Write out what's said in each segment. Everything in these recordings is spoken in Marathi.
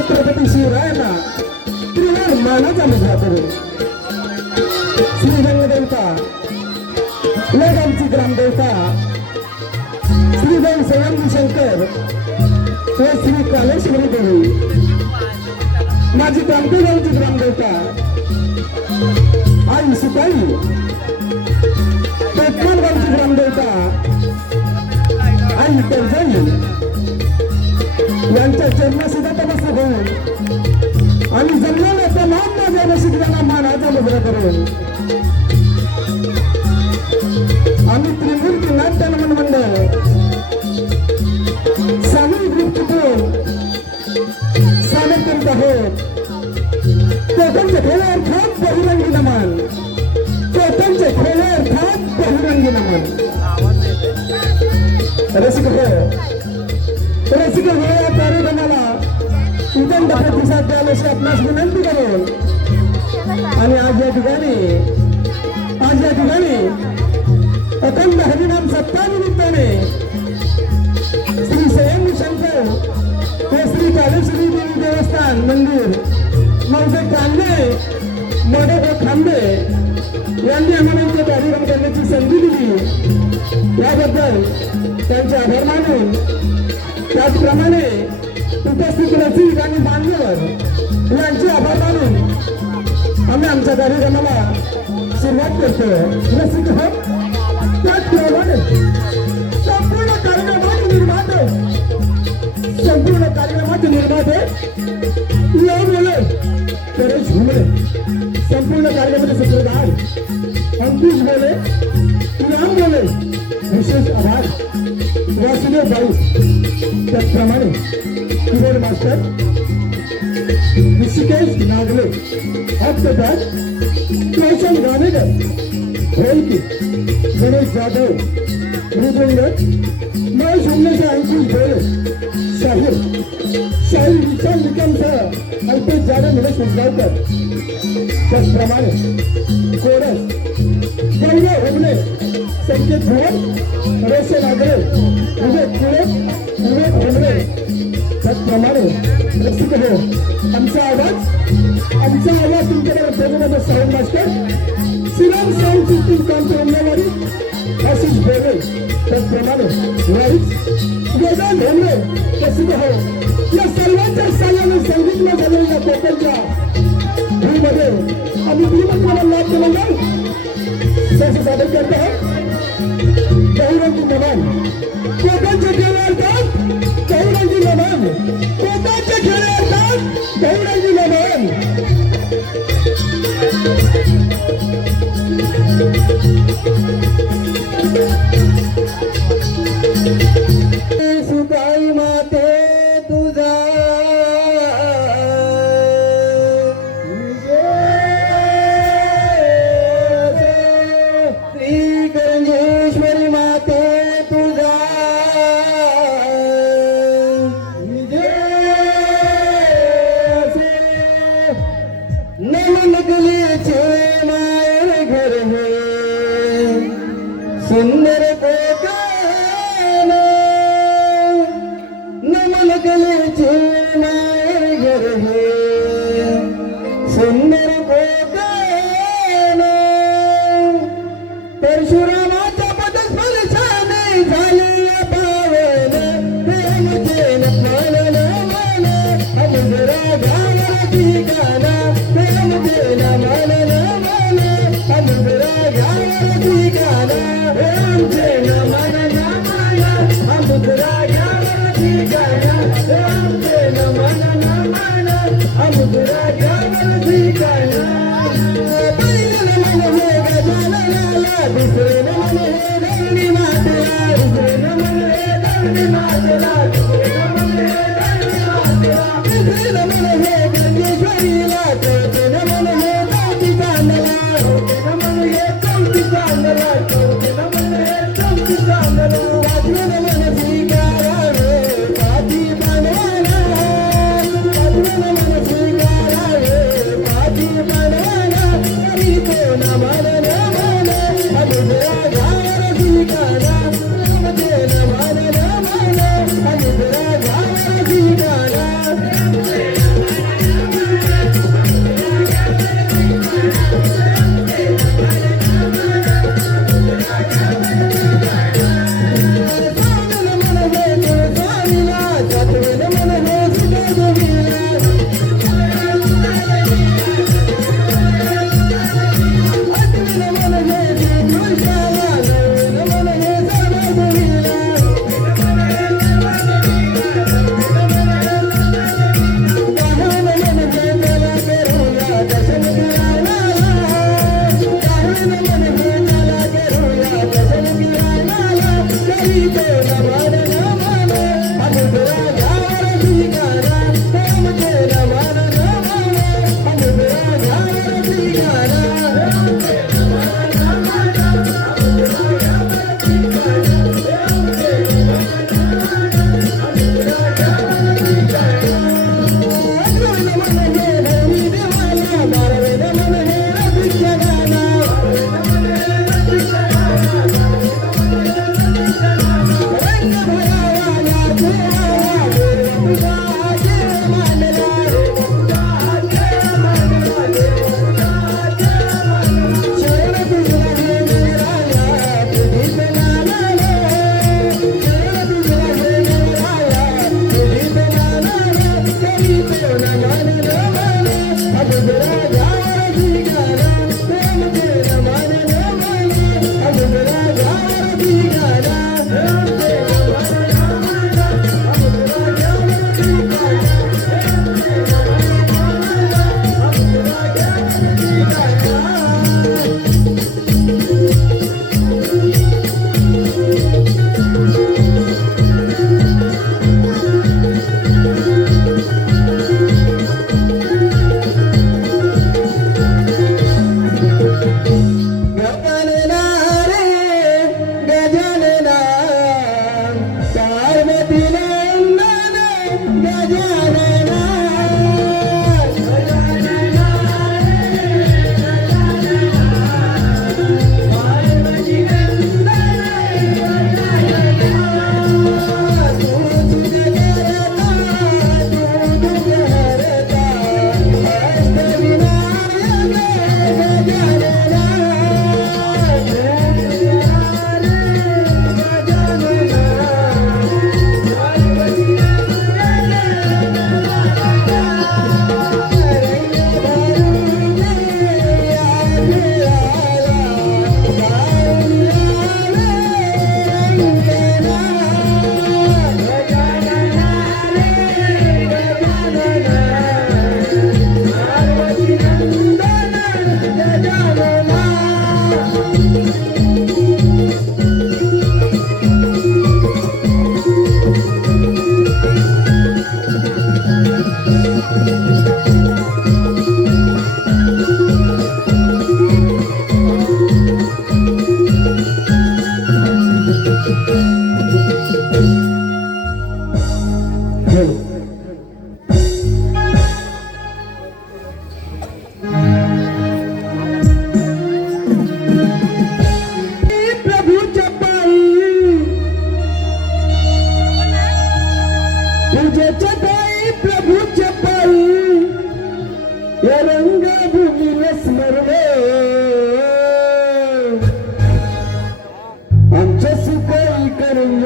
छत्रपती शिवरायांना त्रिवार मानाचा मुजरा करून श्री रंगदेवता लगामची ग्रामदेवता श्री देव स्वयंभू शंकर व श्री कालेश्वरी देवी माझी क्रांतीगावची ग्रामदेवता आई सुताई पेटमालगावची ग्रामदेवता आई पेरजाई यांच्या चरणासुद्धा तपस्या होऊन आणि जन्माला तमाम माझ्या नशिबाला मानाचा मुजरा करून आम्ही त्रिमूर्ती नाट्य नमन मंडळ सामूहिक दृष्टिकोन सादर करीत आहोत. कोकणचे खेळ अर्थात बहुरंगी नमन, कोकणचे खेळ अर्थात बहुरंगी नमन. रसिक हो या कार्यक्रमाला उदंड प्रतिसाद द्यायला अशी आपणास विनंती करून आणि आज या ठिकाणी अखंड हरिनाम सप्ताह निमित्ताने श्री स्वयंभू शंकर व श्री कालेश्वरी देवी देवस्थान मंदिर मौजे कांदे मोडे व खांबे यांनी आम्हाला इथे कार्यक्रम करण्याची संधी दिली याबद्दल त्यांचे आभार मानून त्याचप्रमाणे उपस्थित रसिक आणि मान्यवर यांचे आभार मानून आम्ही आमच्या कार्यक्रमाला सुरुवात करतो. रसिक हो त्याचप्रमाणे संपूर्ण कार्यक्रमाचे निर्माते लव बोले परेश घुमरे, संपूर्ण कार्यक्रमाचे सूत्रधार अंकुश बोले, राम बोले, विशेष आभार वासुदेव भाऊ. त्याचप्रमाणे कीबोर्ड मास्टर ऋषिकेश नागले, हस्तपाठ रोशन गाणेकर, ढोलकी गणेश जाधव, मृदुंग महेश उल्लेख, अंकुश भोले, शाहीर विशाल निकमसह अल्पेश जाधव, निलेश मुजगावकर. त्याचप्रमाणे कोरस गौरव हुमले, संकेत भवन, रोशन आगरे, विवेक कुळे, विवेक हुमरे. त्याचप्रमाणे रसिक हो आमचा आवाज तुमच्याकडे program sound master Shriram sound system कामवारी आशिष बोले. त्याचप्रमाणे लाईट्स वेदांत हेमरे. रसिक हो या सर्वांच्या साह्याने संगीतमय झालेल्या कोकणच्या भूमीमध्ये आम्ही भीमकला नाट्य मंडळ सहसा सादर करत आहोत बहुरंगी नमन. कोकणचे खेळ अर्थात बहुरंगी नमन, कोकणचे खेळ अर्थात बहुरंगी नमन. सुताई माते तुझा श्री गंजेश्वरी माते तुझा नमन गलीचे माय घर है सुंदर कोकण, नमन गलीचे माय घर है सुंदर कोकण. परशुरामाच्या पदस्पर्शाने झाले पावन, प्रेमचे मन मन अमुजरा घावर ठिकाणा, प्रेमचे मन मन अमुजरा घावर ठिकाणा, प्रेमचे मन अमुजरा घावर ठिकाणा, प्रेमचे मन अमुजरा घावर ठिकाणा. दुसरे नमन हे धरणी मातेला, दुसरे नमन हे धरणी मातेला, दुसरे नमन हे धरणी मातेला, दुसरे नमन हे गंगेश्वरीला, चौथे नमन हे चौथी चांदला, चौथे नमन हे चौथी चांदला, चौथे नमन हे चौथी चांदला, पाचवे नमन स्वीकारावे पाठी बनवाना, पाचवे नमन स्वीकारावे पाठी बनवाना. तरी तो नमन अमुजरा घावर ठिकाणा, प्रेमचे मन अमुजरा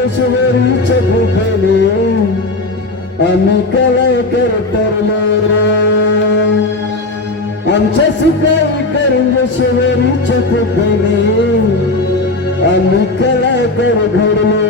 ईश्वरीच्या कृपेने आम्ही कलाकार तरलो आमच्या सुखाई करंजेश्वरीच्या कृपेने आम्ही कलाकार घडलो.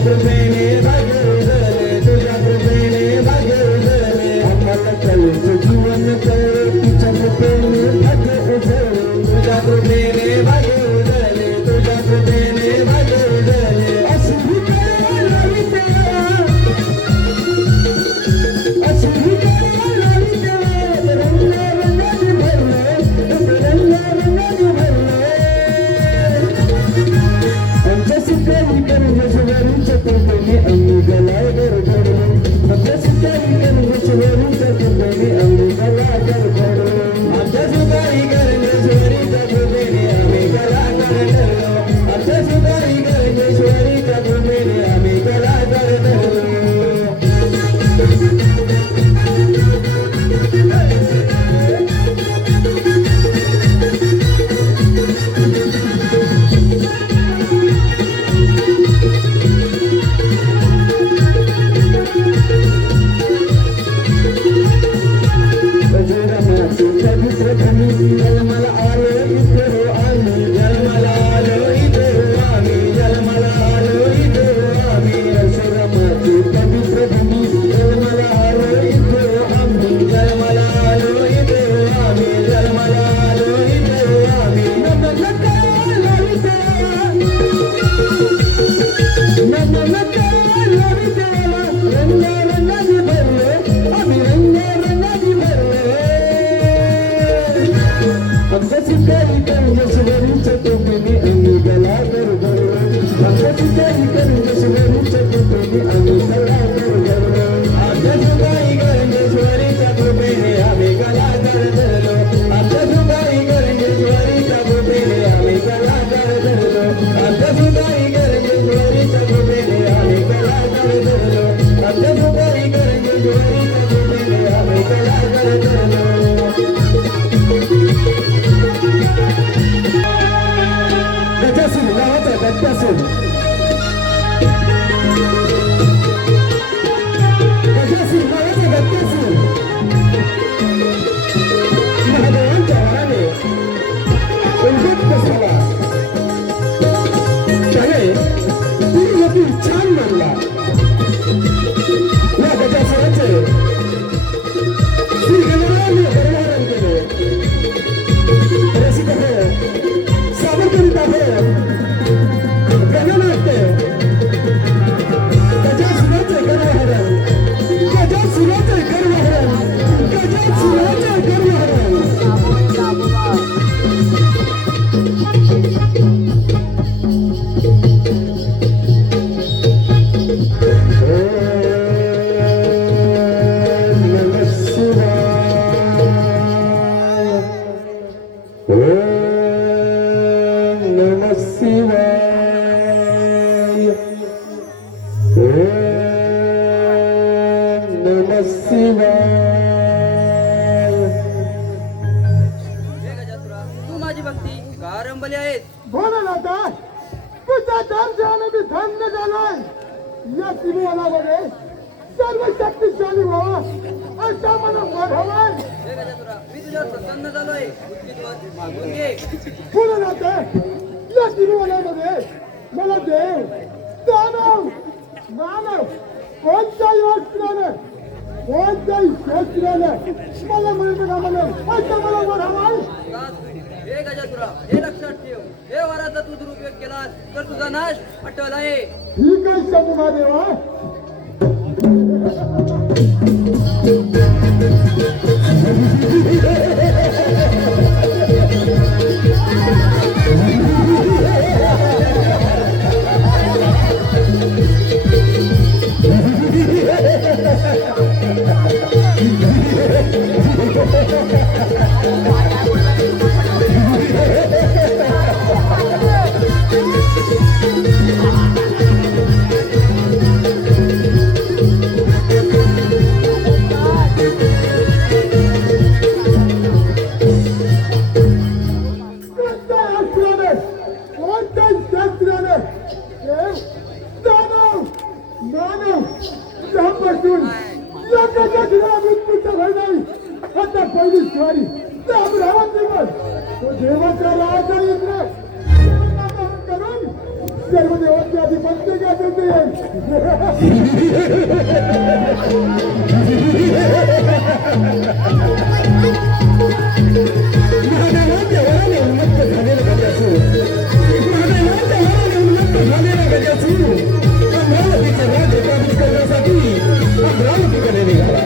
कृपेने भाग्य उजळले, तुझ्या कृपेने भाग्य उजळले. आम्हाला कळलं जीवन कळले, तुझ्या कृपेने भाग्य उजळले, तुझ्या कृपेने भाग्य उजळले, तुझ्या कृपेने भाग्य उजळले. अशी कळला विद्या, अशी कळला विद्या, रंगा रंगाने भरले, रंगा रंगाने भरले. आमच्या शिकारी कर्मचाऱ्यांच्या कृपेने आम्ही गलागर घडलो, आमच्या शिकारी कर्मचाऱ्यांच्या कृपेने आम्ही गलागर घडलो, आमच्या शिकारी कर्मचाऱ्यांच्या कृपेने आम्ही गलागर घडलो, आमच्या शिकारी कर्मचाऱ्यांच्या कृपेने आम्ही गलागर घडलो. जन्माला आलो इथे हो आम्ही, जन्माला आलो इथे हो आम्ही, जन्माला आलो इथे हो आम्ही. परशुरामाची पवित्र भूमी, जन्माला आलो इथे हो आम्ही, जन्माला आलो इथे हो आम्ही, जन्माला आलो इथे हो आम्ही. नमनकार विठ्ठला, नमनकार विठ्ठला, रंगा रंगाने भरले, आम्ही रंगा रंगाने भरले. आमच्या शिकारी कर्मचाऱ्यांच्या कृपेने आम्ही गलागर घडलो, आमच्या शिकारी कर्मचाऱ्यांच्या कृपेने आम्ही गलागर घडलो, आमच्या शिकारी कर्मचाऱ्यांच्या कृपेने आम्ही गलागर घडलो, आमच्या शिकारी कर्मचाऱ्यांच्या कृपेने आम्ही गलागर घडलो, आमच्या शिकारी कर्मचाऱ्यांच्या कृपेने आम्ही गलागर घडलो, आमच्या शिकारी कर्मचाऱ्यांच्या कृपेने आम्ही गलागर घडलो. गजासूर नावाचा गजासूर, गजासूर नावाचा गजासूर महादेवांच्या वराने उलगत बसला. त्याने पूर्णतील छान मानला. या गजासुराचे श्री गणरायाने परिवारण केले. रसिक हो, सावरकरिता हो, गणनाट्य, गजासुराचे गर्वहरण, गजासुराचे गर्वहरण, गजासुराचे गर्वहरण. तू माझी भक्ती का रंबली आहेत? भोलानाथा, तुझ्या दर्शनाने मी धन्य झालोय. या त्रिभुवनामध्ये सर्व शक्तिशाली व्हावा अशा मला वाढवाय. हे गजासुरा, मी तुझ्यावर प्रसन्न झालोय. बुद्धिद्वार मागून घे. भोलानाथा, या त्रिभुवनामध्ये मला देव, दानव, मानव कोणत्याही अस्त्राने, कोणत्याही शस्त्राने मला मिळत का मला असं मला वाढवाय. हे गजासुरा, हे लक्षात ठेव. हे वराचा तू दुरुपयोग केलास तर तुझा नाश अटल आहे. ठीक आहे शंभुदेवा. आता पहिली स्वारी देवाचा राजा इंद्र करून सर्व देवांची आधिपत्य गाजवते महादेवांच्या वराने उन्मत्त झालेलं गजासू, महादेवांच्या वराने उन्मत्त झालेला गजासू अमरावतीचा राज्य काबीज करण्यासाठी अमरावतीकडे निघाला.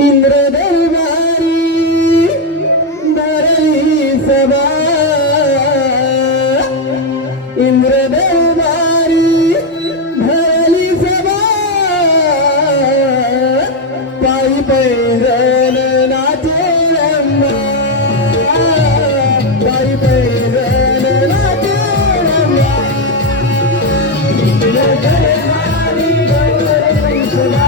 इंद्र दरबारी भरली सभा, इंद्र दरबारी भरली सभा, पायी पैदल नाचे रंबा, पायी पैदल नाचे रंबा. इंद्र दरबारी भरली सभा,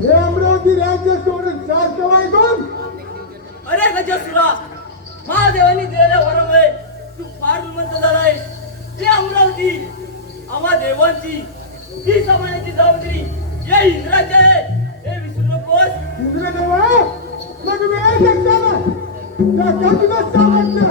हे अमरावती राज्य सोडून शासकवाय कोण? अरे गजसुरा, महादेवांनी दिलेल्या वरामुळे तू फार श्रीमंत झालाय. ते अमरावती आम्हा देवांची ही समाजाची जबाबदारी या इंद्राची आहे, हे विसरू नकोस. इंद्रदेवा मग वेळ शकताना त्या तुला सामर्थ्य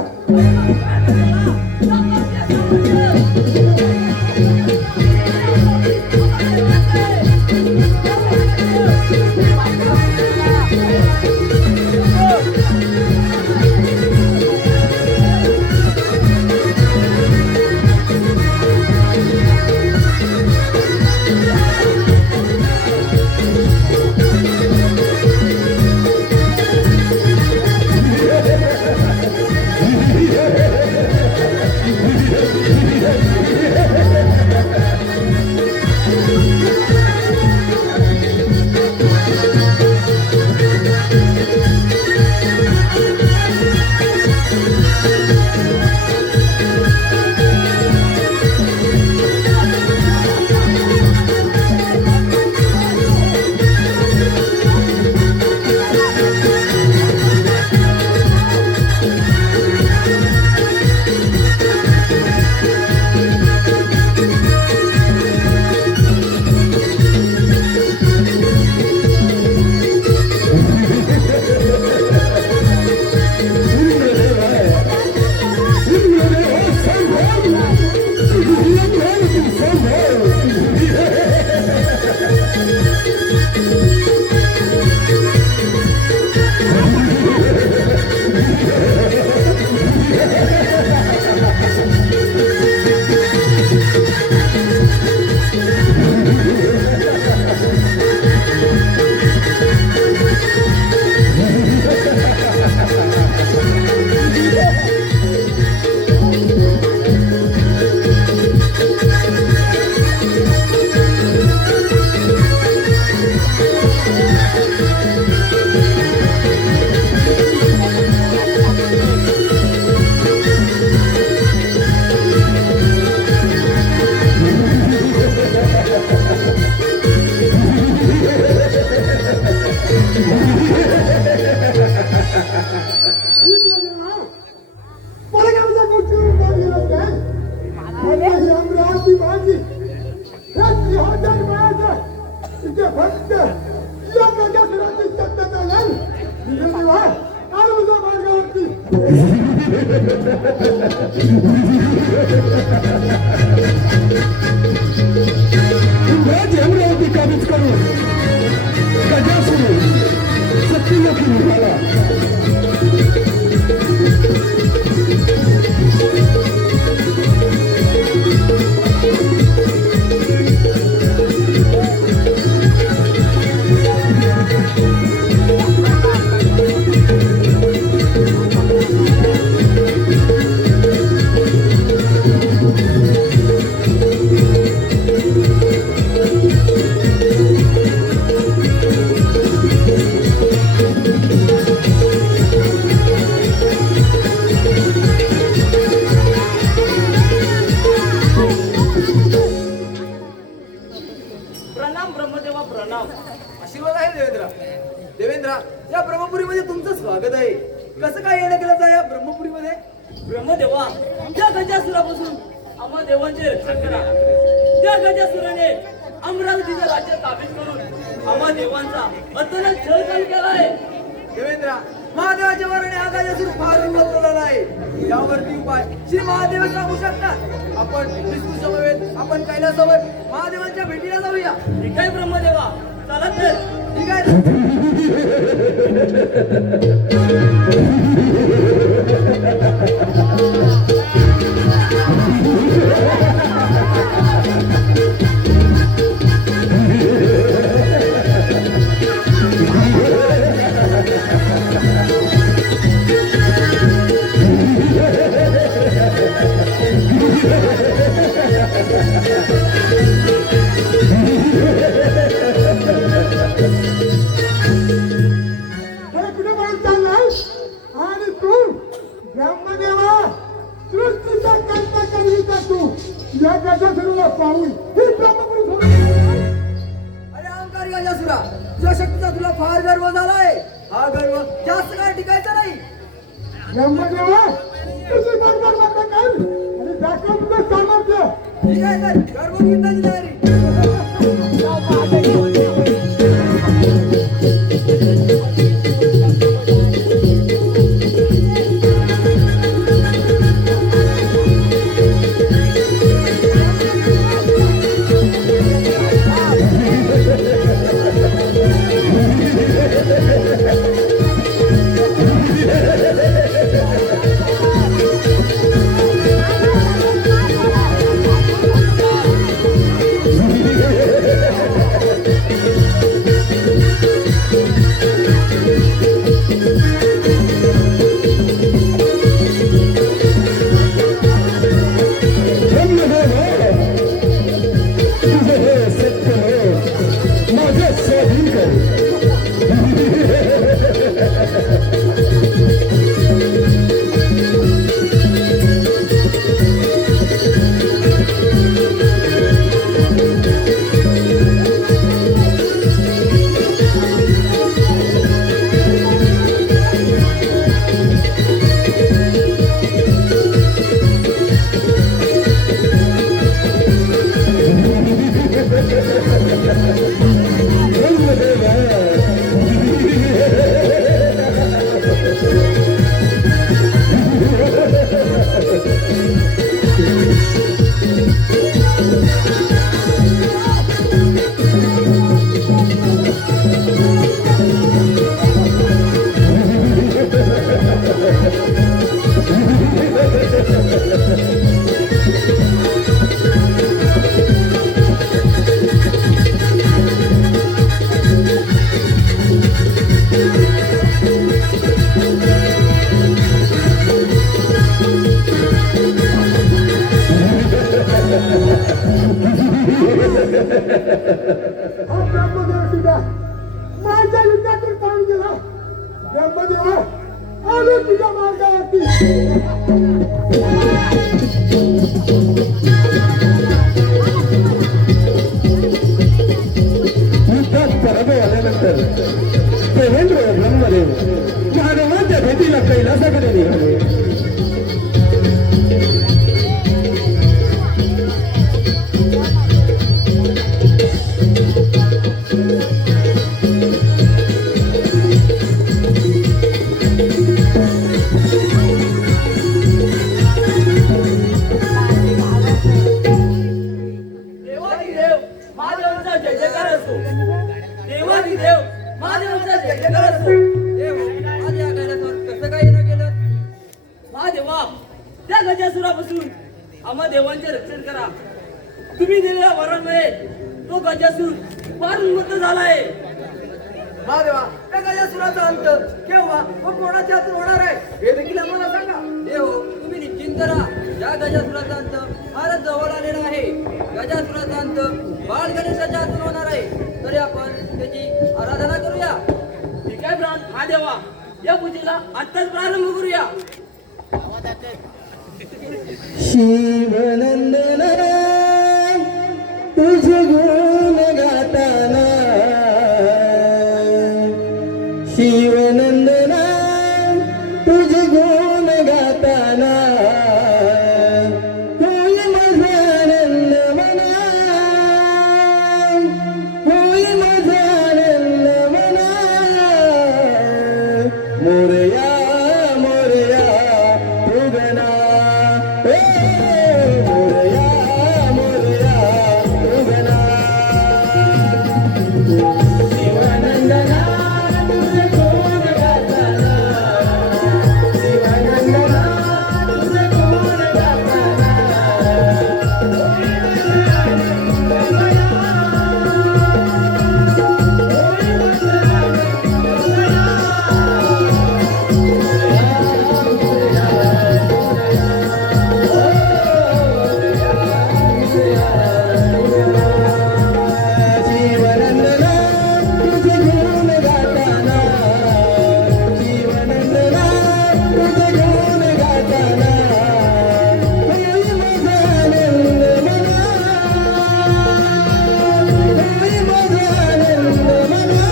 फक्त या गजासुराची सत्ता चालेल देवा काल उद्या मार्गावरती अमरावती काबीज करून गजासुर सत्यमुखी निघाला. प्रणाम ब्रह्मदेवा प्रणाम. आशीर्वाद आहे देवेंद्र. देवेंद्र, या ब्रह्मपुरीमध्ये तुमचं स्वागत आहे. कसं काय येणं केलं जा या ब्रह्मपुरीमध्ये? ब्रह्मदेवा, त्या गजासुरापासून आम्हा देवांचे रक्षण करा. त्या गजासुराने अमरावतीचं राज्य ताब्यात करून आम्हा देवांचा अतोनात छळ चालू केला आहे. देवेंद्र, महादेवाच्या वराने हा गजासूर फार उन्नत आहे. यावरती उपाय श्री महादेव सांगू शकतात. आपण विष्णू समवेत, आपण कैलासोबत महादेवांच्या भेटीला जाऊया. ठीक आहे ब्रह्मदेवा, चला तर. ठीक आहे. अरे कुठे म्हणून चाललाय आणि तू ब्रह्मदेवा सृष्टीचा कल्पना करीता तू या गजासुराला पाहून ही ब्रह्मपुरी सोडून अरे अहंकारी गजासुरा, तुझ्या शक्तीचा तुला फार गर्व झालाय. हा गर्व जास्त काय टिकायचा नाही. ब्रह्मदेवा तुझी बडबड बंद कर आणि दाखव तुझं सामर्थ्य. ठीक आहे तर गर्व घेण्याची तयारी. हा ब्रह्मदेव सुद्धा माझ्या युद्धातून पाहून गेला. ब्रह्मदेवा आलो तुझ्या मार्गावरती. युद्धात पराभव आल्यानंतर देवेंद्र ब्रह्मदेव महादेवांच्या भेटीला कैलासाकडे निघाले. देवादिदेव महादेवांचा जय जयकार असो. देवादिदेव महादेवांचा जय जयकार असो. देव आज या कैलासावर कसं काय येणं केलं? महादेवा त्या गजासुरापासून आम्हा देवांचे रक्षण करा. तुम्ही दिलेल्या वरामुळे तो गजासूर फार उन्मत्त झालाय. महादेवा त्या गजासुराचा अंत केव्हा व कोणाच्या हातून होणार आहे हे देखील आम्हाला सांगा. देव तुम्ही निश्चिंत राहा. या गजासुराचा अंत फारच जवळ आलेला आहे. गजासुराचा अंत बाळ गणेशाच्या हातून होणार आहे. तरी आपण त्याची आराधना करूया. ठीक आहे महादेवा, या पूजेला आत्ताच प्रारंभ करूया. शिवनंदना तुझे गुण गाताना, शिवनंदना तुझे गुण गाताना, होई माझा आनंद मना, होई माझा आनंद मना. मोरया मोरया तू गणा, मोरया मोरया तू गणा. शिवानंदना तुझे गुण गाताना, शिवानंदना तुझे गुण गाताना, होई माझा आनंद मना, होई माझा आनंद मना. जीवनंदना तुझे गुण गाताना, जीवनंदना तुझे गुण गाताना, होई माझा आनंद मना, होई माझा आनंद मना.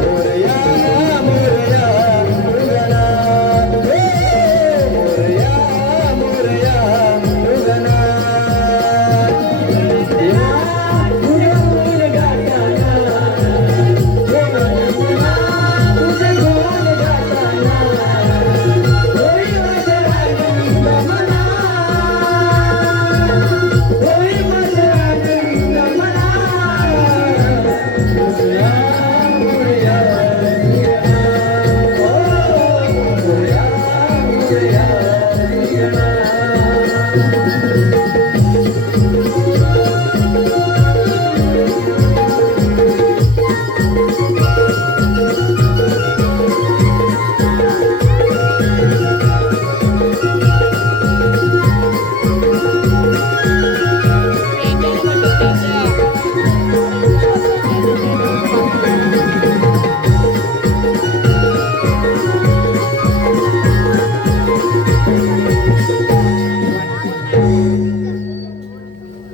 मोरया मोरया मृगना, मोरया मोरया मृगना.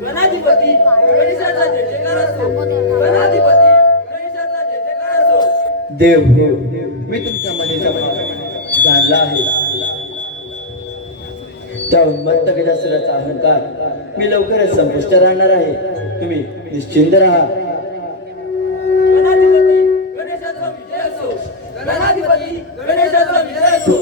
गणाधिपती गणेशाचा जय जयकार असो. गणाधिपती गणेशाचा जय जयकार असो. देव मी तुमच्या मनीचा जाणला आहे. त्या उन्मत्त गजासुराचा अहंकार मी लवकरच संपुष्ट राहणार आहे. तुम्ही निश्चिंत राहा. गणाधिपती गणेशाचा विजय असो. गणाधिपती गणेशाचा विजय असो.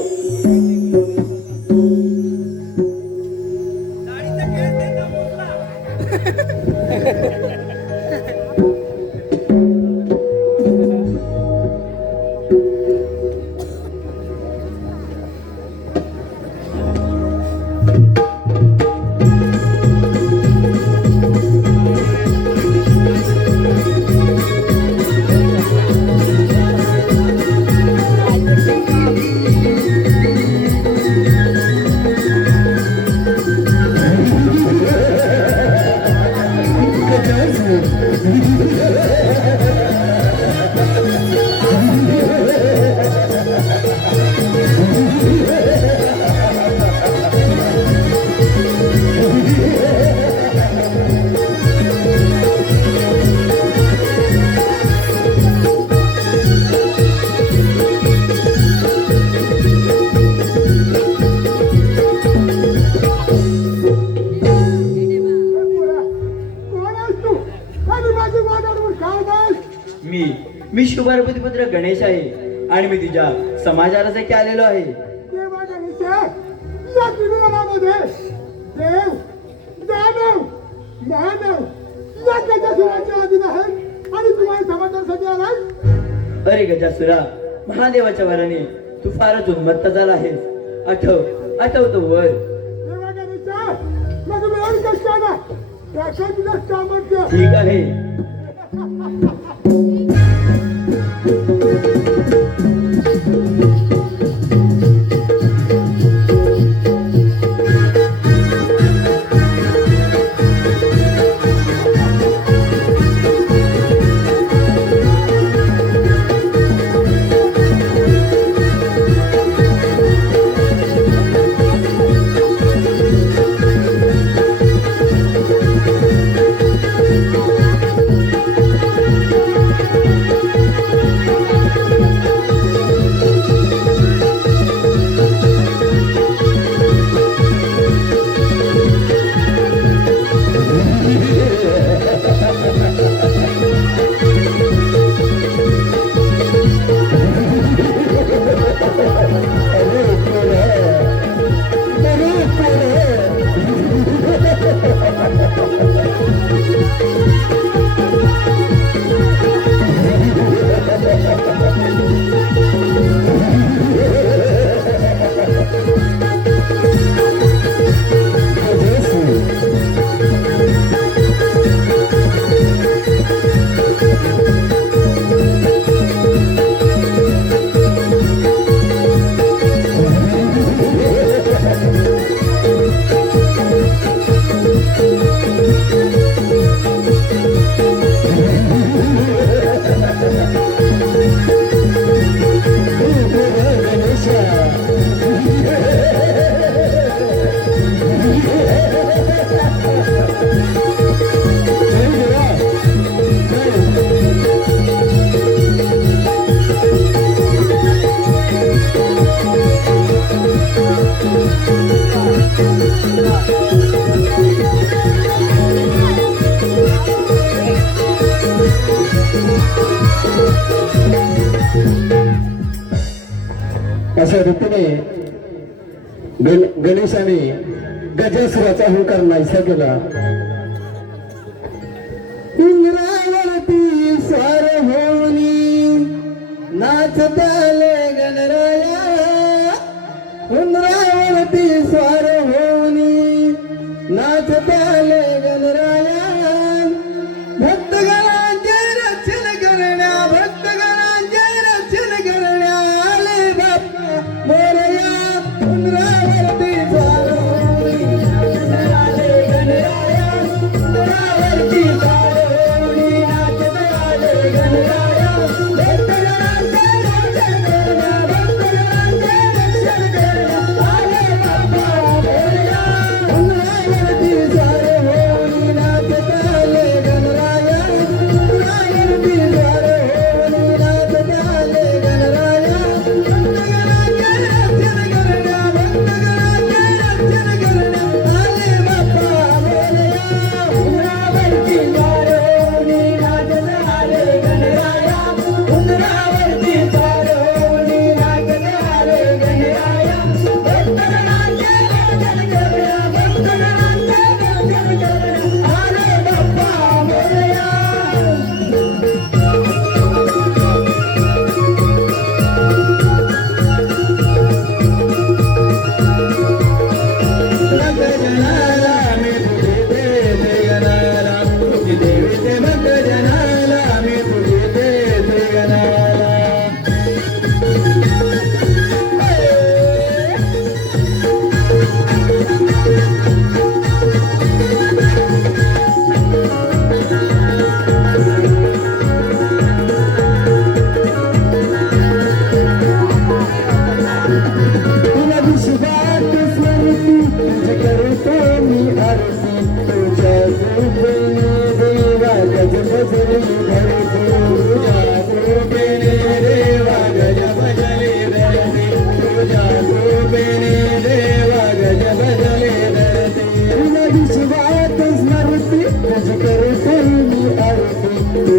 कोण आहेस तू आणि माझी बस मी शुभारपतीपुत्र गणेश आहे आणि मी तुझ्या समाजासाठी आलेलो आहे. देवा गणेश या त्रिगुणामध्ये देव दानव मानव या गजासुराच्या अधीन आहेत आणि तुम्हाला समाजासाठी आलाय. अरे गजासुरा, महादेवाच्या वराने तू फारच उन्मत्त झाला आहेस. आठव तो वर. देवा गणेश मग वेळ कशाला त्याचं तुझं सामर्थ्य. ठीक आहे. अशा रीतीने गणेशाने गजासुराचा हुंकार नाहीसा केला. इंद्रावरती स्वार होऊनी नाचताले गणराया. इंद्रावरती स्वार होऊनी नाचताले गणराया. भक्तगणांचे रक्षण करण्या, भक्तगणांचे रक्षण करण्या आले बाप्पा मोरया. इंद्रावरती स्वार होऊनी नाचताले गणराया. इंद्रावरती स्वार होऊनी नाचताले गणराया. भक्तगणांचे रक्षण करण्या, भक्तगणांचे रक्षण करण्या आले बाप्पा मोरया. इंद्रावरती स्वार होऊनी नाचताले गणराया. इंद्रावरती स्वार होऊनी नाचताले गणराया. भक्तगणांचे रक्षण करण्या, भक्तगणांचे रक्षण करण्या आले बाप्पा मोरया. इंद्रावरती स्वार होऊनी नाचताले गणराया. इंद्रावरती स्वार होऊनी नाचताले गणराया. भक्तगणांचे रक्षण करण्या, भक्तगणांचे रक्षण करण्या आले बाप्पा मोरया. भक्तजनाला मी तुझे देते गणाला. तुझी देवी ते भक्तजनाला मी तुझे देते गणाला. तुला विश्वात स्मरती तुझे करतो मी आरती. तुझ्या कृपेने देवा गज बजली धरती. तुझ्या कृपेने देवा गज बजली धरती. तुझ्या कृपेने देवा गज बजली धरती. तुला विश्वात स्मरती तुझे करतो मी आरती.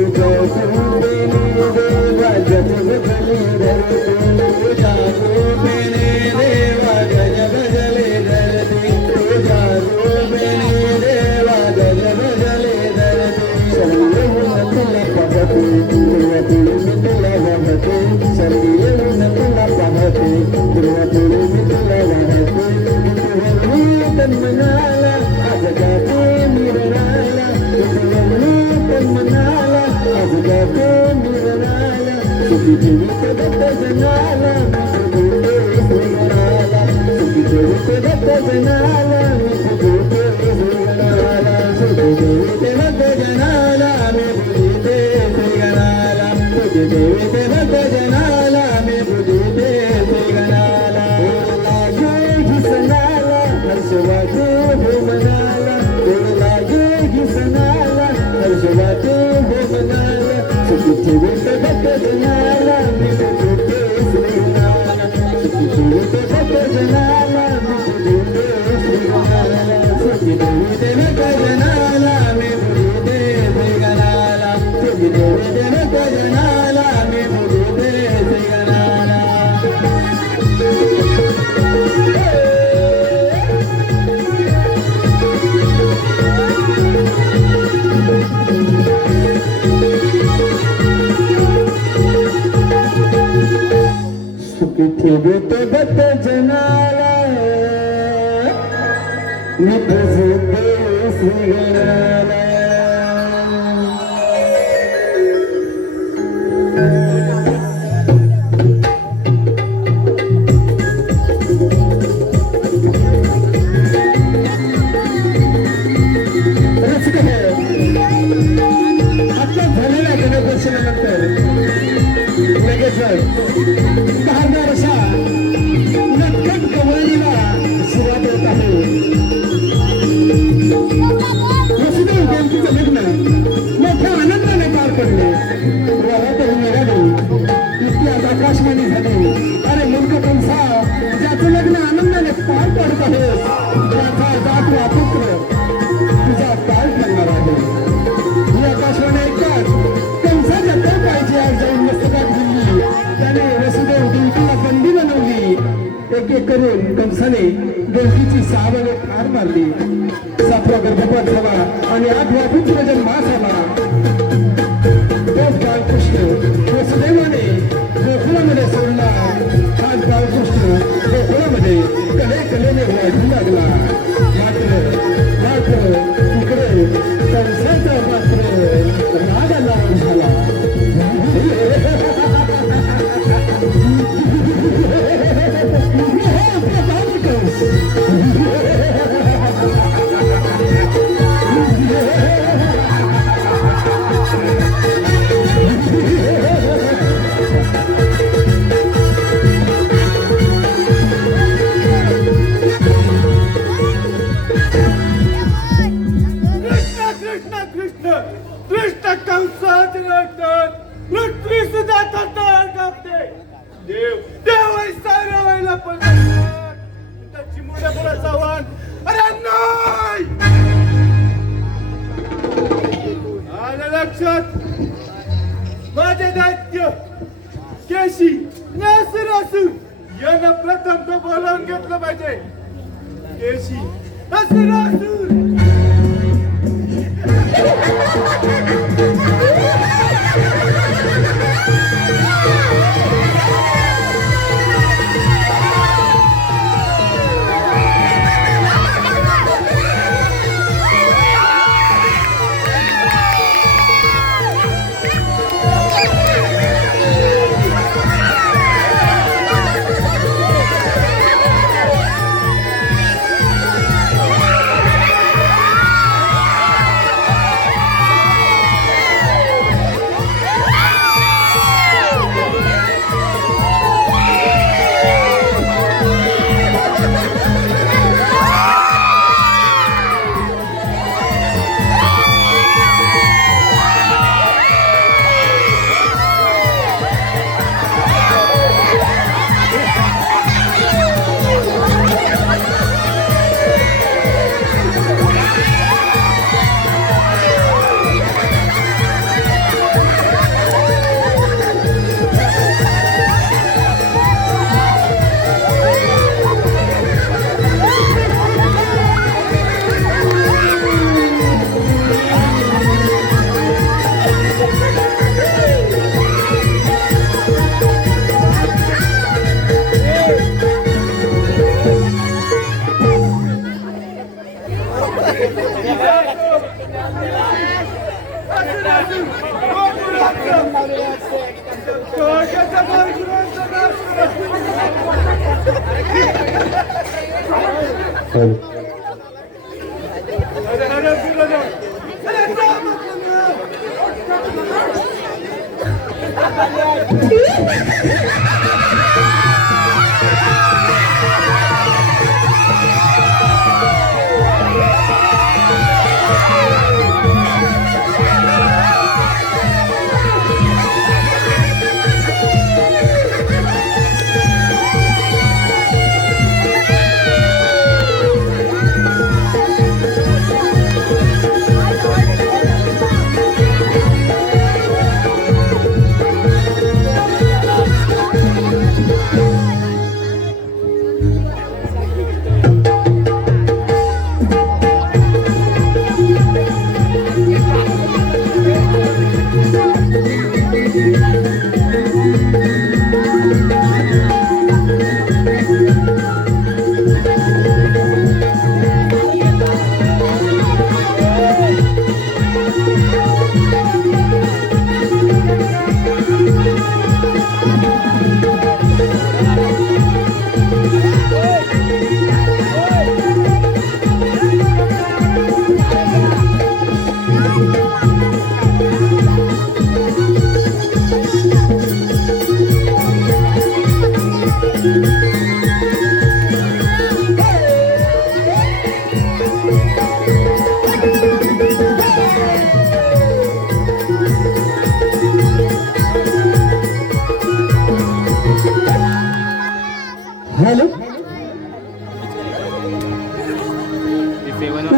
हॅलो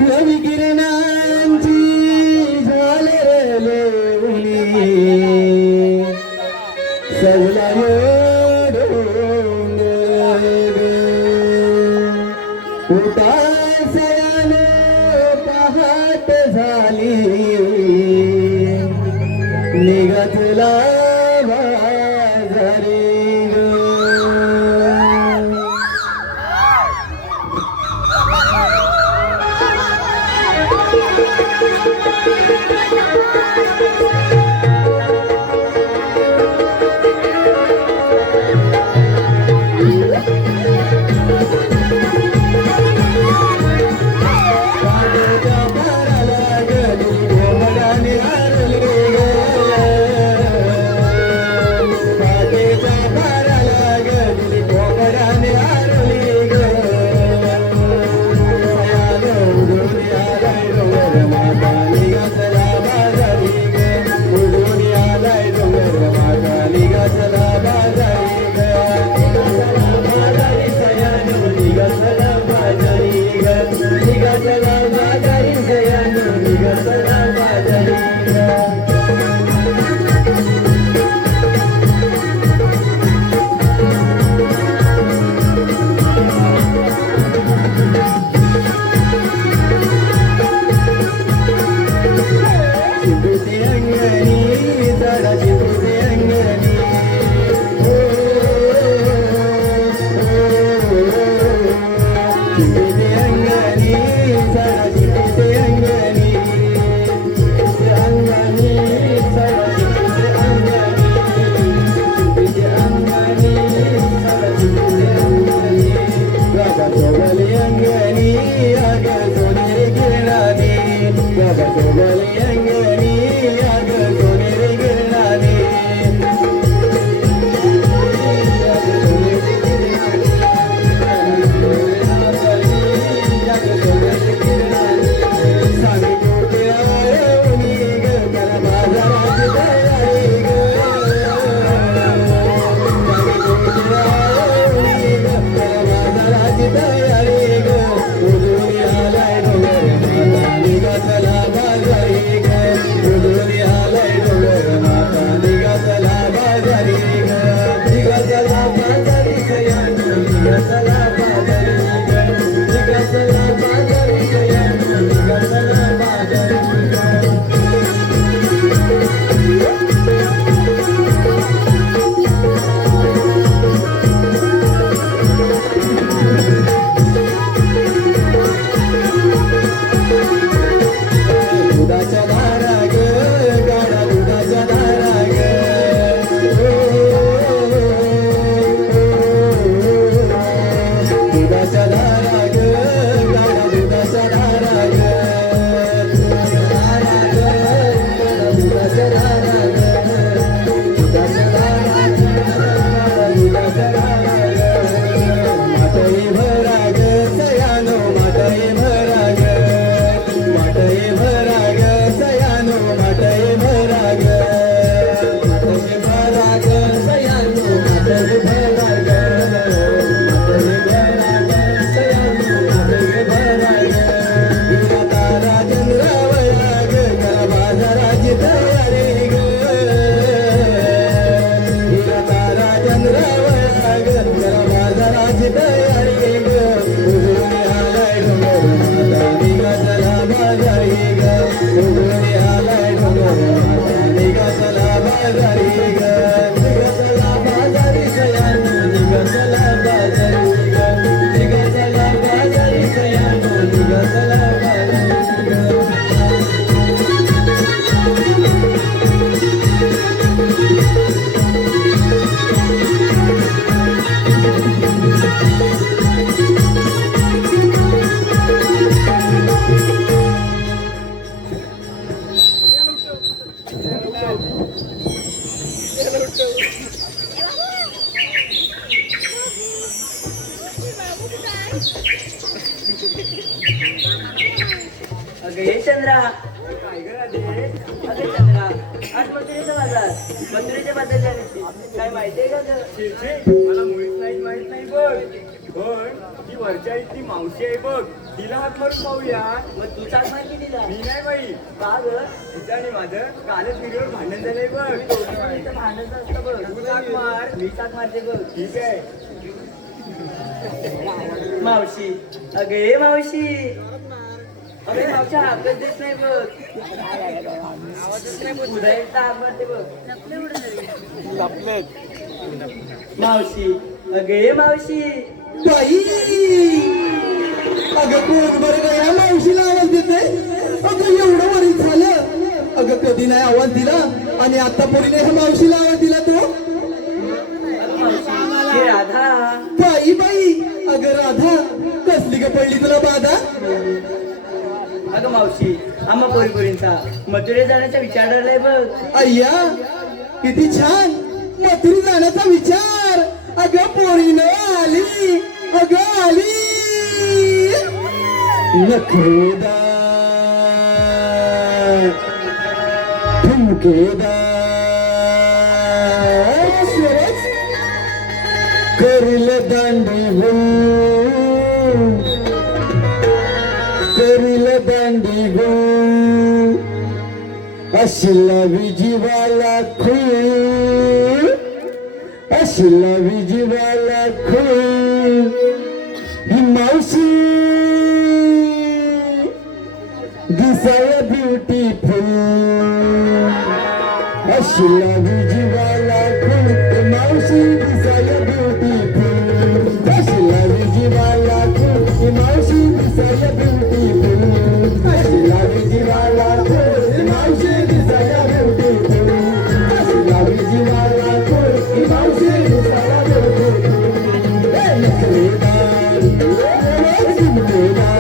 रवी किरणांची झालेली सवला उतासयाने पहाट झाली निघतला बाजारी बाजारी ग निघा चला बाजारी सयानो निघा चला बाजारी ग निघा चला बाजारी सयानो निघा चला बाजारी ग अगं हे चंद्रा अगं चंद्रा आज मथुरेचा बाजार मथुरेच्या बाजार काय माहितीये का गं? मला मुळीच माहित नाही बघ पण ती वरच्या इथली मावशी आहे बघ तिला हात मारून पाहूया. मग तू चाक माहिती दिला मी नाही बाई का ग तिचं आणि माझं कालच व्हिडिओवर भांडण झालंय बघ. भांडणच असतं बघ तू चाक मार. मी चाक मारते बघ ठीक आहे. मावशी अगं हे मावशी अगं मावशी हाकच देत नाही बघ उदय हाक मारते बघ मावशी अगं हे मावशी बाई अगं कोण बरं का या मावशीला आवाज देते अगं एवढं वरीच झालं अगं कधी नाही आवाज दिला आणि आता पोरीने ह्या मावशीला आवाज दिला तो अगं मावशी हे राधा बाई बाई अगं राधा कसली का पडली तुला बाधा अगं मावशी आम्हा पोरीपोरींचा मथुरे जाण्याचा विचार ठरलाय बघ अय्या किती छान मथुरी जाण्याचा विचार अगं पोरीनं आली अगं आली नखरेदार ठुमकेदार स्वरच करिल दांडी हो करिल दांडी हो अशिला विजीवाला खूळ अशिला विजीवाला खूळ ही मावशी दिसाया ब्युटीफुल अशिला विजीवाला खूळ ही मावशी दिसाया ब्युटीफुल अशिला विजीवाला खूळ ही मावशी दिसाया ब्युटीफुल अशिला विजीवाला खूळ ही मावशी दिसाया ब्युटीफुल अशिला विजीवाला खूळ ही मावशी दिसाया ब्युटीफुल ए नखरेदार झुमकेदार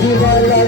जीवाला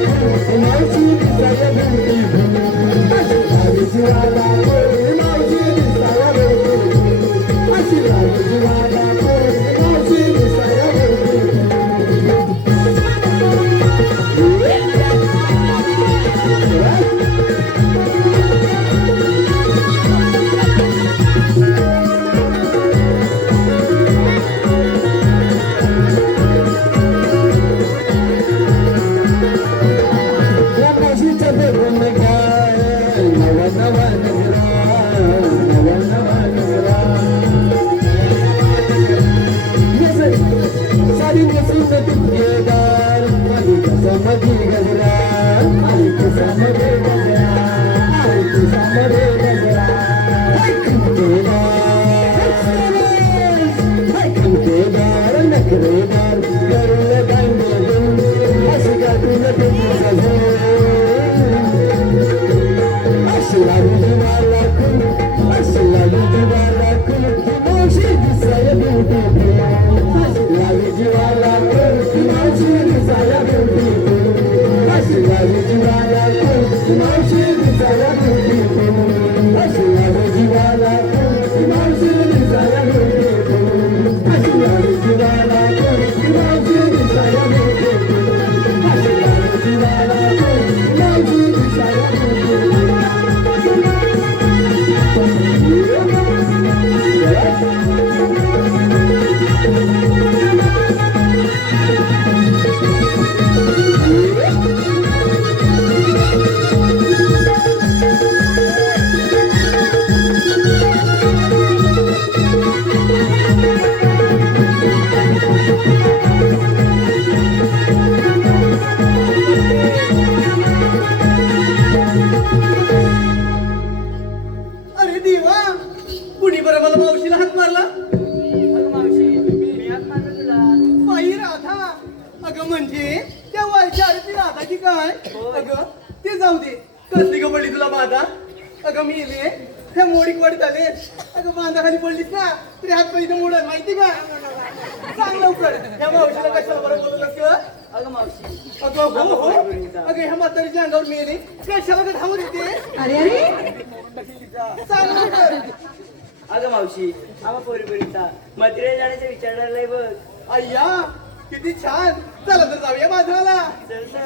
मावशीला हात मारला? अगं मावशी मी आज मारलं तुला. बाई राधा, अगं म्हणजे त्या वरच्या आरती राधा की काय? अगं ते जाऊ दे, कसली ग पडली तुला बाधा? अगं मी इले त्या मोडीक वडत आले. अगं बांधा खाली पडलीस ना तरी हात पाहिजे मोडत माहिती का? सांग लवकर ह्या मावशीला कशाला बरं बोलवलंस ग? अगं मावशी अगं हो हो, अगं ह्या म्हातारीच्या अंगावर मी येणे कशाला का धावत येते? अरे अरे सांग लवकर. अगं मावशी आम्हा पोरीपोरीचा मथुरेला जाण्याचा विचार चाललाय बघ. अय्या किती छान, चला तर जाऊया माझ्याला. चल चल.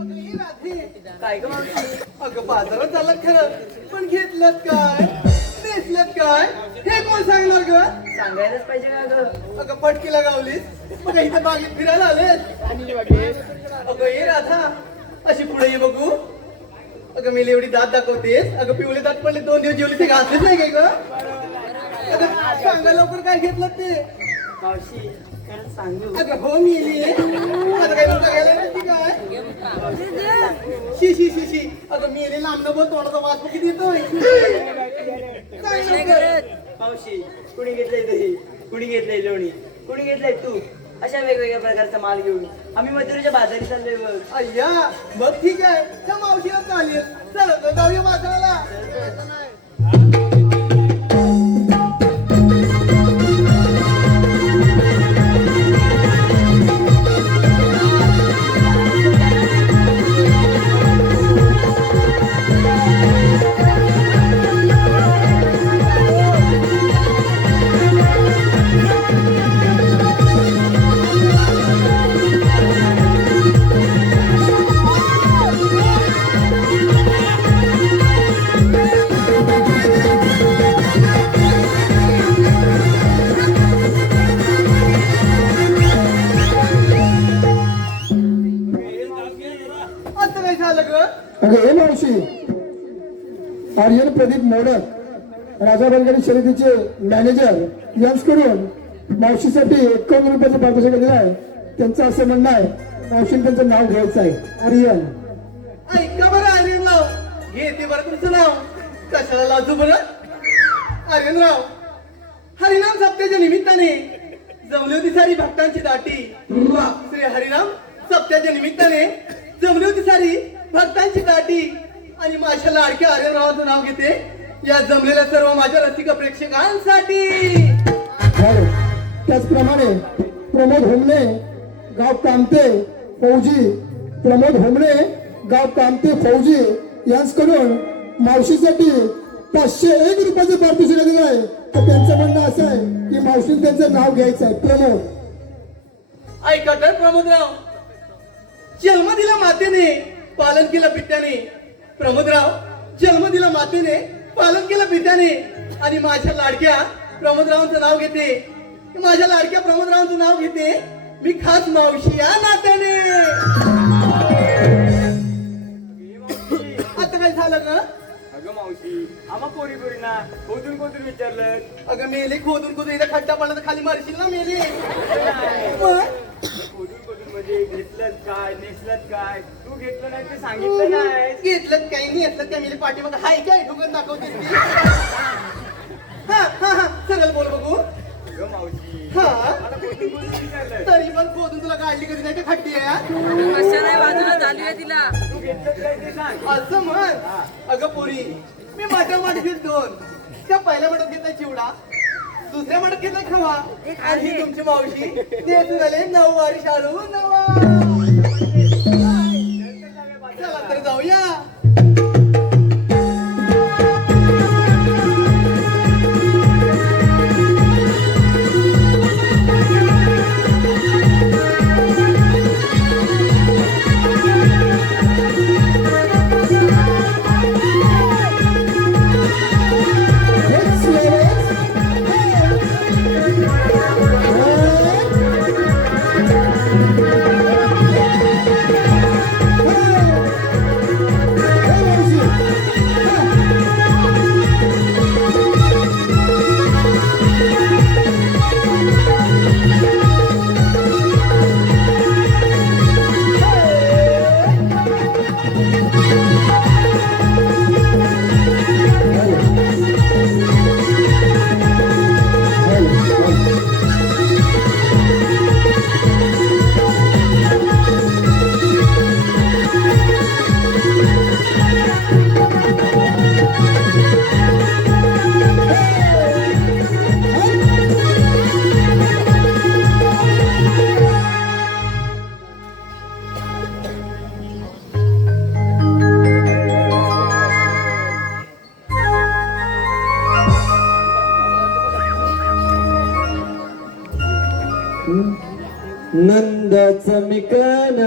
अगं ही राधे, काय ग मावशी? अगं बाजारात झालं खरं, पण घेतलं काय नेसलं काय हे कोण सांगणार ग? सांगायलाच पाहिजे का ग? अगं पटकीला गावलीस बघा इथे बागेत फिरायला आलेस. अगं ये राधा, अशी पुढे ये बघू. अगं मी एवढी दात दाखवतेस, अगं पिवळे दात पडले 2 दिवस जेवले ते घातलेच नाही काय ग? अगं सांगा लवकर काय घेतलं ते? मावशी खरंच सांगू. अगं हो मी येली आता काय तुमचं घ्यायला नाही काय? शी शी शी शी, अगं मी येली लांब बोल, तोंडाचा वास किती येतोय. सांग लवकर. मावशी कुणी घेतलंय दही, कुणी घेतलंय लोणी, कुणी घेतलंय तू, अशा वेगवेगळ्या प्रकारचा माल घेऊन आम्ही मथुरेच्या बाजारी चाललोय बघ. अय्या मग ठीक आहे, त्या मावशीला चालेल. चला तर जाऊया बाजाराला. आता काय झालं ग? अगं हे मावशी, आर्यन प्रदीप मोडक राजा बनगडी शर्यतीचे मॅनेजर यांच्याकडून मावशीसाठी 51 रुपयाचं पारितोषिक दिलं आहे. त्यांचं असं म्हणणं आहे मावशीने त्यांचं नाव घ्यायचं आहे, आर्यन. ऐका बरं आर्यनराव, घेते बरं तुमचं नाव. कशाला लाजू बरं? आर्यनराव, हरिनाम सप्त्याच्या निमित्ताने जमली होती सारी भक्तांची दाटी. श्री हरिनाम सप्त्याच्या निमित्ताने जमली होती सारी भक्तांची दाटी. आणि माझ्या लाडक्या आर्यनरावांचं नाव घेते या जमलेल्या सर्व माझ्या रसिक प्रेक्षकांसाठी. झालं. त्याचप्रमाणे प्रमोद होमणे गाव कामते फौजी, प्रमोद होमणे गाव कामते फौजी यांच्याकडून मावशीसाठी 501 रुपयाचं पारितोषिक दिलं आहे. तर त्यांचं म्हणणं असं आहे की मावशीने त्यांचं नाव घ्यायचं आहे, प्रमोद. ऐका तर प्रमोदराव, जन्म दिला मातेने, पालन केलं पित्याने. प्रमोदराव, जन्म दिला मातेने, पालन केलं पित्याने. आणि माझ्या लाडक्या प्रमोदरावांचं नाव घेते, माझ्या लाडक्या प्रमोदरावांचं नाव घेते मी खास मावशी या नात्याने. आता काय झालं ग? अगं मावशी आम्हा पोरीपोरींना खोदून खोदून विचारलं. अगं मेले खोदून खोदून इथं खड्डा पडला तर खाली मारशील ना मेले. मग खोदून खोदून म्हणजे घेतलं काय, नेसलं काय, तू घेतलं नाही ते सांगितलं नाही. घेतलं काही नाही घेतलं त्या मेले पाठी मग हाय काय ठोकन दाखवते. हा हा हा, सरळ बोल बघू. अगं मावशी हा मला खोदून खोदून विचारलं. तरी पण खोदून तुला काढली कधी नाही का खड्डी आहे? तू घेतलं काय ते सांग. असं म्हण. अगं पोरी, मी माझ्या माठात घेत 2. त्या पहिल्या माठात घेतला चिवडा, दुसऱ्या माठात घेतला खवा. आणि ही तुमची मावशी ते झाले 9 वारी शाळू नवा. चला तर जाऊया. नंदाचं मिकान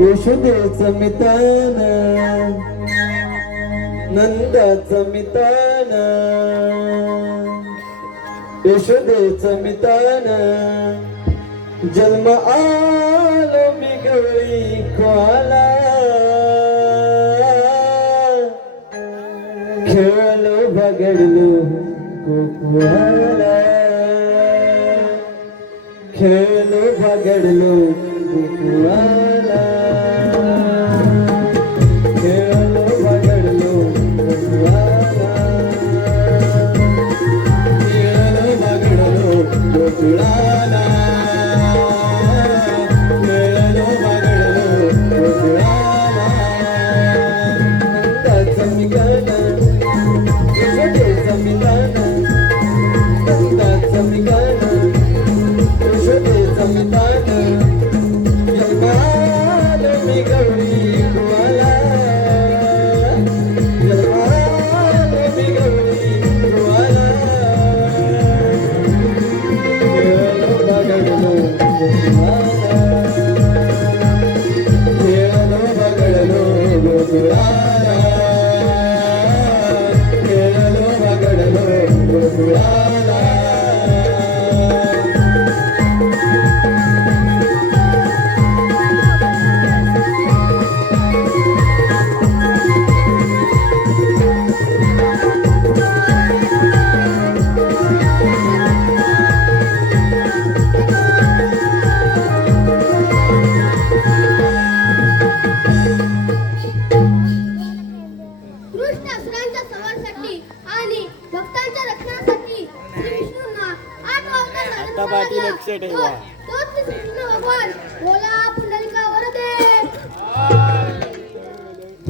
यशोदेचं मितान नंदाचं मितान यशोदेचं मितान जन्म आलो मी गवळी कोला खेळलो बगडलो गोकुळाला खेळलो बगडलो गोकुळाला खेळलो बगडलो गोकुळाला खेळलो बगडलो गोकुळाला खेळलो बगडलो गोकुळाला नंदाचं मिकान यशोदेचं मितान नंदाचं मिकान यशोदेचं मितान जन्मालो मी गवळी कुवाला जन्मालो मी गवळी कुवाला खेळलो बगडलो गोकुळाला खेळलो बगडलो गोकुळाला खेळलो बगडलो गोकुळाला दुष्ट असुरांच्या संहारासाठी आणि भक्तांच्या रक्षणासाठी श्री विष्णूंना 8 अवतार धारण करावा. तोच श्री कृष्ण भगवान बोला पुंडलिका वरदे.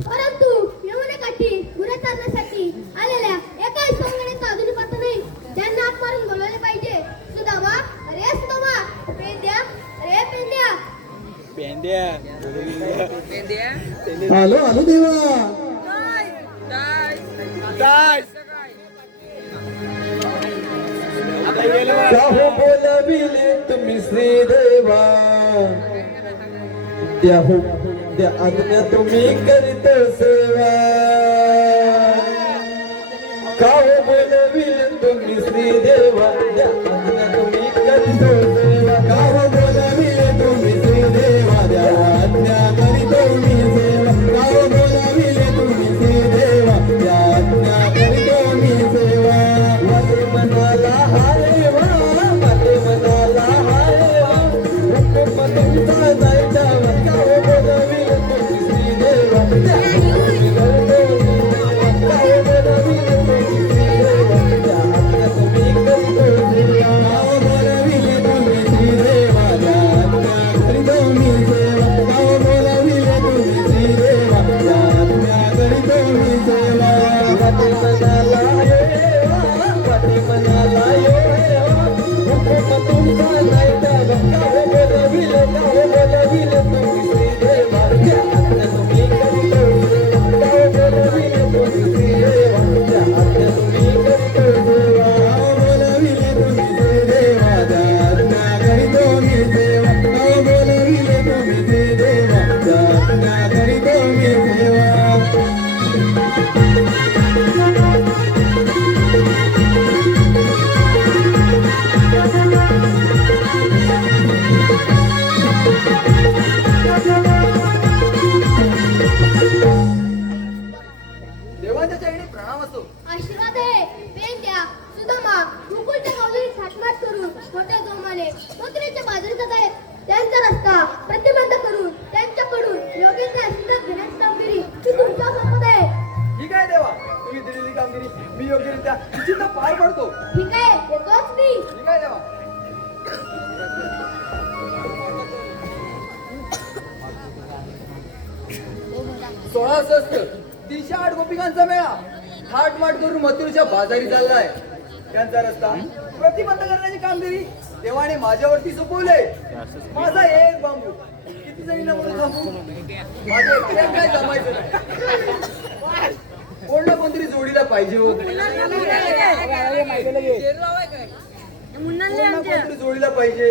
परंतु यमुनेकाठी गुरे चालण्यासाठी आलेल्या एकाही सोंगण्याचा अजूनही पत्ता नाही. त्यांना हात मारून बोलवले पाहिजे. सुदामा, अरे सुदामा, पेंद्या, अरे पेंद्या. आलो आलो देवा काहो बोलाविले तुम्ही श्रीदेवा द्याहो द्या आज्ञा तुम्ही करीत सेवा काहो बोलाविले तुम्ही श्रीदेवा द्या आज्ञा तुम्ही करीत सेवा काहो बोलाविले तुम्ही श्रीदेवा द्या आज्ञा करीत मी सेवा काहो बोलाविले तुम्ही श्रीदेवा द्या आज्ञा करीत मी सेवा वाटे मनाला हायवा वाटे मनाला हायवा हुकुम तुमचा जायचा काहो बोलाविले तुम्ही श्रीदेवा द्या आज्ञा करीत मी सेवा काहो बोलाविले तुम्ही श्रीदेवा द्या आज्ञा तुम्ही करीत सेवा काहो बोलाविले तुम्ही श्रीदेवा द्या आज्ञा करीत मी सेवा काहो बोलाविले तुम्ही श्रीदेवा द्या आज्ञा करीत मी सेवा वाटे मनाला वाटे मनाला हुकुम तुमचा जायचा काहो बोलाविले तुम्ही श्रीदेवा द्या आज्ञा तुम्ही करीत सेवा काहो बोलाविले तुम्ही श्रीदेवा द्या आज्ञा तुम्ही करीत सेवा काहो बोलाविले तुम्ही श्रीदेवा द्या आज्ञा करीत मी सेवा काहो बोलाविले तुम्ही श्रीदेवा द्या आज्ञा करीत मी सेवा देवांच्या चरणी प्रणाम असो. आशीर्वाद आहे. पेंद्या, सुदामा, गोकुळच्या कौलांनी थाटमाट करून छोट्या जोमाने मथुरेच्या बाजारात जात आहेत. त्यांचा रस्ता प्रतिबंध करून त्यांच्याकडून योग्य ते आशीर्वाद घेण्याची कामगिरी ही तुमच्या सोबत आहे. ठीक आहे देवा, तुम्ही दिलेली कामगिरी मी योग्यरित्या निश्चित पार पडतो. ठीक आहे, येतोच मी. ठीक आहे देवा. सोळा सहस्त्र 308 गोपिकांचा मेळा थाटमाट करून मथुरेच्या बाजारी चाललाय. त्यांचा रस्ता प्रतिबंध करण्याची कामगिरी देवाने माझ्यावरती सोपवले. माझा एक बांबू किती जणींना म्हणून थांबू माझ्या एकट्याने काय जमायचं नाही. कोण ना कोणतरी जोडीला पाहिजे हो. कोणतरी जोडीला पाहिजे.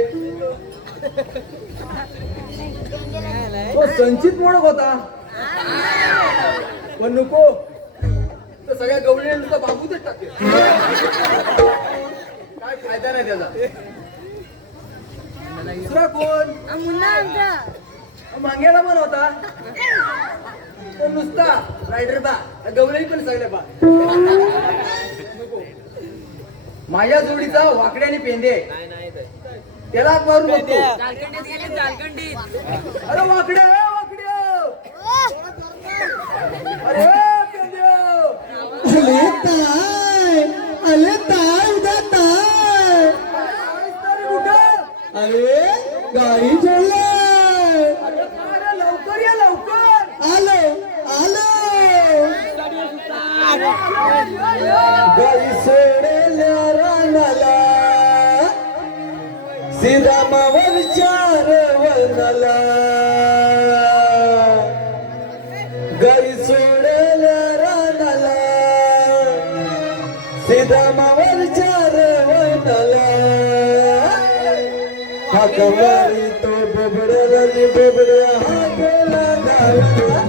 तो संचित मोडक होता पण नको तर सगळ्या गवळीने नुसता बाबूतच टाकेल. काय फायदा नाही त्याचा. दुसरा कोण मांग्याला पण होता तो नुसता रायडर बा गवळी पण सगळ्या बा. माझ्या जोडीचा वाकडे आणि पेंदे त्याला मारून बघतो. अरे वाकडे वाकडे अरे पेंदे आले ताय उद्या ताय. अरे गाडी सोडलाय. अरे लवकर या लवकर. आलो आलो. गाडी सोडल्या रानाला सीधा मावरच्या रवणाला. गाडी सोडल्या रानाला सीधा मावरच्या रवणाला. हाक मारी तो बोबड्याला नि बोबड्या हाकेला गावाला.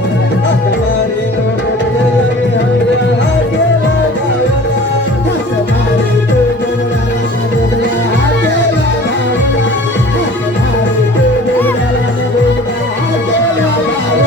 हाक मारी तो बोबड्याला नि हाकेला गावाला. हाक मारी तो बोबड्याला नि बोबड्या हाकेला गावाला. हाक मारी तो बोबड्याला नि बोबड्या हाकेला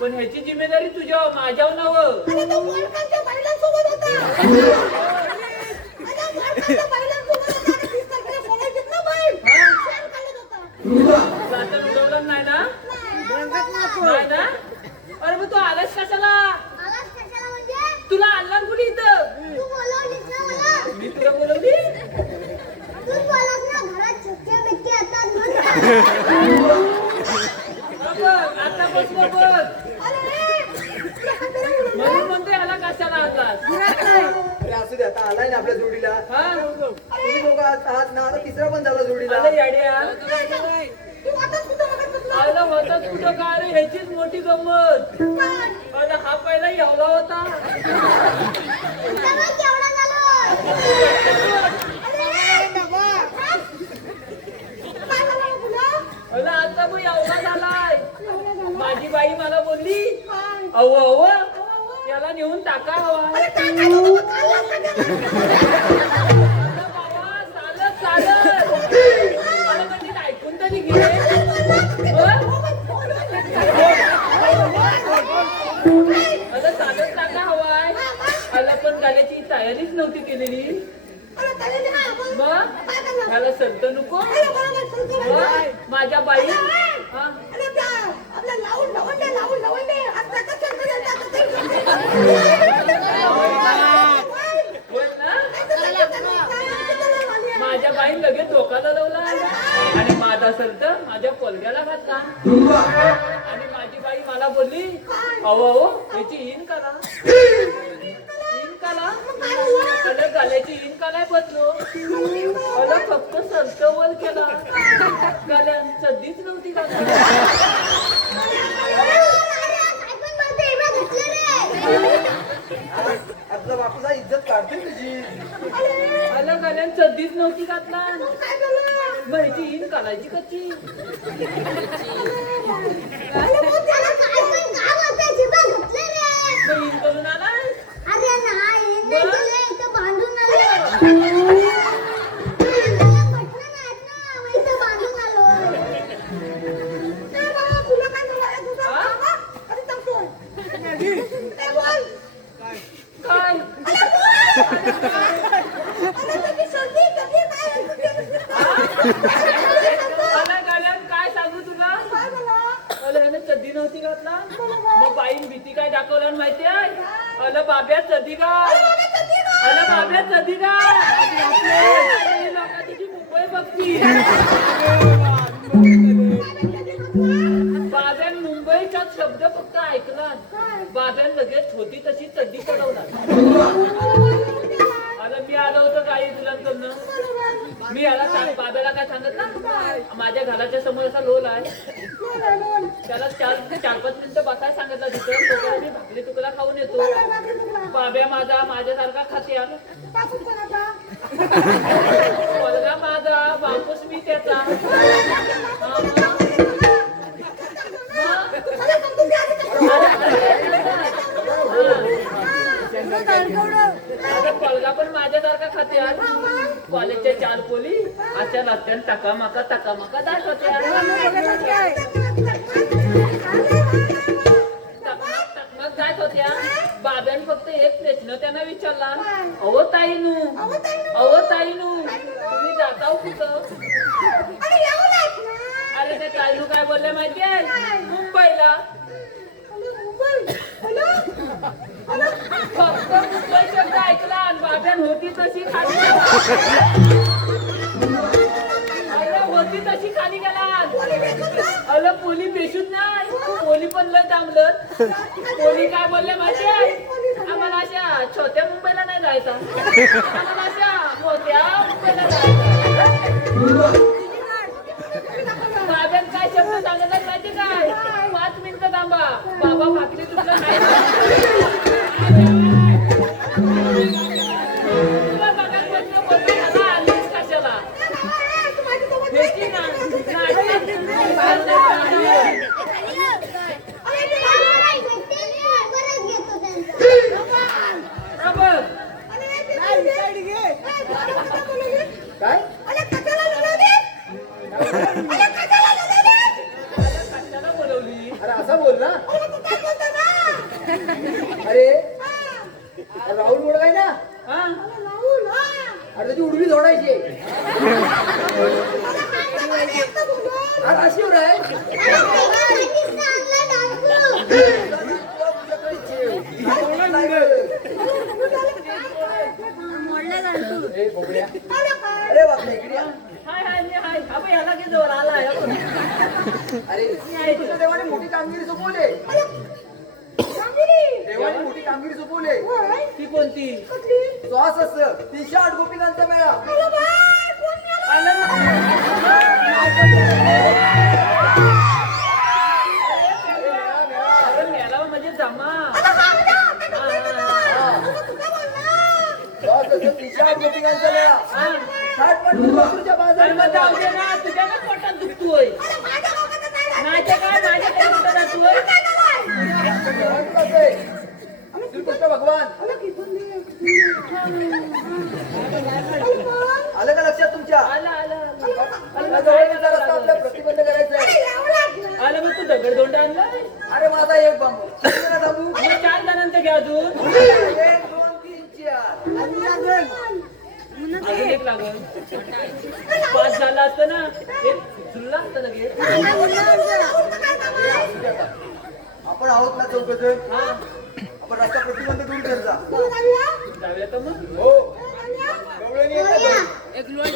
पण ह्याची जिम्मेदारी तुझ्या माझ्यावर नव. नाही ना नाही ना. अरे मग तू आलास कशाला. तुला आणला कुठे इथं. मी तुला बोलवली. आता बस बघ म्हणून म्हणते याला कशाला आणलास. अरे असू दे आता आलाय ना आपल्या जोडीला. तुम्ही दोघं आहात ना आता तिसरा पण झाला जोडीला. आला होता कुठं काय रे. ह्याचीच मोठी गंमत. अरे हा पहिला एवढा होता. आता मग एवढा झालाय. माझी बाई मला बोलली अव अव याला नेऊन टाका हवा. तयारीच नव्हती केलेली. अरे तयारी नाही आपण. मग काय करणार? ह्याला संत नको. अरे बरोबर सांगतो रे. मग माझ्या बाई हा? अरे त्या आपल्या लावून दे आता कसं बोल ना. माझ्या बाई लगेच डोकाला लावला आणि माझा संत माझ्या पोलग्याला घातला. आणि माझी बाई मला बोलली अहो याची इन करा. इन करा अलं गाल्याची इन कराय बदलो. अलं फक्त संत वर केला. गाल्यान सध्याच नव्हती घातली. आपला बापूचा इज्जत काढते तुझी. अलं गाल्यान सध्याच नव्हती घातला. मग याची इन करायची कशी. मग इन करून आलाय. काय मला गाड्यात काय सांगू तुला. अलं यानं चड्डी नव्हती घातला. मग बाईन भीती काय दाखवला माहिती आहे. अलं बाब्या चड्डी घाल. अलं बाब्या चड्डी घाल. लोका तुझी मुंबई बघती. बाब्यान मुंबईचा शब्द फक्त ऐकला. बाब्यान लगेच होती तशी चड्डी चढवला. अरे मी आलो होतो गाडी दुलांकडनं. मी याला बाब्याला काय सांगितलं माझ्या घराच्या समोर असा लोल आहे. त्याला 4-5 मिनिटं बसायला सांगितलं तिथं. तोपर्यंत मी भाकरी तुकडा खाऊन येतो. बाब्या माझ्यासारखा खाते आलो. मुलगा माझा बापूस मी त्याचा. पलगा पण माझ्यासारखा खाते. कॉलेजच्या 4 पोली अशा रस्त्याने टकामाका दाखवते. टकमक जात होत्या. बाब्याने फक्त एक प्रश्न त्यांना विचारला अहो ताईनू तुम्ही जाताव कुठं. अरे ते ताईनू काय बोलले माहितीये मुंबईला. फक्त मुंबई शब्द ऐकला आणि बाब्यान होती तशी खाली गेला. होती तशी खाली गेला. अलं पोली बेशूत नाही. पोली पण लय थांबलत. पोली काय बोलले माहिती आहे आम्हाला अशा छोट्या मुंबईला नाही जायचं. आम्हाला अशा मोठ्या मुंबईला जायचं. बाब्यान काय शब्द सांगतात माहिती काय 5 मिनिटं थांबा बाबा भाकरी तुला काय तुला बघायला आलीस कशाला. भेटी ना काय कशाला बोलवली. अरे असा बोल ना. अरे राहुल बोल काय ना. हा अरे त्याची उडवी जोडायची. अरे अशी हो रे. अरे बापरे इकडे या. हाय अबे याला की जोर आला. अरे तुझ्या देवाने मोठी कामगिरी सोपवले. देवाने मोठी कामगिरी सोपवले. ती कोणती. श्वास असं 308 गोपिकांचा मेळा. आलं ना. अरे मेला म्हणजे जमा. श्वास असं 308 गोपिकांचा मेळा. 60 बाजारात. जाऊ दे ना तुझ्या ना पोटात दुखतोय. नाही तर काय माझ्या पोटात जातोय. श्रीकृष्ण भगवान आलं का लक्षात तुमच्या. आपल्या प्रतिबंध करायचं आहे. आलं मग तू दगडधोंड आणलाय. अरे माझा एक बांबू. थांबू. 4 जणांचं घ्या अजून. 1 2 3 4. एक लागल. 5 झालं असतं ना हे झुललं असतं लगेच. आपण आहोत ना चौकजण. हा आपण रस्ता प्रतिबंध दूर करता. जाऊया तर मग. हो गवळणी येतात. एक लोट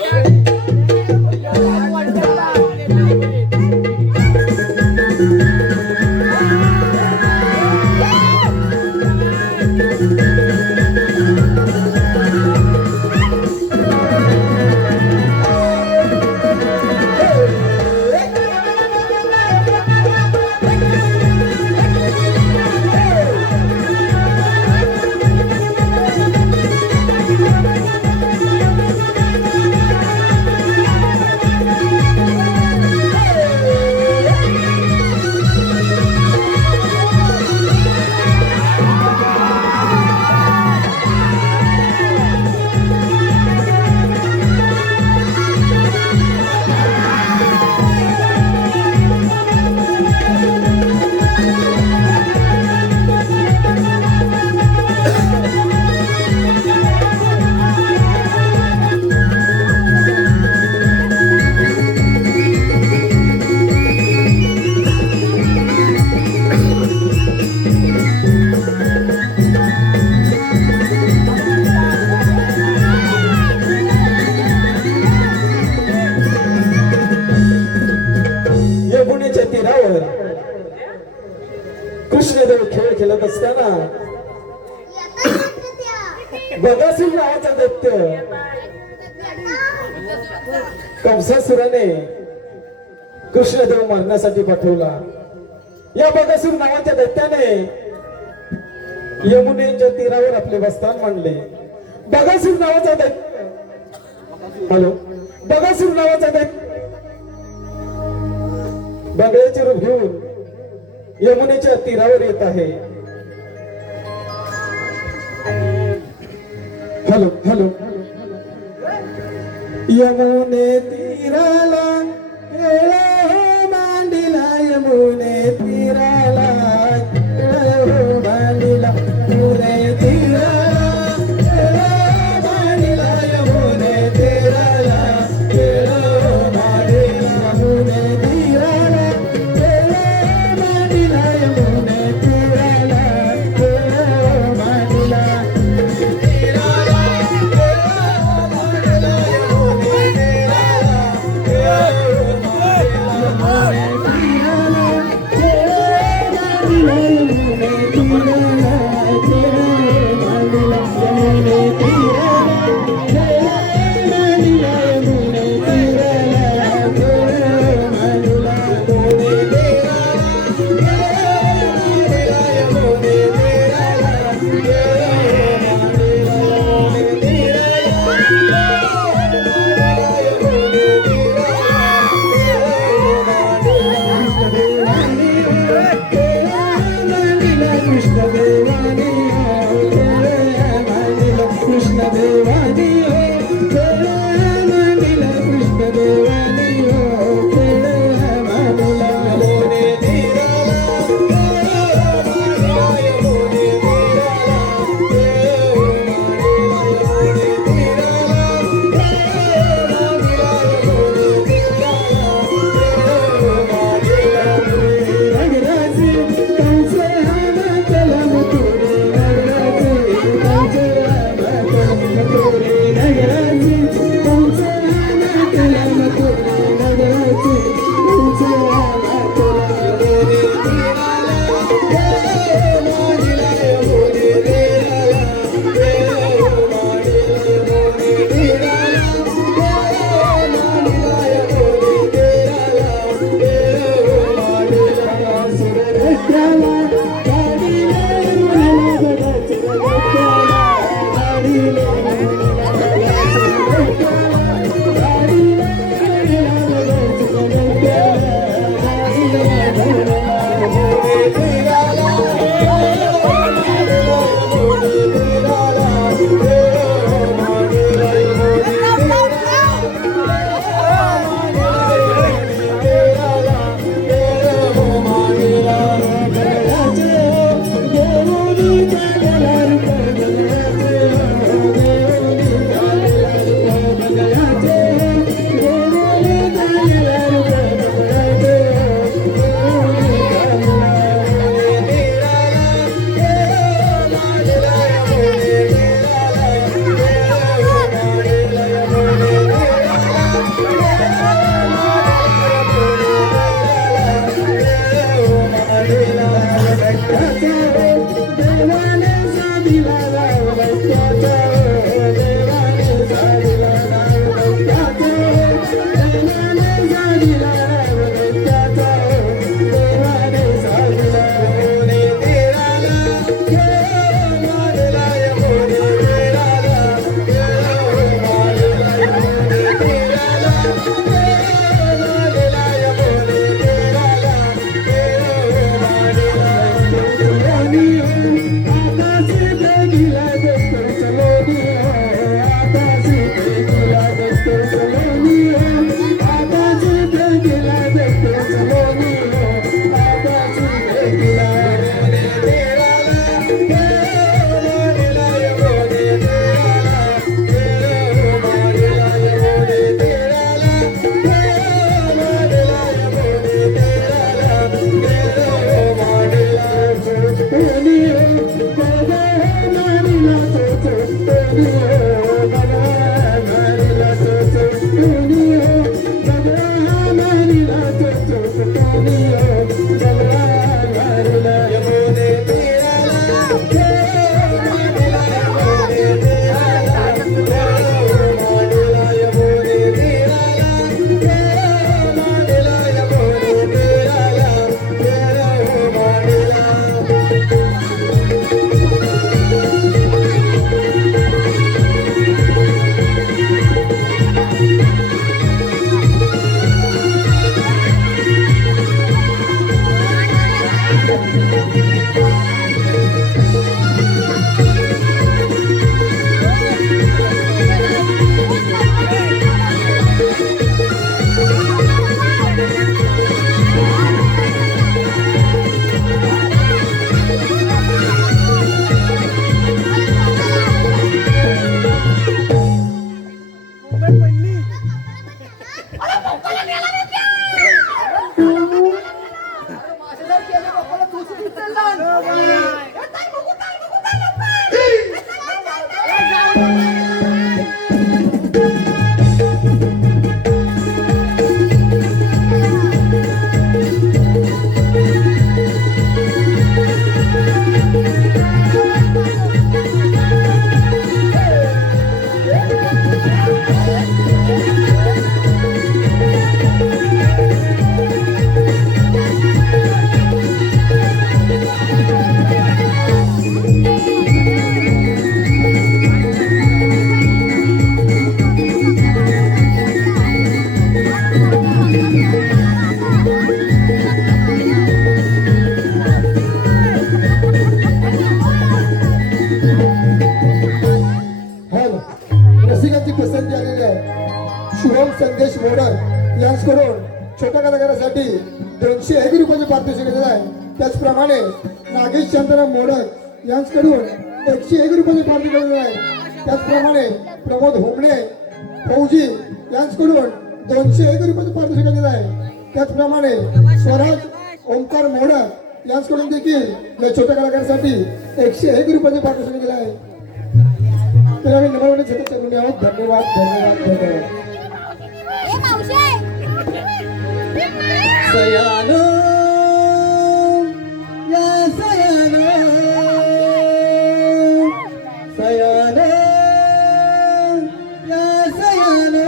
यमुनेच्या तीरावर कृष्णदेव खेळ खेळत असताना बगासूर नावाचा दैत्य कंसासुराने कृष्णदेव मारण्यासाठी पाठवला. या बगासूर नावाच्या दैत्याने यमुनेच्या तीरावर आपले बस्तान मांडले. बगासूर नावाचा दैत्य बगासूर नावाचा दैत्य बगळ्याचे रूप घेऊन यमुनेच्या तीरावर येत आहे. हॅलो यमुने तीराला खेळा हो मांडीला, यमुने तीराला खेळा हो मांडीला, यमुने तीराला खेळा हो मांडीला, यमुने तीराला खेळा हो मांडीला, यमुने तीराला खेळा हो मांडीला, यमुने तीराला खेळा हो मांडीला. तीराला खेळा हो मांडीला, यमुने तीराला यांची पसंती आलेली आहे. शुभम संदेश मोडक यांच्याकडून छोट्या कलाकारासाठी 201 रुपयाचे पारितोषिक दिलेले आहे. त्याचप्रमाणे नागेश शांताराम मोडक यांच्याकडून 101 रुपयाचे पारितोषिक दिलेले आहे. त्याचप्रमाणे प्रमोद होमणे फौजी यांच्याकडून 201 रुपयाचे पारितोषिक दिलेले आहे. त्याचप्रमाणे स्वराज ओंकार मोडक यांच्याकडून देखील या छोट्या कलाकारासाठी 101 रुपयाचे पारितोषिक दिलेले आहे. तर आम्ही नम्रपणे छोटे करून आहोत. धन्यवाद धन्यवाद धन्यवाद. सयानो या सयानो सयानो या सयानो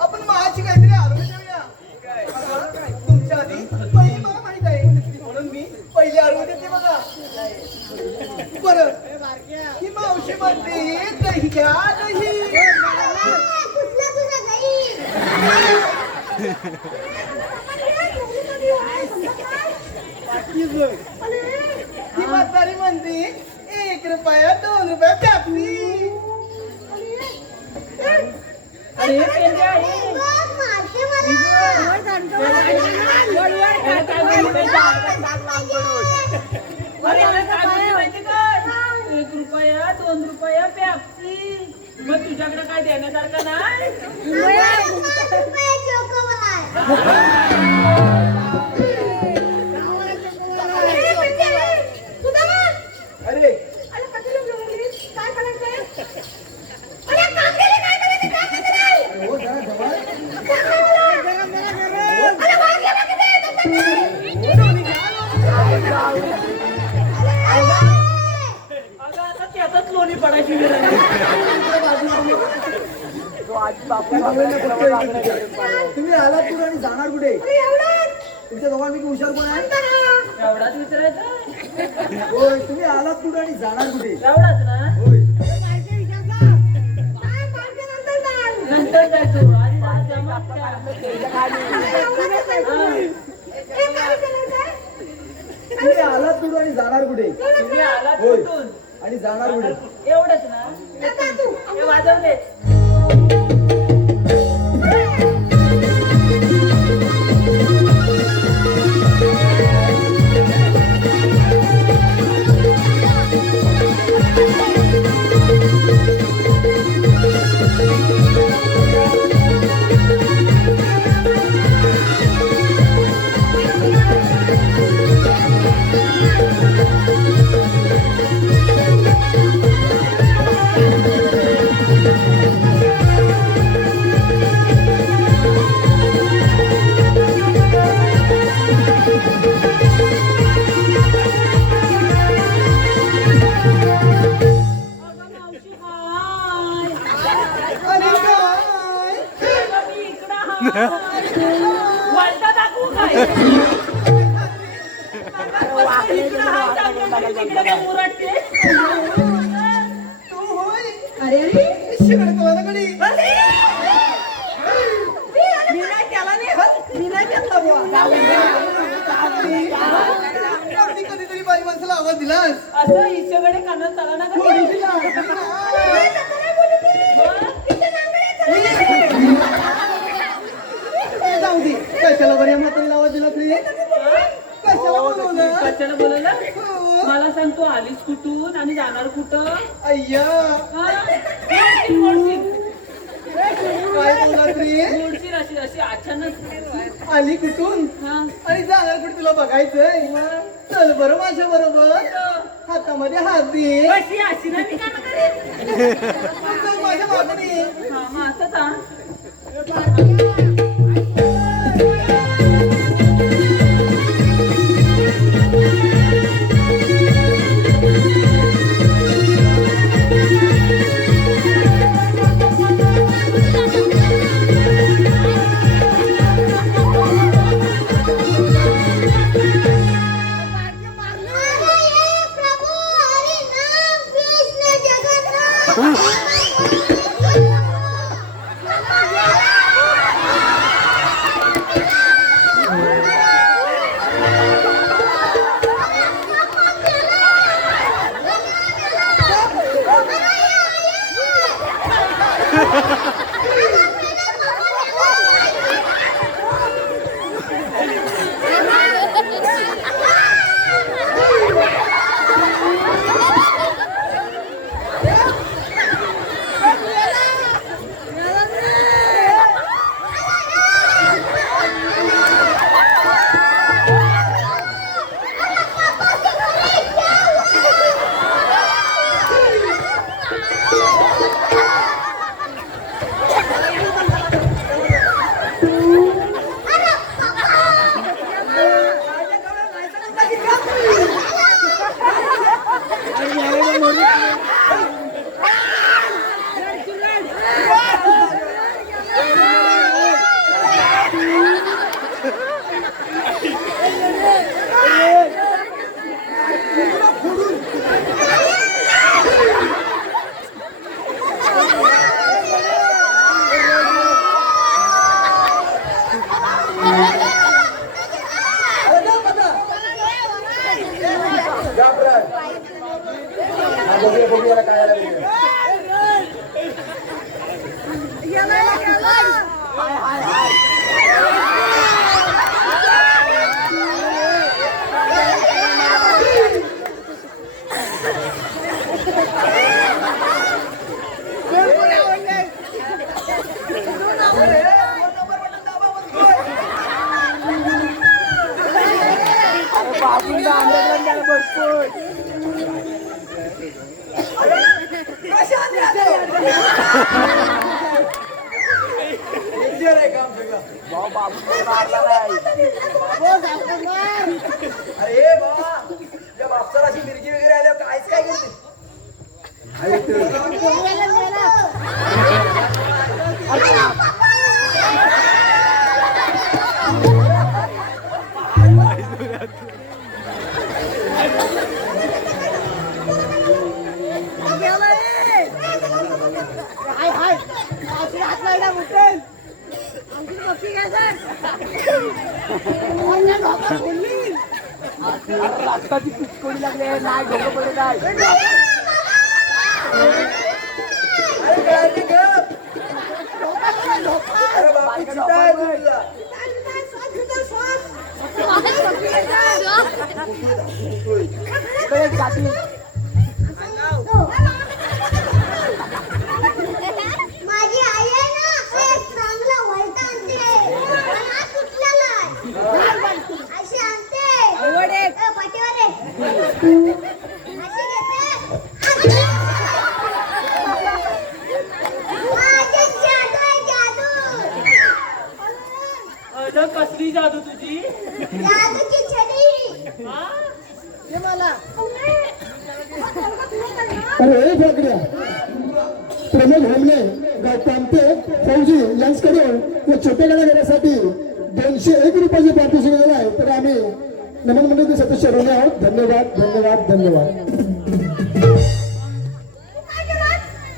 आपण माझी काहीतरी आरोग्य देऊया. तुमच्या आधी पहिली मला माहित आहे म्हणून मी पहिली आरोग्य देते बघा. बरं ही मावशी म्हणते दही घ्या दही. ही म्हातारी म्हणते 1 रुपया 2 रुपया प्यापली. अरे एक रुपया 2 रुपया पेप्सी. मग तुझ्याकडे काय देण्यासारखं नाही. अरे आता त्यातच लोणी पडायची वेळ आली. तुम्ही आलात कुठे आणि जाणार कुठे? तुमच्या दोघांपैकी हुशार कोण आहे? एवढाच विचारायचं होय, तुम्ही आलात कुठे आणि जाणार कुठे? एवढाच ना होय. नंतर जायचो आधी जायचं मग काय? तुम्ही आलात कुठे आणि जाणार कुठे? तुम्ही आलात होय. कुठून? आणि जाणार कुठे? एवढंच ना हे वाजवतेच वळता दाखवू काय इकडं हात टाकून तिकडे काय मुरडते? मी नाही केला नाही मी नाही घेतला बुवा. कधीतरी बाई माणसाला आवाज दिलास. असं हिच्याकडे कानात चाला ना का? जाऊ दे, कशाला बरं या म्हातारीला आवाज दिला तुम्ही? कशाला बोलवलं? कशाला बोलायला मला सांग तू आलीस कुठून आणि जाणार कुठं? अय्या, हा? मोडशील काय बोला रे? मोडशील अशी अशी अचानक आली कुठून हा आणि जाणार कुठे तुला बघायचंय? चल बरं माझ्या बरोबर, हातामध्ये हात दे. अशी अशी ना मी काय करेन चल माझ्या मागणी. हा मग आता का प्रभु हरि नाम कृष्ण जगन्नाथ बघूया काय लागलं. अरे बाबा, त्या बापसाला अशी मिरगी वगैरे आल्यावर कायच काय केलं? हाय हाय मावशी हात लायला उठेल आमची पक्षी काय सर बोलली आत्ताची पिचकोडी लागले नाही डोकं पडत आहे अरे काय ते गप? अरे बापू चिता आहे तुझा. माझी आई आहे ना एक चांगला वैता आणते आणि हात तुटलेला आहे. अशी आणते पाठीवर अशी घेते माझी जादू आहे जादू कसली जादू तुझी जादूची छडी हे मला अरे फाकड्या प्रमोद होमने तामते फौजी यांच्याकडून या छोट्या गाड्या घेण्यासाठी 201 रुपयाची पारितोषिक मिळालं आहे. तर आम्ही नमन मंडळी सतीश शरवणे आहोत. धन्यवाद धन्यवाद धन्यवाद.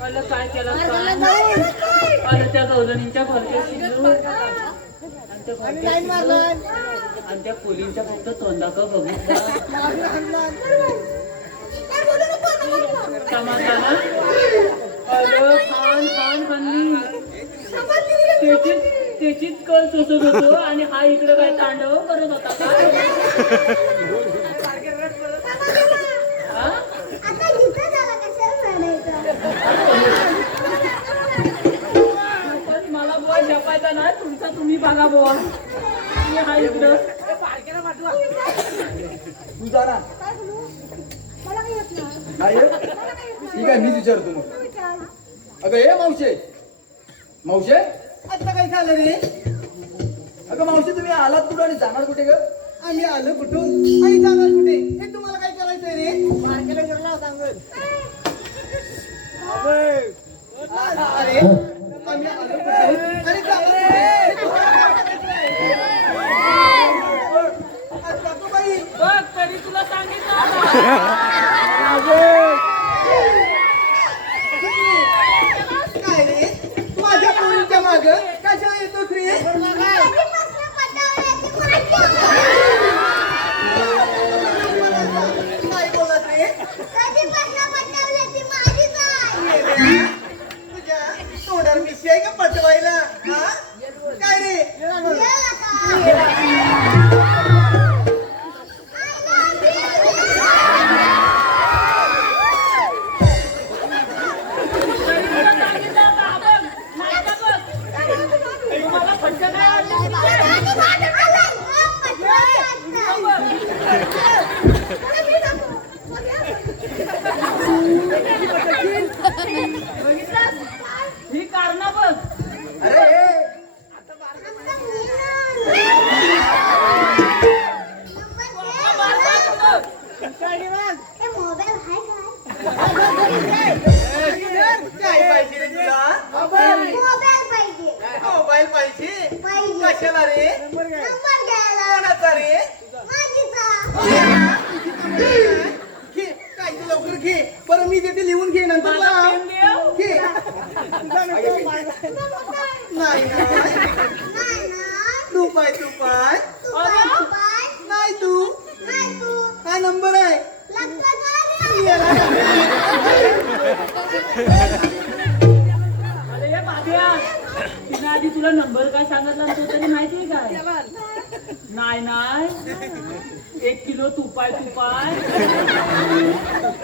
आलं काय केलं आलं त्या गौजणींच्या घरच्या आम्ही लाईन मारलं आणि त्या पोलींच्या फक्त तोंडाक बघितला समाधान आलं खान खान खाल्ली त्याचीच कळ सोसत होतो आणि हा इकडे काय तांडव करत होता का हा? आता जिथं झाला कशाला म्हणायचं पण मला बुवा जपायचा ना तुमचा तुम्ही बघा बुवा मी हा इकडं तू जा ना. मला काही येत नाही. नाही येत? ठीक आहे मीच विचारतो मग. अगं हे मावशे मावशे आता काय झालं रे अगं मावशी तुम्ही आलात कुठं आणि जाणार कुठे ग? आम्ही आलो कुठून आणि जाणार कुठे हे तुम्हाला काय करायचंय रे मार्केला गेला सांगत अरे आम्ही आलो कुठून आणि जाणार बाई बघ तरी तुला सांगितलं काय रे माझ्या पोरीच्या माग कशा येतो रे कधीपासून पटवण्याची माझी काय बोलत रे कधीपासून पटवण्याची माझीच आहे. तुझ्या तोंडावर मिशी आहे का पटवायला हा काय रे ये आता. तुम्हाला फटका नाही आवडला? ही कारण बघ अरे हे मोबाईल काय पाहिजे रे तुला पाहिजे मोबाईल पाहिजे पाहिजे कशाला रे नंबर घ्यायला कोणाचा रे माझीचा घे काय तू लवकर घे बरं मी देते लिहून घे नंतर मला लाव. पेन देव घे नाही नाही ना तू पाय तू पाय नाही तू नाही तू हा नंबर आहे लक्षात अरे हे बाब्या तिने आधी तुला नंबर काय सांगितला तो तरी माहितीये काय नाही नाही 1 किलो तुपाय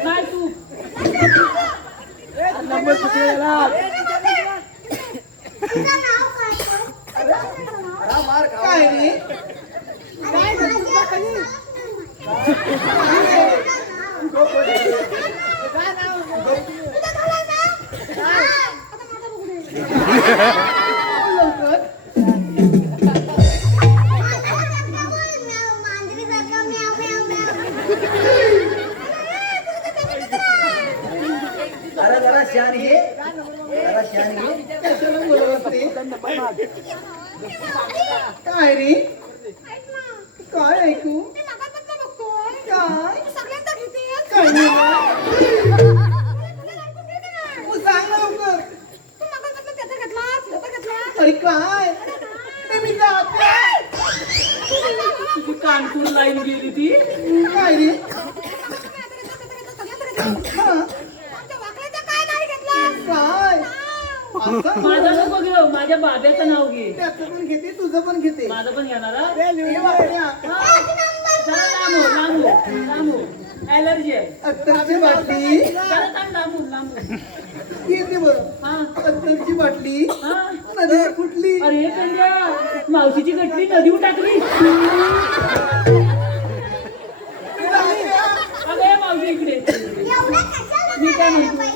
नाही तू नंबर चुकलेला तुझं नाव काय हा मार खा. काय रे अरे जरा शान घे जरा शान घे. कशाला बोलवत रे काय रे काय ऐकू काय कानपूर लाईन गेली ती काय रे काय असं? माझं नको घेऊ माझ्या बाब्याचं नाव घे त्याचं पण घेते तुझं पण घेते माझं पण घेणार हा? हे वाकड्या. जरा लांबू ऍलर्जी आहे अत्तरची बाटली जरा थांब, लांबू घेते बरं हा अत्तरची बाटली हा नदीवर फुटली अरे कंद्या मावशीची गटली नदीवर टाकली अगं मावशी इकडे मी काय म्हणतो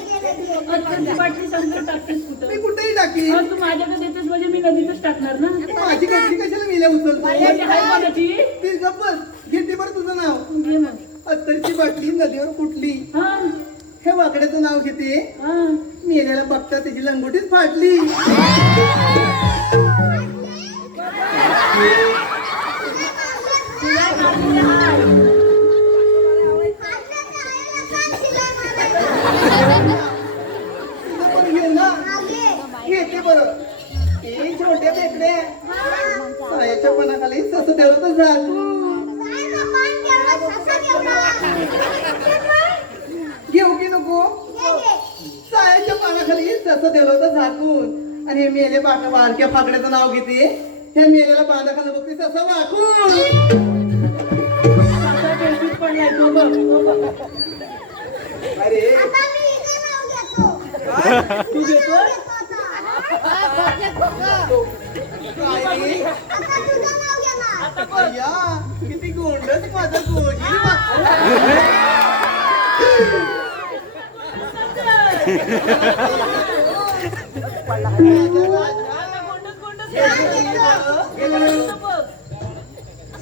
अत्तरची बाटली संकट टाकतेस मी कुठं कुठेही टाकी हा, तू माझ्याकडे देतेस म्हणजे मी नदीतच टाकणार ना माझी गटली कशाला मेल्या म्हणजे हाय उचलतो कोणाची ती गप्पच घेते बरं तुझं नाव घे मग अत्तरची बाटली नदीवर फुटली हा हे वाकड्याचं नाव घेते हा मेल्याला बघता त्याची लंगोटीच फाटली तुझं पण घे ना घेते बरं हे छोट्या बेकड्या सायाच्या पणाखाली तसं ठेवलं तर झालं घेऊ की नको सायाच्या पानाखाली तसं ठेवलं तर झाकून आणि हे मेले बारक्या फाकड्याचं नाव घेते त्या मेलेल्या पानाखाली बघते तसं वाकून आता बेडशीट पडलाय तो बघ अरे तू घेतो काय रे? आता बघ अय्या, किती गोंडस माझं गोजी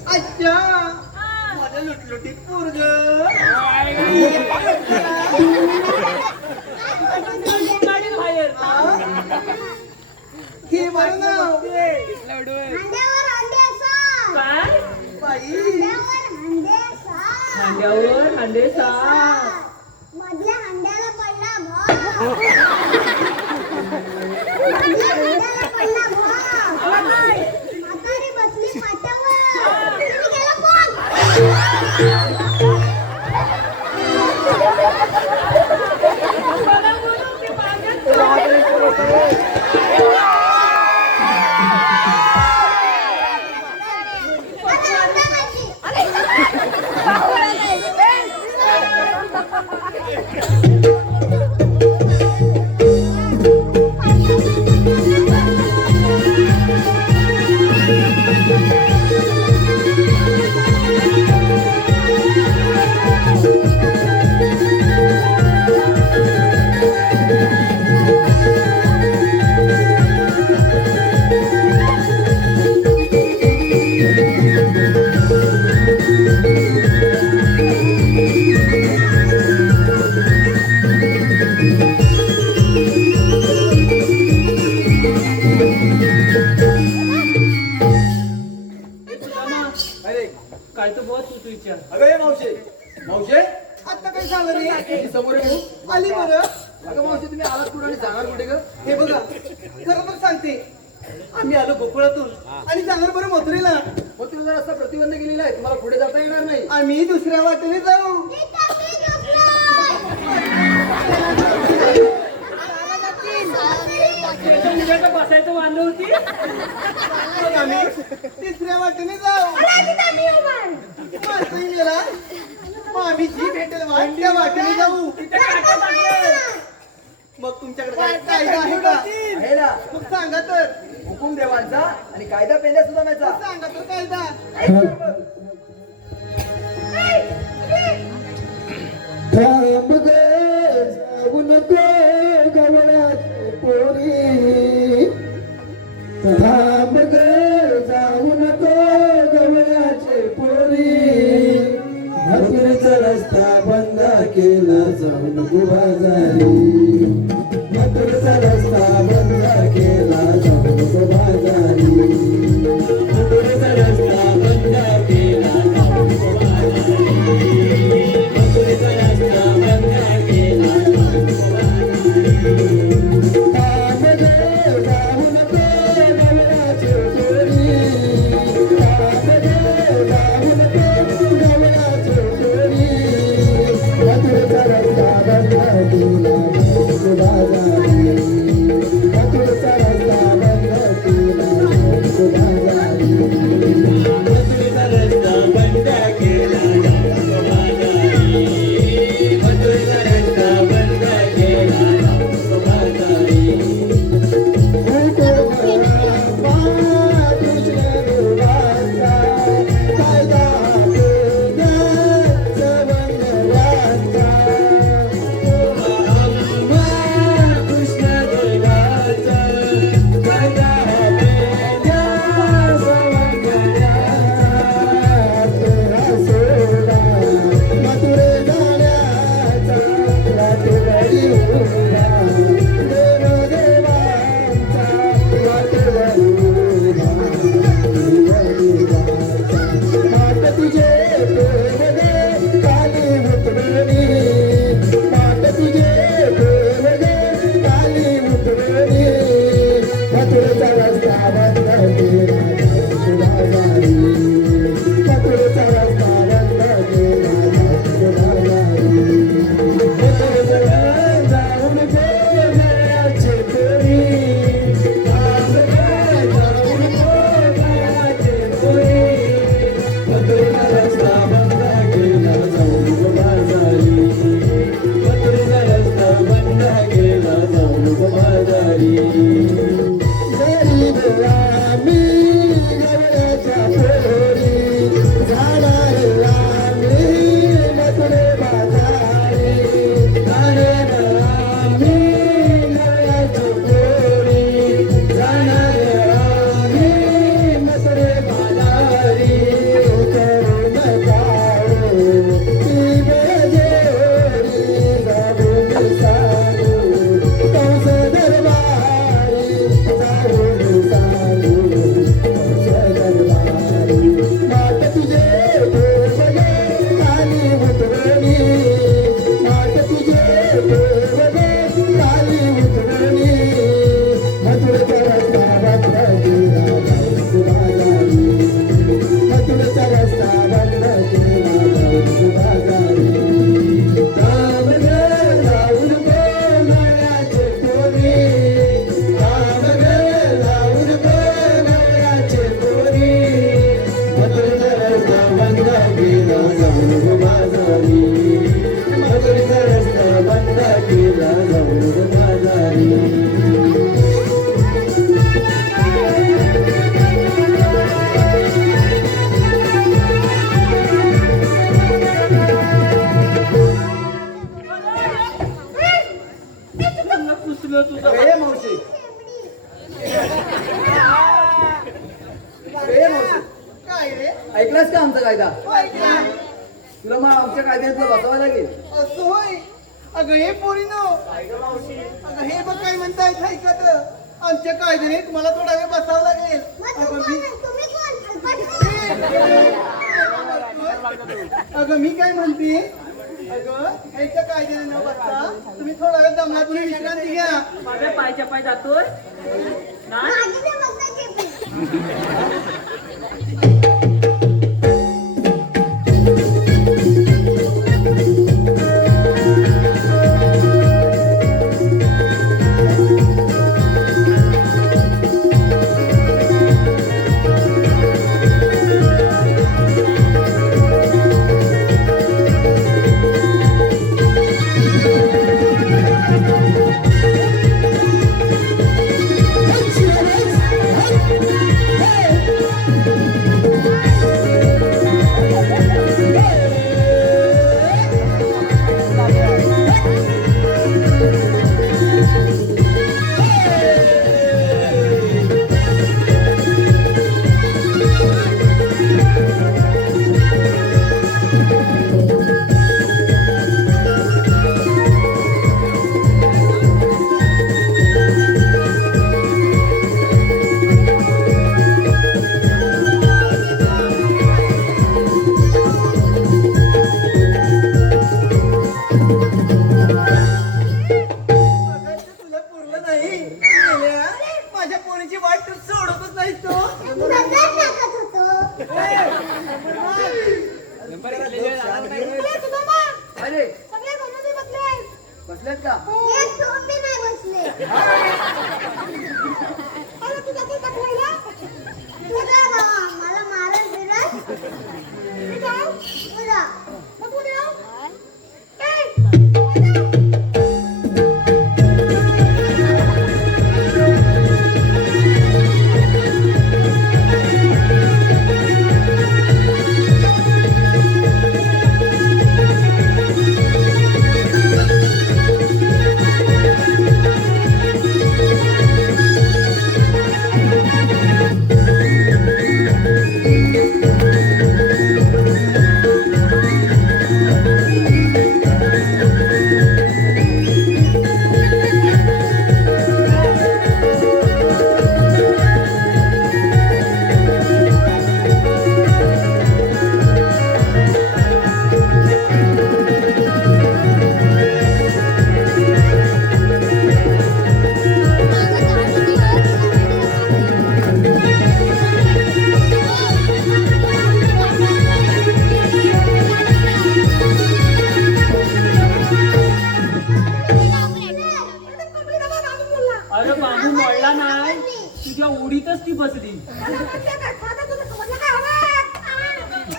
अच्छा माझं लुटलुटीत पोरग बाहेर हे बरं नाव काय बाई हांड्यावर हांडे मधल्या हांड्याला पडला भाव मधल्या हांड्याला पडला भाव म्हातारी बसली पाट्यावर तुम्ही गेला कोण काय तर बहुत तू विचार अगं मावशे मावशे आता काय झालं रे समोर येऊ आली बरं अगं मावशे तुम्ही आलात कुठं आणि जाणार कुठे ग हे बघा खरं तर सांगते आम्ही आलो गोकुळातून आणि जाणार बरं मथुरेला मग तुला जर असा प्रतिबंध केलेला आहे तुम्हाला पुढे जाता येणार नाही आम्ही दुसऱ्या वाटेने जाऊ उद्याचं बसायचं वांदे होती मग आम्ही तिसऱ्या वाटेने जाऊ मासळी मेला मग आम्ही जी भेटेल वाट त्या वाटेने जाऊ मग तुमच्याकडे काय कायदा आहे का आहे ना मग सांगा तर हुकुम देवांचा आणि कायदा पेंड्या सुद्धा सांगा तर कायदा थांब गे जाऊ नको गवळ्यात पोरी थांब गे जाऊ नको गवळ्याचे पोरी मथुरेचा रस्ता बंद केला जाऊ नको बाजारी मथुरेचा रस्ता बंद केला जाऊ नको बाजारी मथुरेचा रस्ता बंद केला तुझे प्रेम गे काली उतरणी मात तुझे प्रेम गे काली उतरणी मथुरेचा रस्ता बंद केला तुला जारी मथुरेचा रस्ता बंद केला तुला जारी मथुरेचा जाऊन गोव्याचे तोरी जाऊन गोव्याचे तोरी मथुरेचा रस्ता बंद केला जाऊन बाजारी मथुरेचा रस्ता बंद केला जाऊन बाजारी गरीब आम्ही गवळ्याच्या पोरी जाणार आम्ही मथुरे बाजारी जाणार आम्ही गवळ्याच्या पोरी जाणार आम्ही मथुरे बाजारी करून काढू ती बेजेरी जाऊन सांगू कंस दरबारी जाऊन सांगू कंस दरबारी मात तुझे प्रेम गे काली उतरणी मात तुझे प्रेम गे काली उतरणी मथुरेचा रस्ता बंद केला जाऊन बाजारी मथुरेचा रस्ता बंद केला जाऊन बाजारी राम गे जाऊन गोव्याचे पोरी राम गे जाऊन गोव्याचे पोरी मथुरेचा रस्ता बंद केला जाऊन बाजारी मथुरेचा रस्ता बंद केला जाऊन बाजारी त्यांना पुसलं तुझं ए मावशी ए मावशी काय रे ऐकलास का आमचा कायदा ऐकला तुला मग आमच्या कायद्यातलं बसावं लागेल असं होय अगं हे पोरीनो अगं हे बघ काय म्हणतायत ऐकत आमच्या कायद्याने तुम्हाला थोडा वेळ बसावं लागेल अगं मी काय म्हणते अगं ह्याच्या कायद्याने न बसता तुम्ही थोडा वेळ दमला तुम्ही विश्रांती घ्या माझ्या पायच्या पाय जातोय नाही अरे सगळे बनवले बसले बसलेत का एक सोप बी नाही बसले अरे तू कसं टाकलं तुला मला मारल बिरल मी जाऊ तुला मग कुठे जाऊ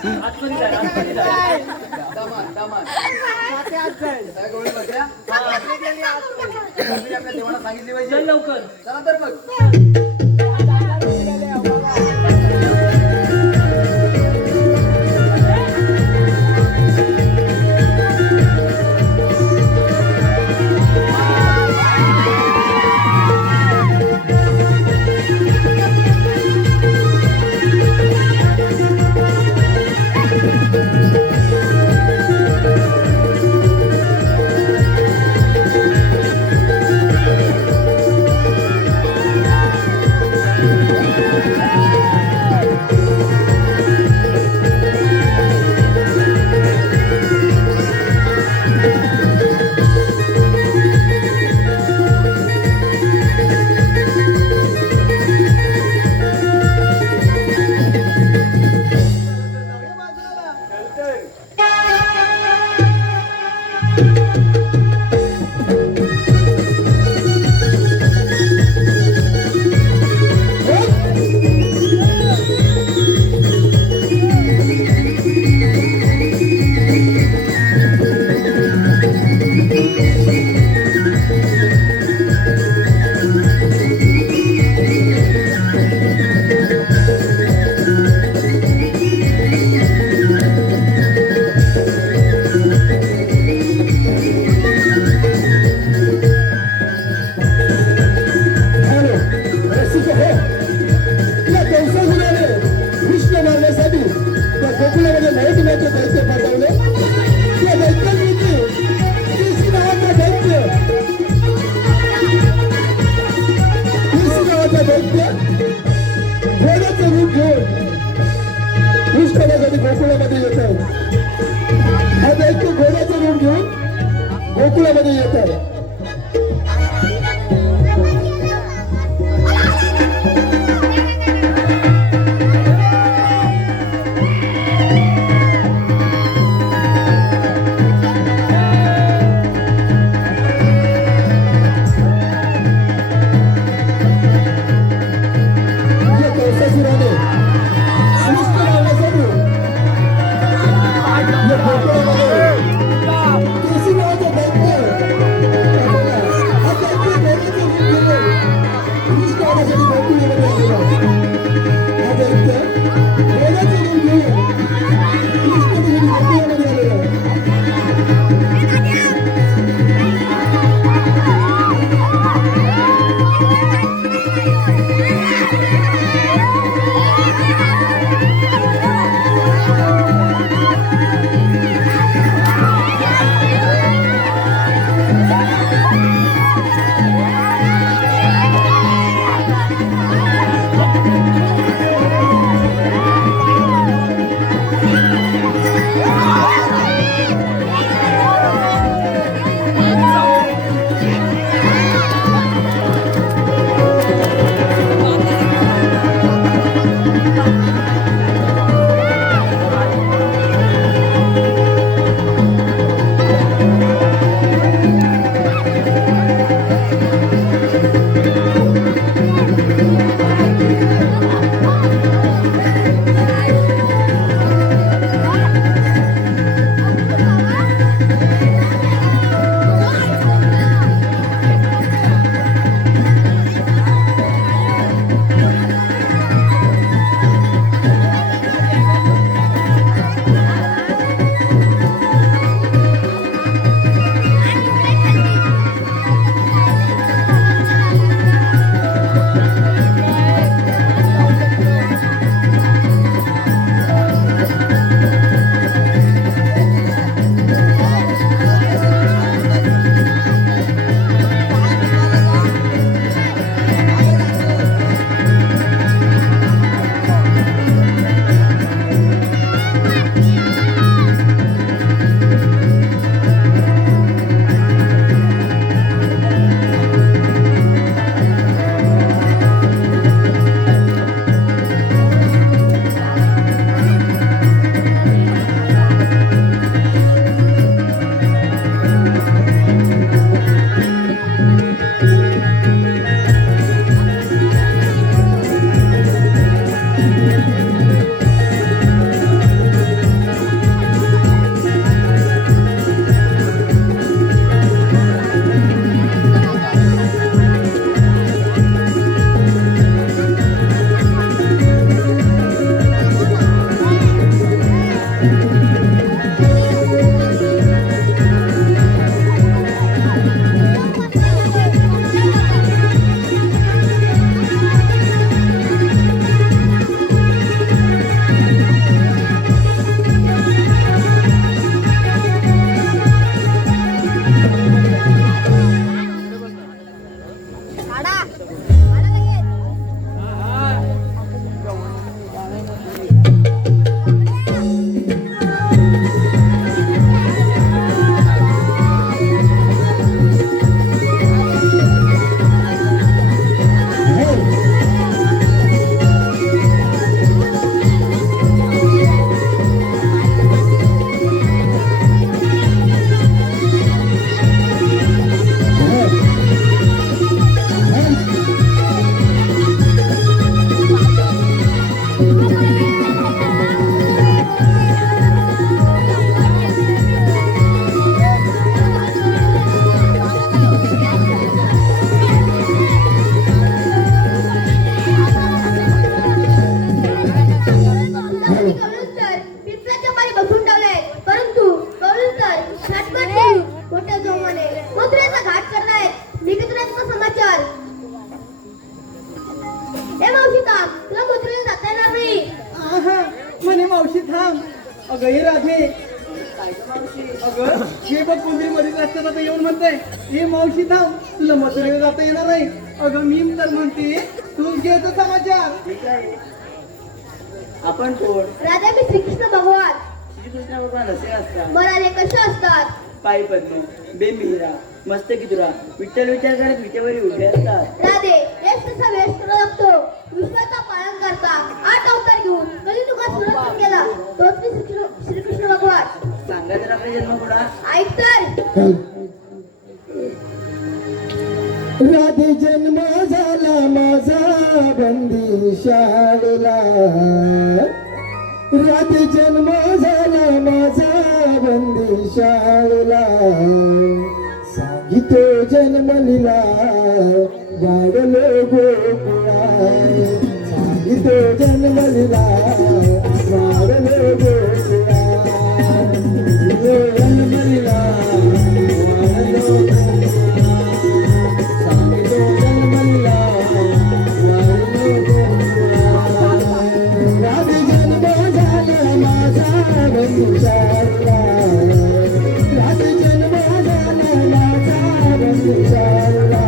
आतमध्ये जाय, आतमध्ये जाय. दामाद काय गोळी बघ्या आपल्या देवाला सांगितली चल पाहिजे लवकर. चला तर मग हॅलो रसिक हो या कंसासुराने कृष्ण मारण्यासाठी त्या गोकुळामध्ये मराठीचे दैत्य पाठवले त्या दैत्यांपैकी केसी नावाचा दैत्य घोड्याचं रूप घेऊन कृष्णासाठी गोकुळामध्ये येत आहे हा दैत्य घोड्याचं रूप घेऊन गोकुळामध्ये येत आहे कृष्णाच्या पारी बसून ठेवले, परंतु कळून तर छाटमाट करून मोठ्या जोमाने मथुरेचा घाट करतायत. निघित्रांचा समाचार. हे मावशी थांब, तुला मथुरेला जाता येणार नाही. आहा, म्हणे मावशी थांब. अगं हे राधे, अगं हे बघ कुंभी मध्ये असताना तर येऊन म्हणते हे मावशी थांब, तुला मथुरेला जाता येणार नाही. अगं मी तर म्हणते तू घेतो समाचार. आपण कोण? राजा मी श्रीकृष्ण भगवान. श्रीकृष्ण भगवान असे असतात. मराले कसे असतात? पायी पद्म, बेमिहिरा, मस्तकी तुरा, विठ्ठल विचार करत विटेवरी उभे असतात. राधे वेश तसा वेश करू लागतो. विश्वाचा पालन करता 8 अवतार घेऊन कलियुगात सुरक्षित केला तोच मी श्रीकृष्ण भगवान. सांगा जर आपला जन्म कुठा? ऐक तर. राधे जन्म झाला माझा बंदी शाळेला. राधे जन्म झाला माझा बंदी शाळेला. सांगितो जन्मलीला वाढलो गोकुळा. सांगितो जन्मलीला वाढलो गोकुळा. जन्मलीला वाढलो गोकुळा. सांगितो जन्मलीला वाढलो गोकुळा. राधे जन्म झाला माझा बंदी शाळेला. राधे जन्म झाला माझा बंदी शाळेला.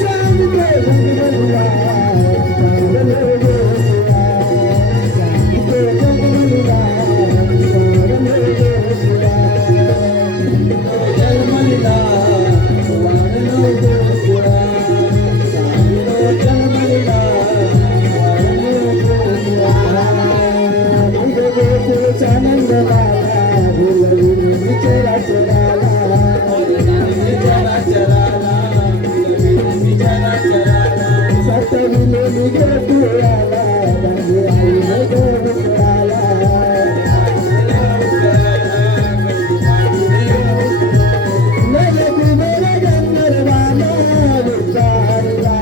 सांगितो जन्मलीला वाढलो गोकुळा. सांगितो जन्मलीला वाढलो गोकुळा. जन्मलीला वाढलो गोकुळा. सांगितो जन्मलीला वाढलो गोकुळा. गोकुळचा आनंद झाला भुलविन विचारा चराला. विचारा चराला, भुलविन विचारा चराला. सतविले गोकुळाला बांधे आईने गोकुळाला. नलकुबेर गंधर्वाला विचारला.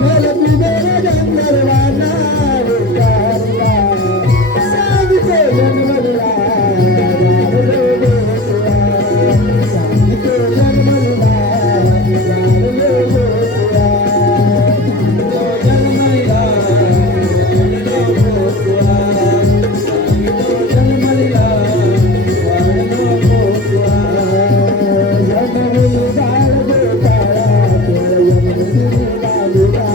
नलकुबेर गंधर्वाला विचारला. सांगितो जन्मलीला वाढलो गोकुळा. सांगितो जन्मलीला वाढलो गोकुळा. जन्मलीला वाढलो गोकुळा. सांगितो जन्मलीला वाढलो गोकुळा. जन्मली बाळ गोपाळा केळ जन्मली बालुका.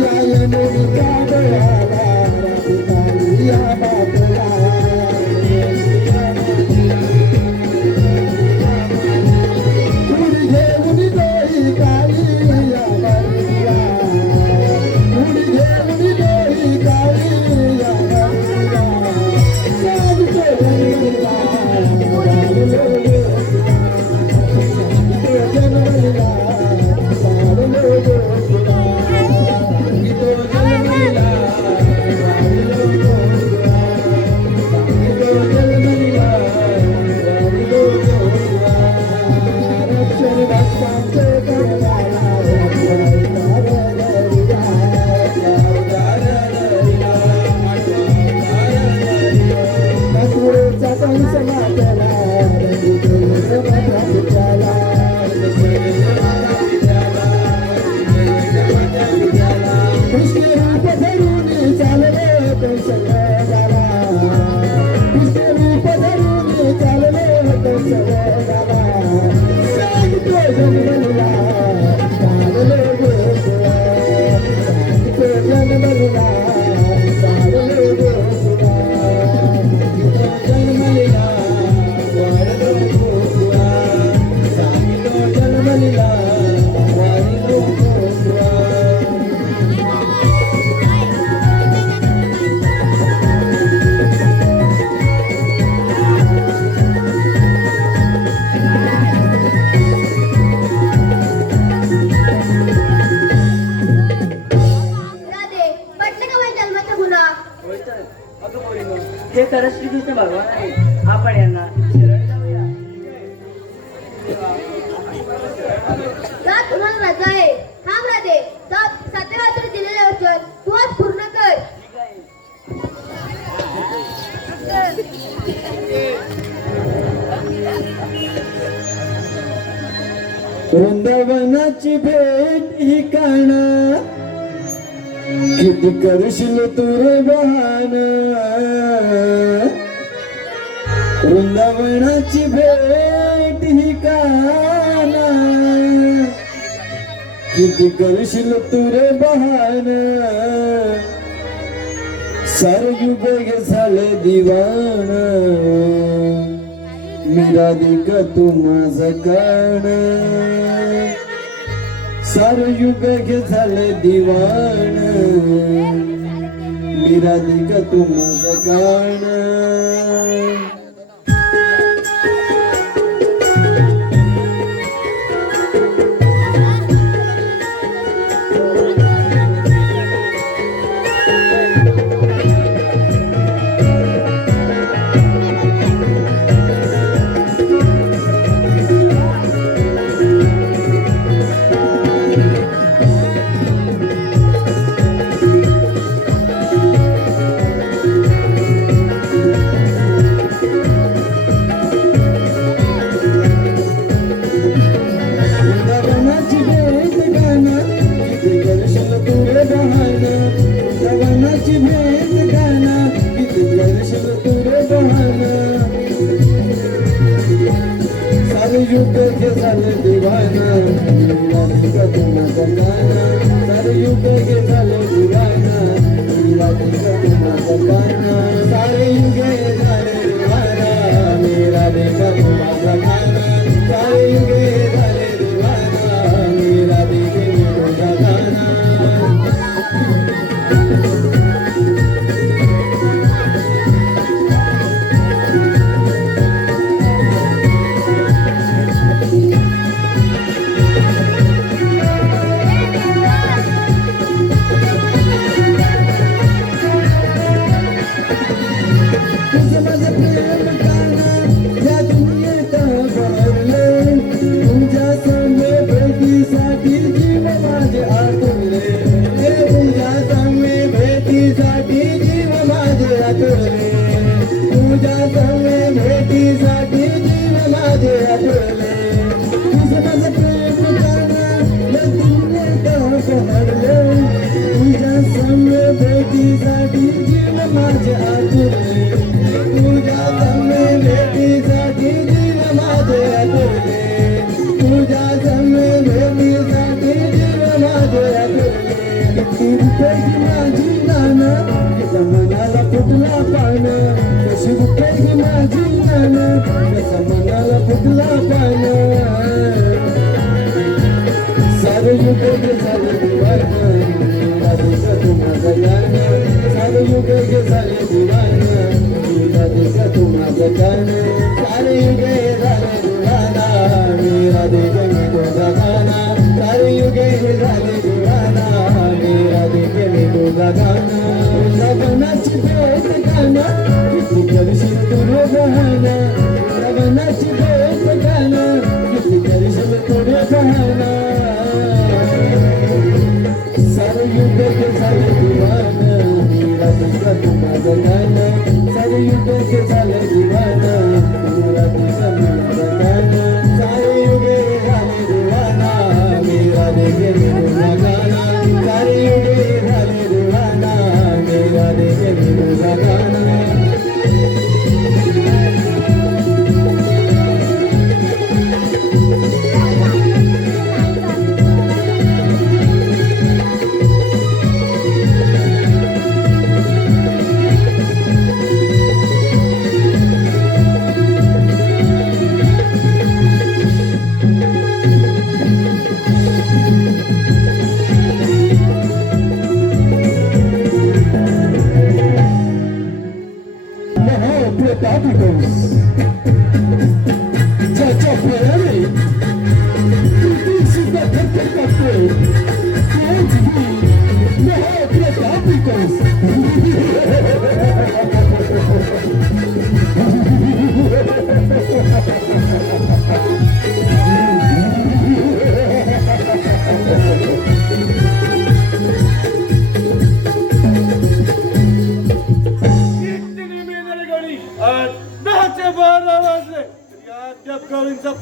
या यमुनिका डोळ्याला राधिकाली या बाबला. उडी घेऊन डोळी काळी या बाबला. उडी घेऊन डोळी काळी या बाबला. सांगितो जन्मलीला वाढलो गोकुळा. सांगितो जन्मलीला वाढलो गोकुळा. सांगितो जन्मलीला वाढलो गोकुळा. सांगितो जन्मलीला वाढलो गोकुळा. रक्षण भक्तांचे करवाला मथुरेचा कंस मातला. कृष्ण रूप धरून चालले कंस गाला. कृष्ण रूप धरून चालले कंस गाला. सांगितो जन्मलीला वाढलो गोकुळा. सांगितो जन्मलीला वाढलो गोकुळा. सांगितो जन्मलीला वाढलो गोकुळा. सांगितो जन्मलीला वाढलो गोकुळा. राधे पटले का माझ्या जन्माचा गुन्हा? होय तर. अगं पोरीनो, हे खरंच श्रीकृष्ण भगवान आहे. आपण यांना शरण जाऊया. रात तुम्हाला रजा आहे. थांब राधे. 7 वाजता दिले दिलेले वचन तू आज पूर्ण कर. वृंदावनाची भेट ही काना किती करशील तू रे बहान. वृंदावनाची भेट ही काना किती करशील तू रे बहान. सार युग गे झाले दिवाण मीरा का तू माझा कान. सार युग गे झाले दिवाण मीरा का तू माझा कान. युग के झाले दिवाना मीरा का तू माझा काना. सारे युग के झाले दिवाना मीरा का तू माझा काना. सारे युग के झाले दिवाना मीरा का तू माझा काना. सारे युग के झाले दिवाना मीरा का तू माझा काना. मनाला फुटला पान कशी उठेगी माझी नान कसं मनाला फुटला पान. सारे युग गे झाले दिवाना मीरा का तू माझा कान. सारे युग गे झाले दिवाना मीरा का तू माझा कान. सारे युग झाले दिवाना मीरा का मी तुझा गाना. सारे युग झाले दिवाना मीरा का मी तुझा गाना. वृंदावनाची भेट गाना किती करशील तू रे बहाना. वृंदावनाची भेट गाना किती करशील तू रे बहाना. सारे युग के झाले दिवाना मीरा का तू माझा गाना. सारे युग के झाले दिवाना मीरा का मी तुझा गाना. सारे युग झाले दिवाना मीरा का मी तुझा गाना. सारे युग झाले दिवाना मीरा का मी तुझा गाना.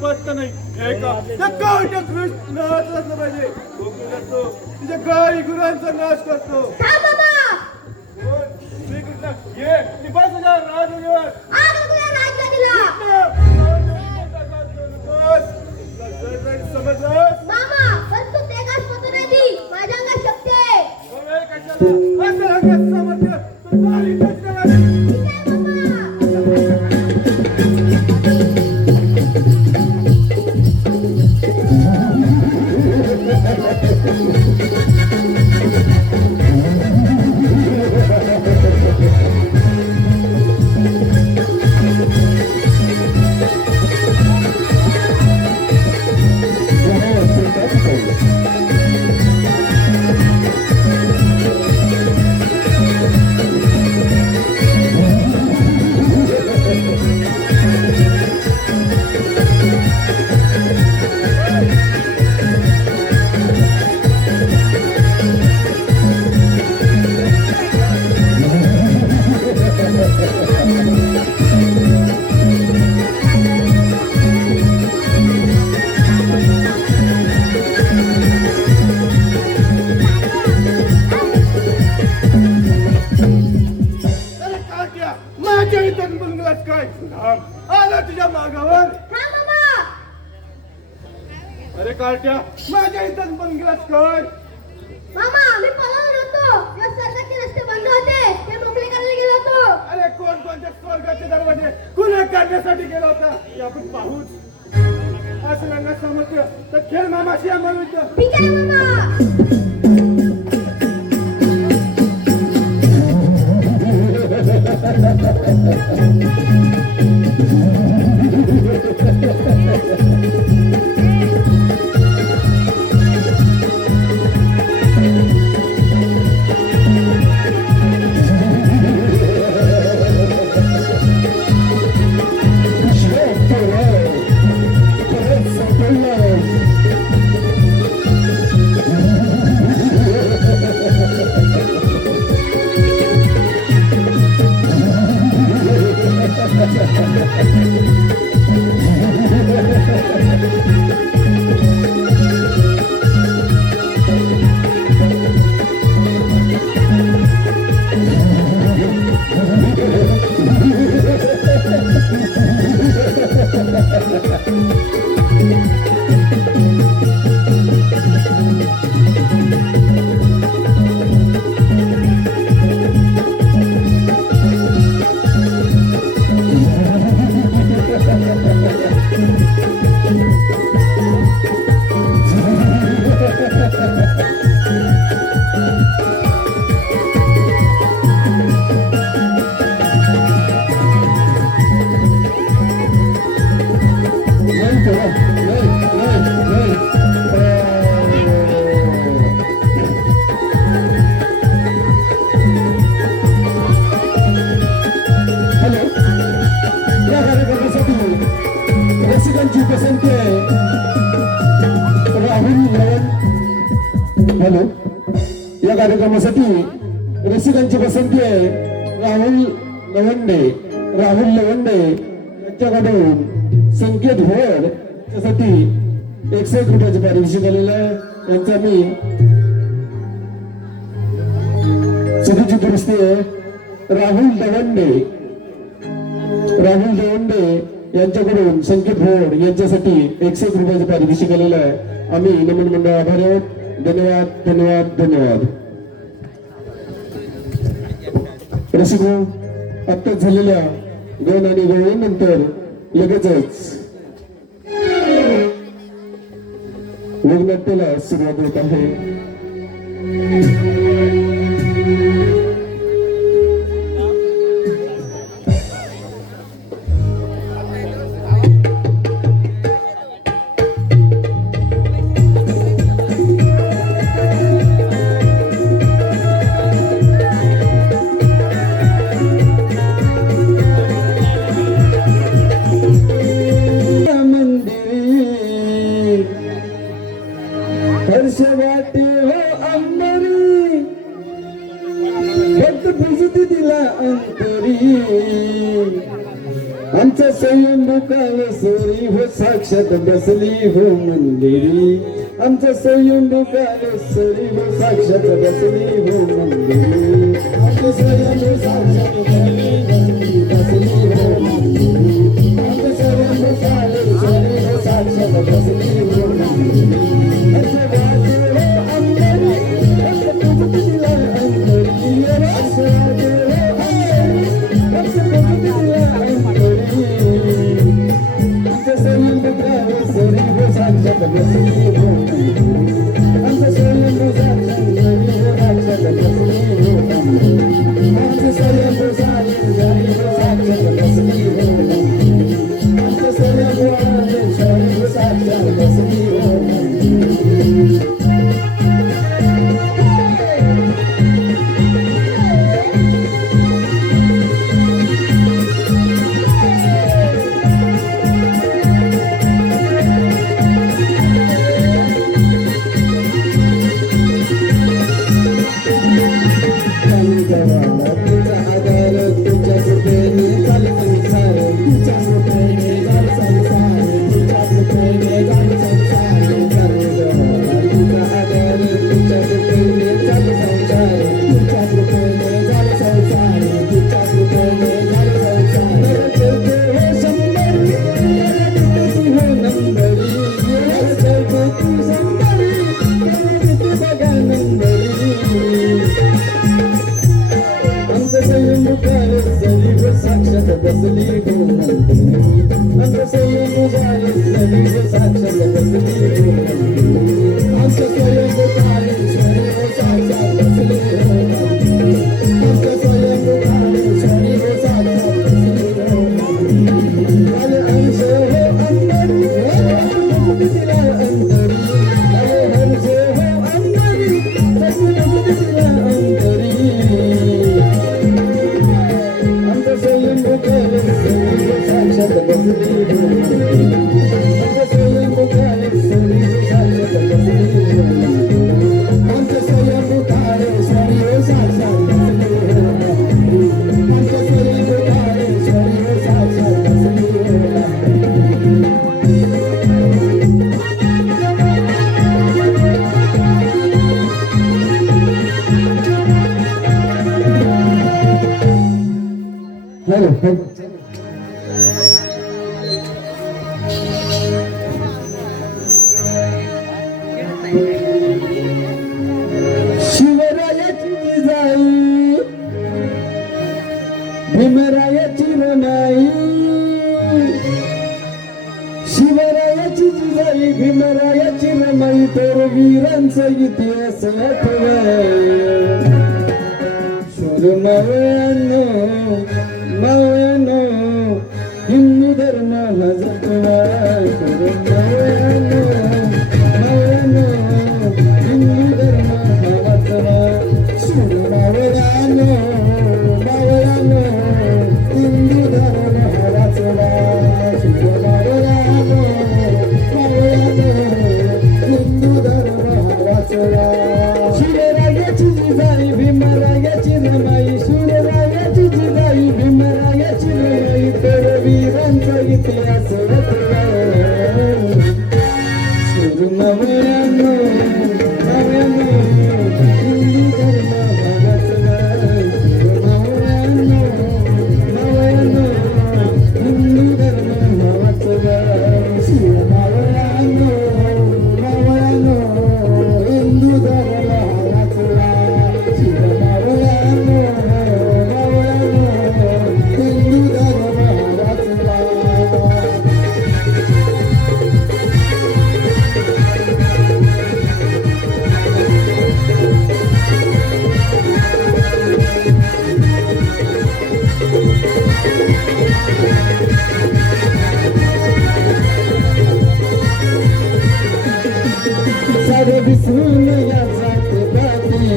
पटत नाही हे का त्या गावच्या कृष्णाच असलं पाहिजे तो करतो तुझ्या गाई गुरांचा नाश करतो थांब बाबा. श्रीकृष्ण ये ती बस तुझ्या राजवाडीवर आग लागल्या राजगादीला. समजलं मामा पण तू ते का स्वतः नाही दी. माझ्या अंगात शक्ती आहे. कशाला असं अंगात सामर्थ्य तू गाडी टचणार ठीक आहे मामा. अरे काट्या माझ्या इथं बंगलात काय थांब आला तुझ्या मागावर थांब मामा. अरे काट्या माझ्या इथं बंगलात काय मामा मी पळून होतो. या स्वर्गाचे रस्ते बंद होते. ते मोकळे करायला गेलो होतो. अरे कोणत्या स्वर्गाचे दरवाजे कुणा काढण्यासाठी गेला होता ते आपण पाहूच असं रंगात समजलं तर खेळ मामाशी आम्हाला ठीक आहे मामा. रसिकांची पसंती आहे राहुल लवण. हॅलो या कार्यक्रमासाठी रसिकांची पसंती आहे राहुल लवंडे. राहुल लवंडे यांच्याकडून संकेत भोर त्यासाठी 61 रुपयाचे पारितोषिक आलेलं आहे. यांचा मी चुकीची दुरुस्ती आहे. राहुल दवंडे यांच्याकडून संकेत भोर यांच्यासाठी 61 रुपयाचे पारितोषिक आलेलं आहे. आम्ही नमन मंडळ आभारी आहोत. धन्यवाद धन्यवाद धन्यवाद. रसिको आत्ताच झालेल्या गण आणि गवळीनंतर लगेचच लोकनाट्याला सुरुवात होत आहे. हर्ष वाटे हो अंबरी भक्त भिजती तिला अंतरी आमचं स्वयंभू कालेश्वरी हो साक्षात बसली हो मंदिरी आमचं स्वयंभू कालेश्वरी हो साक्षात बसली हो मंदिरी आमचं स्वयंभू साक्षात बसली हो मंदिरी आमचं स्वयंभू कालेश्वरी हो साक्षात बसली हो मंदिरी असं वाटे हो अंबरी असं तुझं अंबरी असं वाटे हो अंबरी असं तुझं साक्षात बसली हो आमचं स्वयंभू साक्षात बसली हो आमचं स्वयंभू साक्षात बसली हो आमचं स्वयंभू साक्षात बसली हो शिवरायाची जिजाई भीमरायाची रमाई शिवरायाची जिजाई भीमरायाची रमाई तर वीरांचा इतिहास आठवा शूर मावळ्यानो मावळ्यानो हिंदू धर्म हा जपवा शूर मावळ्यानो मावळ्यानो हिंदू धर्म हा वाचवा शूर मावळ्यानो मावळ्यानो हिंदू धर्म हा वाचवा शूर मावळ्यानो मावळ्यानो हिंदू धर्म हा वाचवा शिवरायाची जिजाई भीमरायाची रमाई शिवरायाची जिजाई भीमरायाची रमाई तर वीरांचा इतिहास रचला शूर मावळ्यानो मावळ्यानो हिंदू धर्म हा वाचवा शूर मावळ्यानो मावळ्यानो हिंदू धर्म हा वाचवा शूर मावळ्यानो मावळ्यानो हिंदू धर्म हा वाचवा शूर मावळ्यानो मावळ्यानो हिंदू धर्म हा वाचवा सारे विसरून या जात पाती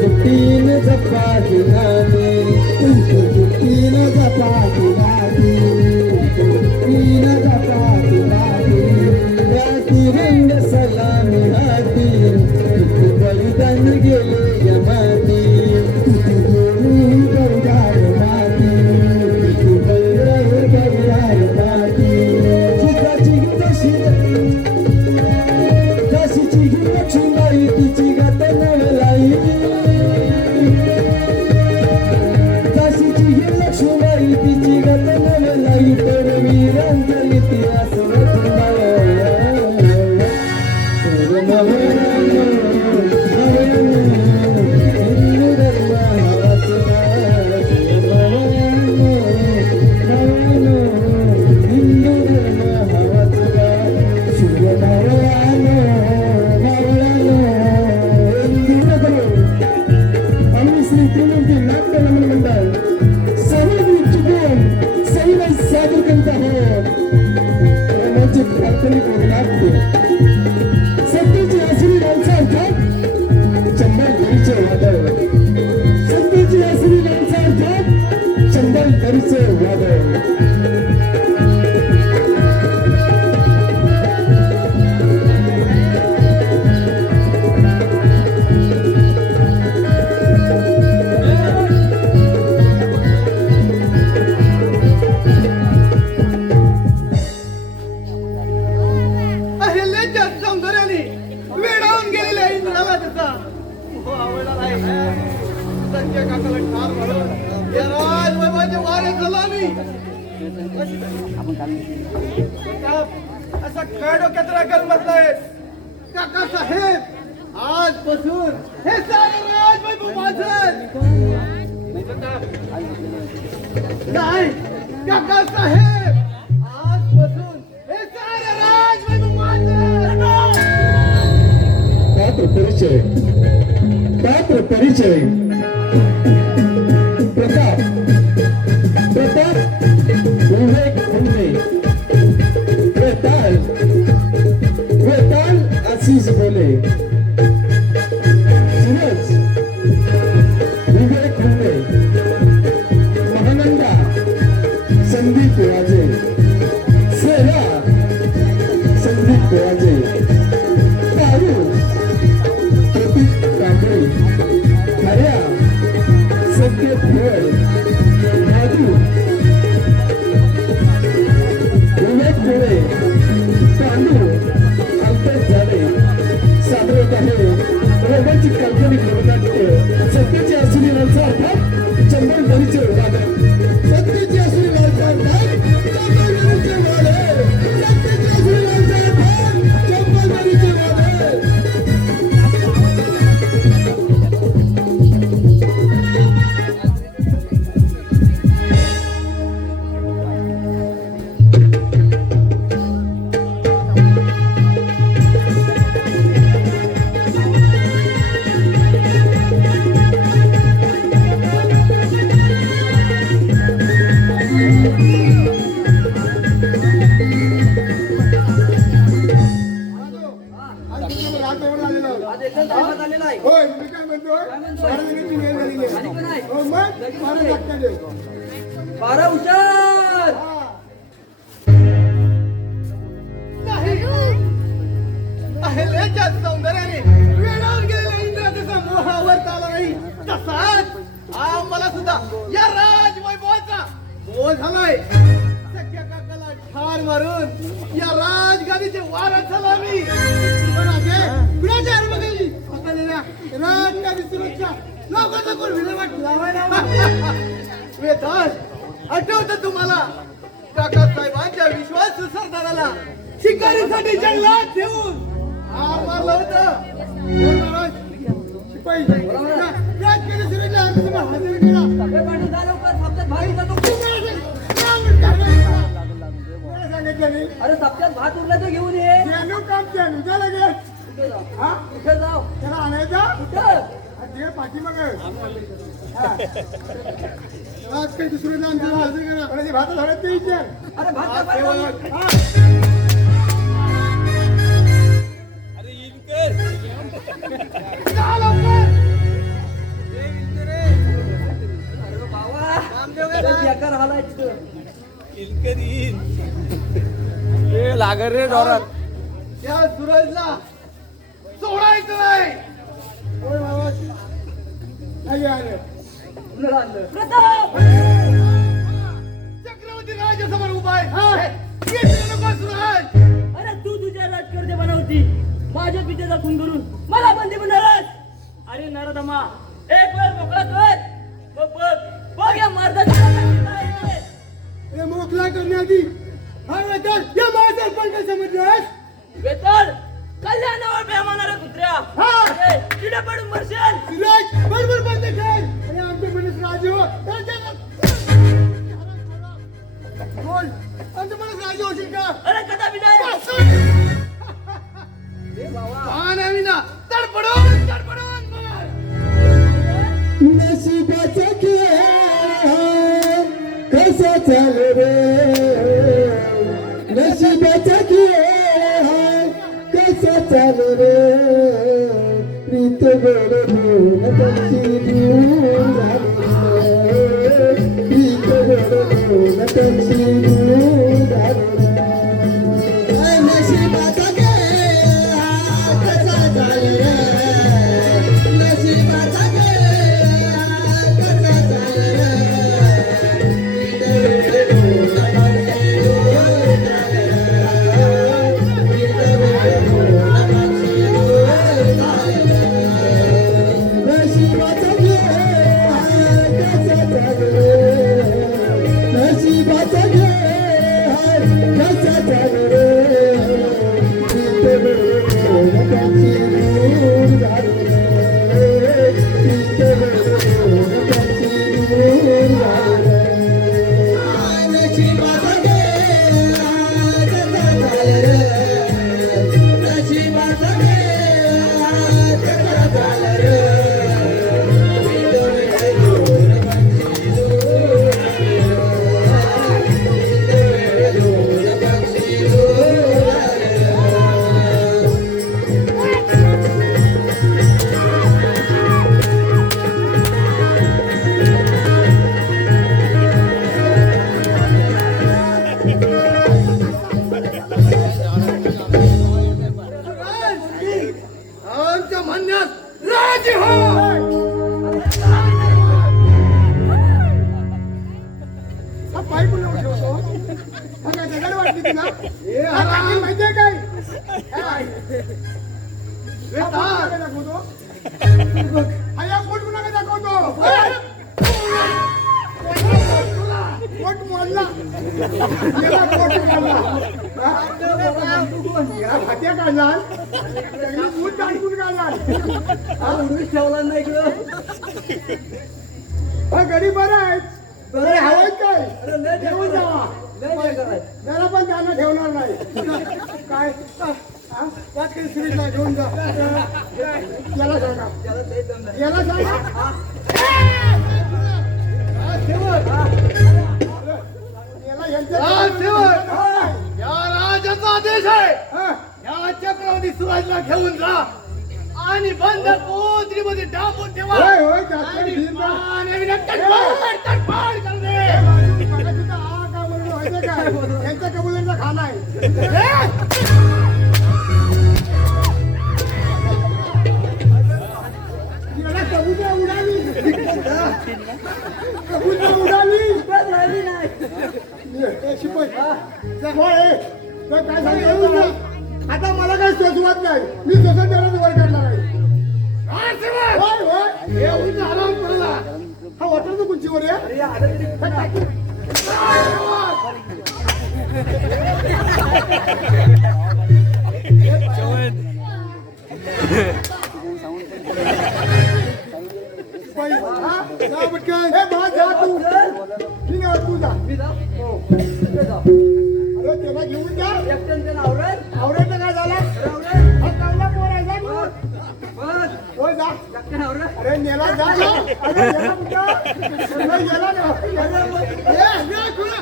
जुटीन जपाती नानी जुटीन जपाती नानी जुटीन जपाती नानी या तिरंग सलामी हाती किती बलिदान गेले या माती किती गेली बलिदान माती किती बलिदान काशीची ही लक्ष्मीबाई तिची गत नवलाई तर वीरांचा इतिहास रचलाय. हिंदू धर्म हाच हिंदू धर्म हाच शिवनारायण आम्ही श्री त्रिमूर्ती नाट्य नमन मंडळ सर्व चुकून सैन्य सादर करीत आहोत. रोमांचित प्रार्थनिक नाट्य सत्तेची असली माणसार्थात चंबल दरीचे वादळ. सत्तेची असली माणसार्थात चंबल दरीचे वादळ. अहिल्याच्या सौंदर्याने वेडावून गेलेल्या इंद्राला त्याचा मोह आवडला नाही. संजय काकाला ठार मारून या राजवैभवाचे वारे झाला मी. असा काय डोक्यात राखत बसलाय काका साहेब. आजपासून हे सारे राजवैभव माझं नाही. काका साहेब आजपासून हे सारे राजवैभव माझं. पात्र परिचय. पात्र परिचय. प्रताप. प्रताप विवेक खुंटे. वेताल. वेताल आशीष बोले. सूरज विवेक खुंटे. महानंदा संदीप राजे. सेवा संदीप राजे. दारू प्रतीक कांबळे. खऱ्या सत्य फळ. माधू विवेक मुळे. तांदूळ अल्पेश झाले. सादर आहे रोमांचिक काल्पनिक नवनाट्य सत्तेची असली माणसं अर्थात चंबल दरीचे वादळ. सत्तेची असली माणसं अर्थात चंबल दरीचे वादळ. सत्तेची असली माणसं अर्थात चंबल दरीचे वादळ. आज एकदम टायमात आलेला आहे. होय मी काय म्हणतोय काय म्हणतोय? महाराजांची वेळ झालेली आहे. आणि पण आहे. हो मग महाराज लागतात ते. 12 हुशार. अहिल्याच्या सौंदर्याने वेडावून गेलेल्या इंद्रा जसा मोहावर आला नाही तसाच आम्हाला सुद्धा या राजवैभवाचा मोह झालाय. सख्या काकाला ठार मारून या राजगादीचे वारस झाला मी. पण अजय कुणाच्या आरमागाली असलेल्या राजगादी सुरक्षा लोकांचा कोण विल्हेवाट लावायला. वेताल आठवतं तुम्हाला काका साहेबांच्या विश्वास सरदाराला शिकारीसाठी जंगलात ठेवून मारलं होतं. शिपाई राजकीय सुरक्षा हजर केला. सगळे पाणी झालं लवकर. सप्त्यात भात उरला तो. सांगितलं नाही अरे सप्त्यात भात उरला तो घेऊन ये. जानू काम जानू जा लगेच. कुठे जाऊ? हा कुठे जाऊ? त्याला आणायचा कुठं? ते पाठीमाग आज काही दुसरं नाम त्याला हजर करा. कोणाची भात झालं ते विचार. अरे भात हा, काय सेवक. पाहिजे? हा. जा लवकर. अरे बाबा तर बेकार हालाय तिथं. लागर रे जोरात. त्या सूरजला सोडायचं नाही. होय बाबा नाही आलं. कुणाला आणलं? प्रताप चक्रवर्ती राजासमोर उभा आहे. येत नको सूरज. अरे तू तुझ्या राजकारण्या बनवती माझ्या पित्याचा खून करून मला बंदी बनारस. अरे नरदमा एक वेळ मोकळा कर. बघ या मर्दाची काय आहे. हे मोकळा करण्याआधी हा वेताळ या माझा पण काय समजलास? वेताळ कल्याणावर बेमानारा कुत्र्या. हा. अरे, किडे पडून मरशील. सिराज बरोबर बंद कर आणि आमचे मनस राजे हो बोल आमचे मनस राजे होशील का? अरे कदापि नाही. हा नाही ना तडपडून तडपडून मार. नशिबाचा खेळ कसा चालू रे नशिबाचा खेळ कसा चालू रे प्रीत गोड भूल तशी दूर झाली रे प्रीत गोड भूल तशी दूर झाली रे नशिबाचा खेळ कसा चालू रे नशिबाचा आमच्या म्हणण्यात राजी हो. हा पाय पुन्हा उठवतो. हा काय दगड वाटली तुला? हा टाकी माहितीये काय? हा पुन्हा काय दाखवतो? हा या पोट पुन्हा काय दाखवतो? पोट मोडला. गेला पोट मोडला. गेला फाट्या काढला. सगळी मूठ दांडकून काढला. हा उडवीस ठेवला नाही ग. हा गरीब बरं आहे. बरं हवंय काय? अरे लय घेऊन जावा. लय करायचं. त्याला पण त्यांना ठेवणार नाही. काय वाच काही सिरीजला घेऊन जा. याला सांगा. त्याला लय दम नाही. याला सांगा. याला यांच्या- या राजाचा आदेश आहे हा. या चक्रवर्ती सुराजला घेऊन जा आणि बंद कोथरीमध्ये डांबून ठेवा होय होय जास्त आणि भीम जा. पाण्याने तडफड तडफड करू दे. मगाशी तर हा का म्हणून व्हायचं काय? यांच्या कबुल्यांचा खाना आहे. याला कबुल्या उडाली. कबुल्या उडाली. बस राहिली नाही. ए, शिपाई. जा, होय, ए. जा, काय सांगतो तुला? आता मला काही सोचवत नाही. मी स्वतः त्याला वर करणार आहे. होय होय हे उंच हलवून पडला. हा वाटतो कुंचीवर या. अरे आलं तरी हा, टाकी. शिपाई, हा, जा पटकन. ए, बा, जा तू. मी नाही, तू जा. मी जा. हो. तिकडे जा. अरे त्याला घेऊन जा. एकट्यानं त्याला आवरेल. आवरायचं काय झालं? आवरेल. हा चांगला पोर आहे, जा तू. बस. होय जा. एकट्यानं आवरेल. अरे नेला जा ना. अरे गेला कुठं? अरे गेला ना. ये खुला.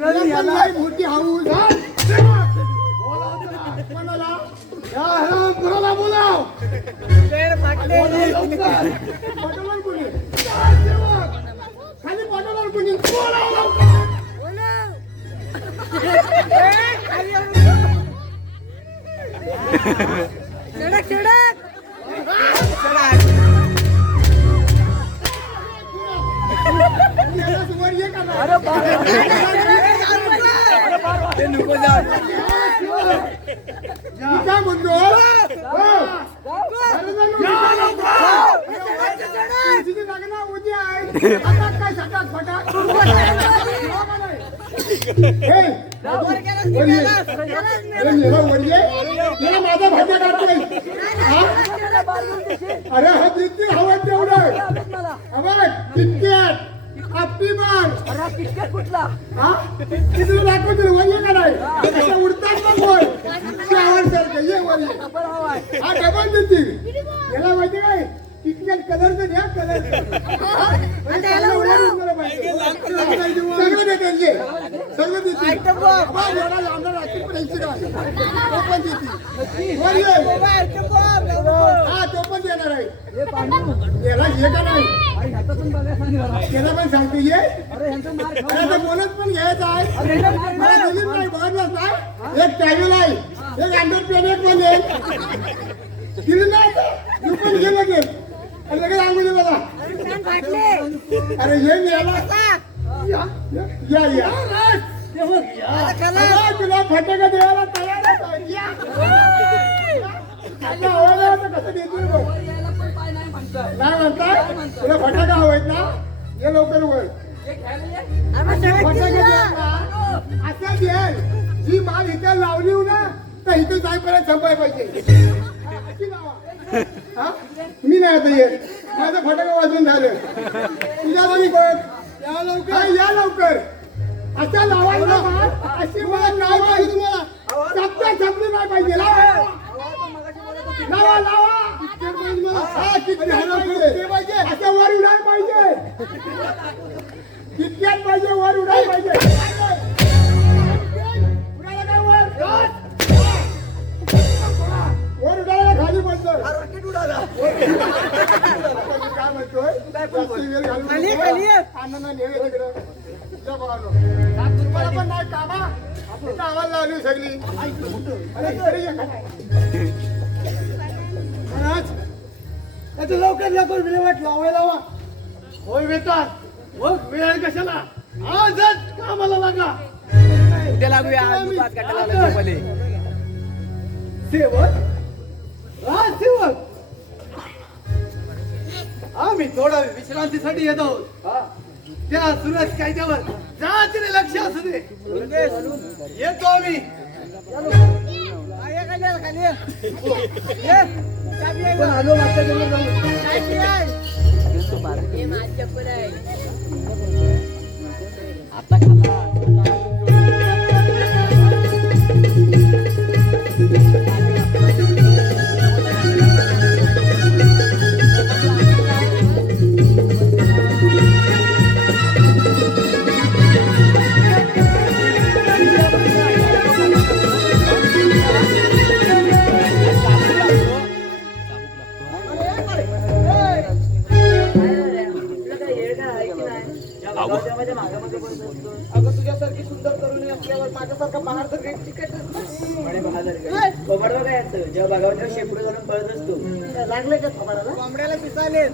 अरे याला लई मोठी हाऊस. हा? कोणाला? या हरामखोराला बोलाव. पाठवणार कोणी? खाली पाठवणार कोणी? अरे बाप रे. मी काय म्हणतो तुझी लग्न उद्या आहे आता काय सटाक फटाक माझा भाज्या काढतोय अरे हा जितकी हवा तेवढं किटकॅट हॅपी मार कुठला हा तिथे दाखवतो वरये का नाही उडतात ना बोल सारखं ये वरये हा डबल देतील याला माहिती काय किटकॅट कलरचं घ्या कलरचं सगळं देतील ये सगळं देतील आमदार रात्री पण यायचं काय तो पण देतील वरये हा तो पण देणार आहे याला ये का नाही त्याला पण सांगतो ये अरे बोलत पण घ्यायचं आहे मला दिलीच नाही बघतलंच नाही एक टायवेल आहे एक अंडर पेन एक बनेल दिली नाही तू पण घे लगेच आणि लगेच आंघोळी बघा अरे ये मी या या तुला फटाका द्यायला तयार कसं देतील बघ नाही म्हणताय तुला फटाका हवायत ना ये लवकर वर असं द्याल जी माल इथे लावली ना तर इथे जाईपर्यंत संपाय पाहिजे मी नाही आता येत माझं फटाका वाजून झालं तुझ्या घरी बघ या लवकर या लवकर असं लावायला अशी मला नाव आहे तुम्हाला सप्त्या संपली नाही पाहिजे लावा लावा लावा असं वर उडायला पाहिजे कितक्यात पाहिजे वर उडायला पाहिजे उडायला काय वर उडायला खाली पडतो काय म्हणतोय अण्णा नेवे तिकडं तुम्हाला पण नाही कामा आवाज लावली सगळी आता लवकर लवकर विल्हेवाट लावायला हवा होय वेतात मग वेळ कशाला आजच कामाला लागा सेवक सेवक आम्ही थोडा विश्रांतीसाठी येत आहोत त्या सुरज कायद्यावर जातीने लक्ष असू दे येतो आम्ही आलो अगं तुझ्यासारखी सुंदर तरुणी असल्यावर माझ्यासारखा बहार तर काही तिकट कोंबडा काय असतं जेव्हा बघावर शेपूड घालून पळत असतो लागले का थोबाडाला कोंबड्याला पिसाले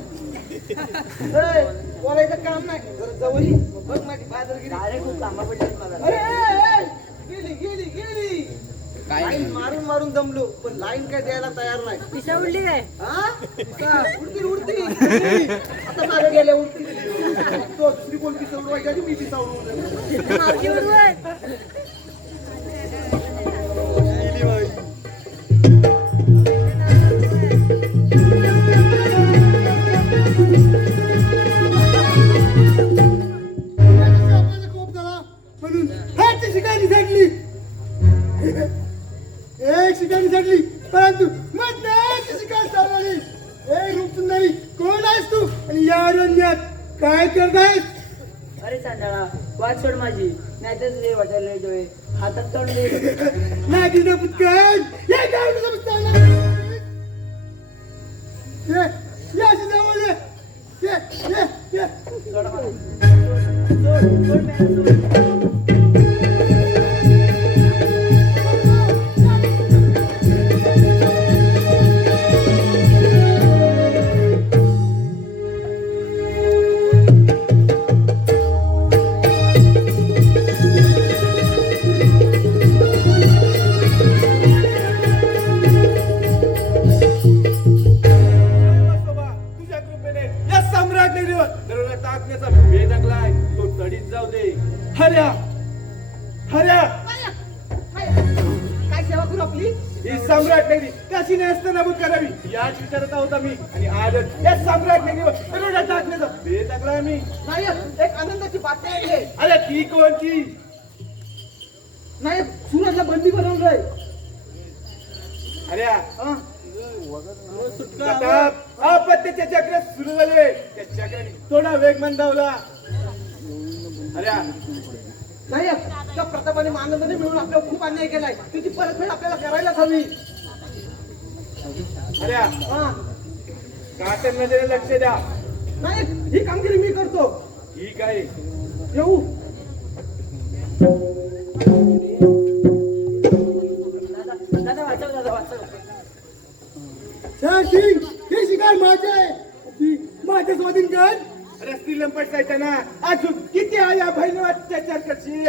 बोलायचं काम नाही जर जवळी बघ माझी बाजारगिरी अरे खूप कामा पडले मला अरे गेली गेली गेली लाईन मारून मारून दमलो पण लाईन काय द्यायला तयार नाही पिसा उडली काय हा उडती उडती आता मागे गेले उडती तो दुसरी कोण पिसा उडवायची आणि मी पिसा उडवून मावशी उडवाय म्हणून ह्याची शिकायची सांगली एक शिकायची सांगली परंतु मग नाही शिकायची चालली एक रूपसुंदरी कोण आहेस तू आणि या अरण्यात काय करतायस अरे सांडाळा वाट सोड माझी नाहीतर रे वाटायला डोळे हातात तोंड दे नाही दिलं पुतकन या काय समजता ये अशी जवळ ये सोड मला सोड सोड मॅडम सोड करावी याच विचारत होता मी आणि आजच या सम्राट नगरीवर टाकण्याचा बेत टाकलाय मी. नायक एक आनंदाची बातमी आहे. अरे ती कोणती? नायक सूरजला बंदी बनवलंय. अरे अपत्याच्या चक्र सुरू झाले. त्या चक्राने थोडा वेग मंदावला. अरे नायक त्या प्रतापाने आनंदाने मिळून आपल्याला खूप अन्याय केलाय. त्याची परतफेड आपल्याला करायलाच हवी. अरे हा काटन नजरेला लक्ष द्या. नायक ही कामगिरी मी करतो. ठीक आहे. येऊ. सिंग हे शिकार माझे आहे. माझे स्वाधीन कर. रस्ती लंपट ना अजून किती आया बहिणी अत्याचार करशील?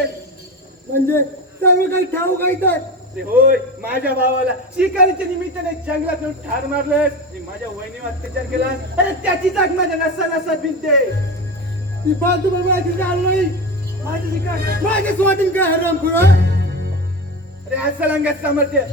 म्हणजे सगळं काही ठाऊ काय तर ते होय माझ्या भावाला शिकारीच्या निमित्ताने जंगलात येऊन ठार मारलंस. माझ्या वहिनीवर अत्याचार केला. अरे त्याची जाग माझ्या नसा नसा भिनते. ती फालतू बरोबर आलो नाही. माझे शिकार माझे स्वाधीन कर हराम खुरा. अरे असं लंगात सामर्थ्य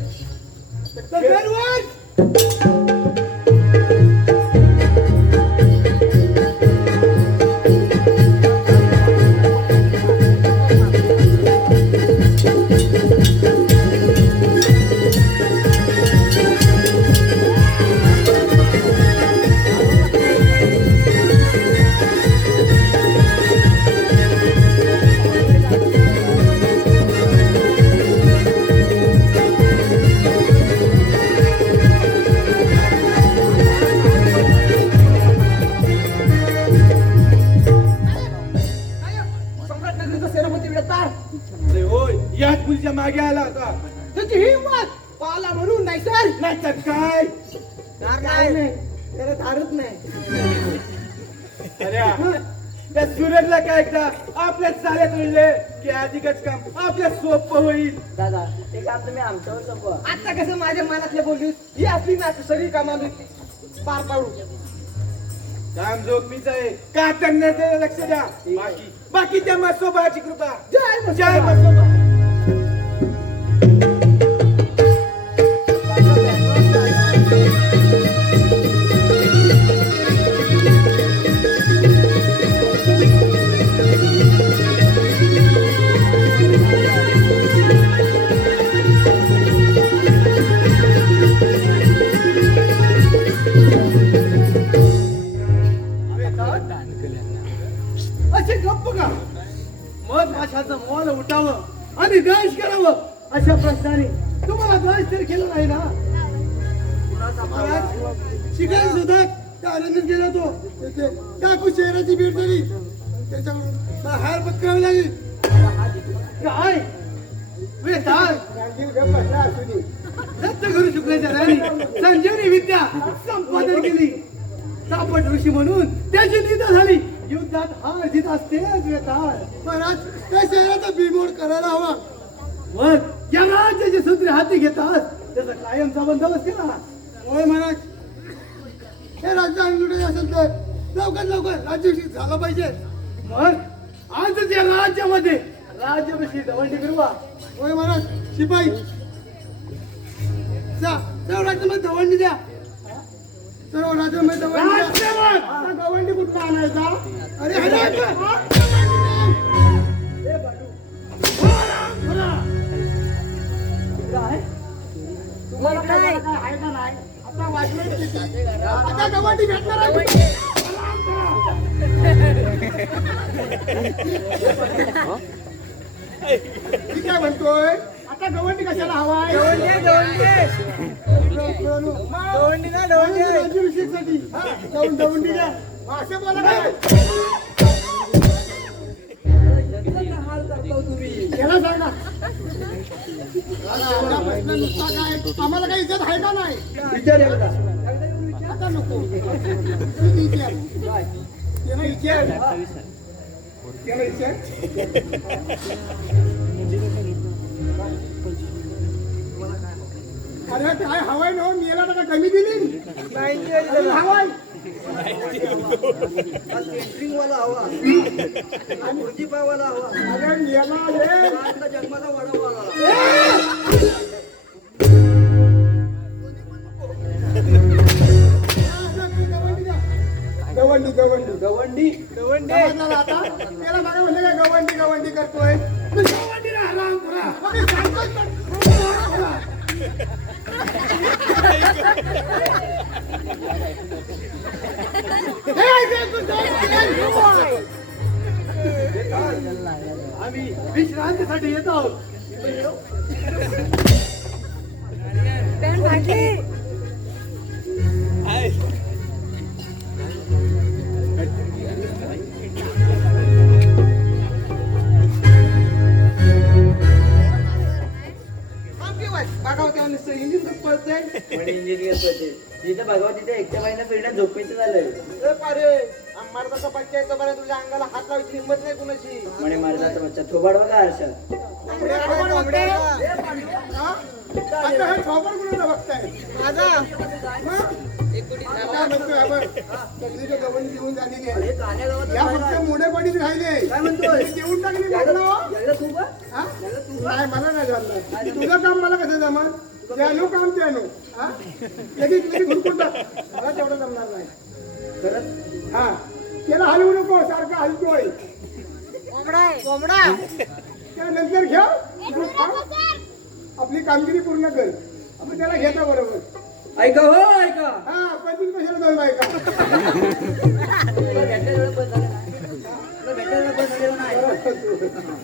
सम्राट नगरीचा सेनापती वेताळ. अरे होय याच मुलीच्या मागे आला होता. त्याची हिंमत पाला म्हणून नाही सर. नाही तर काय? नाही त्याला धारत नाही. अरे त्या सूरजला काय एकदा आपल्या चाल्यात उडले की अधिकच काम आपल्या सोपं होईल. दादा ते काम तुम्ही आमच्यावर सोपवा. आता कसं माझ्या मनातले बोललीस ही आपली ना सगळी कामा पार पाडू. काम जोखमीच आहे. का करण्याचं लक्ष द्या. बाकी त्या मसोबाची कृपा. जय जय मसोबा. असे गप्प का? मग माशाचं मोल उठावं आणि दंश करावं अशा प्रश्नाने तुम्हाला दंश तर केलं नाही ना. शिकार सुद्धा त्या आनंदीत गेला तो. त्याचे टाकू शहराची भीड झाली. त्याच्याकडून मला हार पत्करावी लागली. काय वेताळ दत्त गुरु शुक्राचार्यांनी संजीवनी विद्या संपादन केली. सापट ऋषी म्हणून त्याची निंदा झाली. युद्धात हार जीत असते वेताळ. महाराज त्या शहराचा बिमोड करायला हवा. मग या राज्याचे सूत्रे हाती घेतात त्याचा कायमचा बंदोबस्त केला. होय महाराज हे राज्य अंगलुटे असेल तर लवकर लवकर राज्याभिषेक झाला पाहिजे. मग आजच या राज्यामध्ये राज्याभिषेक दवंडी फिरवा. होय महाराज शिपाई सर्व राज्यामध्ये दवंडी द्या. सर्व राज्यामध्ये दवंडी द्या. आता दवंडी कुठला आणायचा? अरे हराम. काय तुम्हाला काय आहे का नाही? आता वाजले आता दवंडी भेटणार आहे. मी काय म्हणतोय आता गवंडी कशाला हवाय? राज्याभिषेकसाठी जाऊन दवंडी द्या असं बोला काय? याला सांगा एवढा प्रश्न नुसता काय आम्हाला काही इज्जत आहे का नाही? विचार एकदा. आता नको तुम्ही विचार. त्याला विचार. त्याला विचार. अरे काय हवाय ना मेला का कमी दिली नाही हवाय. केटरिंग वाला हवा खुर्ची पावाला हवा. अरे मेला रे जन्माला वाढवा. गवंडी समजलं आता त्याला बघा म्हणजे काय गवंडी करतोय तू गवंडी ना हरामखोरा. मी सांगतोय ना, हरामखोरा. हे ऐक, तू जाऊ. आम्ही विश्रांतीसाठी येत आहोत. तिथं भगवत तिथे एकट्या बाईनं फिरणं झोपेचं झालंय. मारताचा पंचायत पर्यंत तुझ्या अंगाला हात लावायची हिंमत नाही कुणाची. म्हणे मारदाचा बच्चा थोबाड बघा आरशात. आता हे खबर कुणाला बघताय माझा सगळीकडे गवंडी घेऊन झालेली आहे. कान्या गावात या फक्त मोडेपणीच राहिले. काय म्हणतोय? देऊन टाकली तू बघ. नाही मला नाही जमलं. तुझं काम मला कसं जमल? त्यानो काम त्यानो लगेच हुडकून टाक. मला तेवढं जमणार नाही. खरंच हा त्याला हलवू नको, सारखा हलतोय. त्यानंतर घ्या आपली कामगिरी पूर्ण कर. आपण त्याला घेता बरोबर. ऐका हो ऐका. हा 25 पैशाला दोन बायका.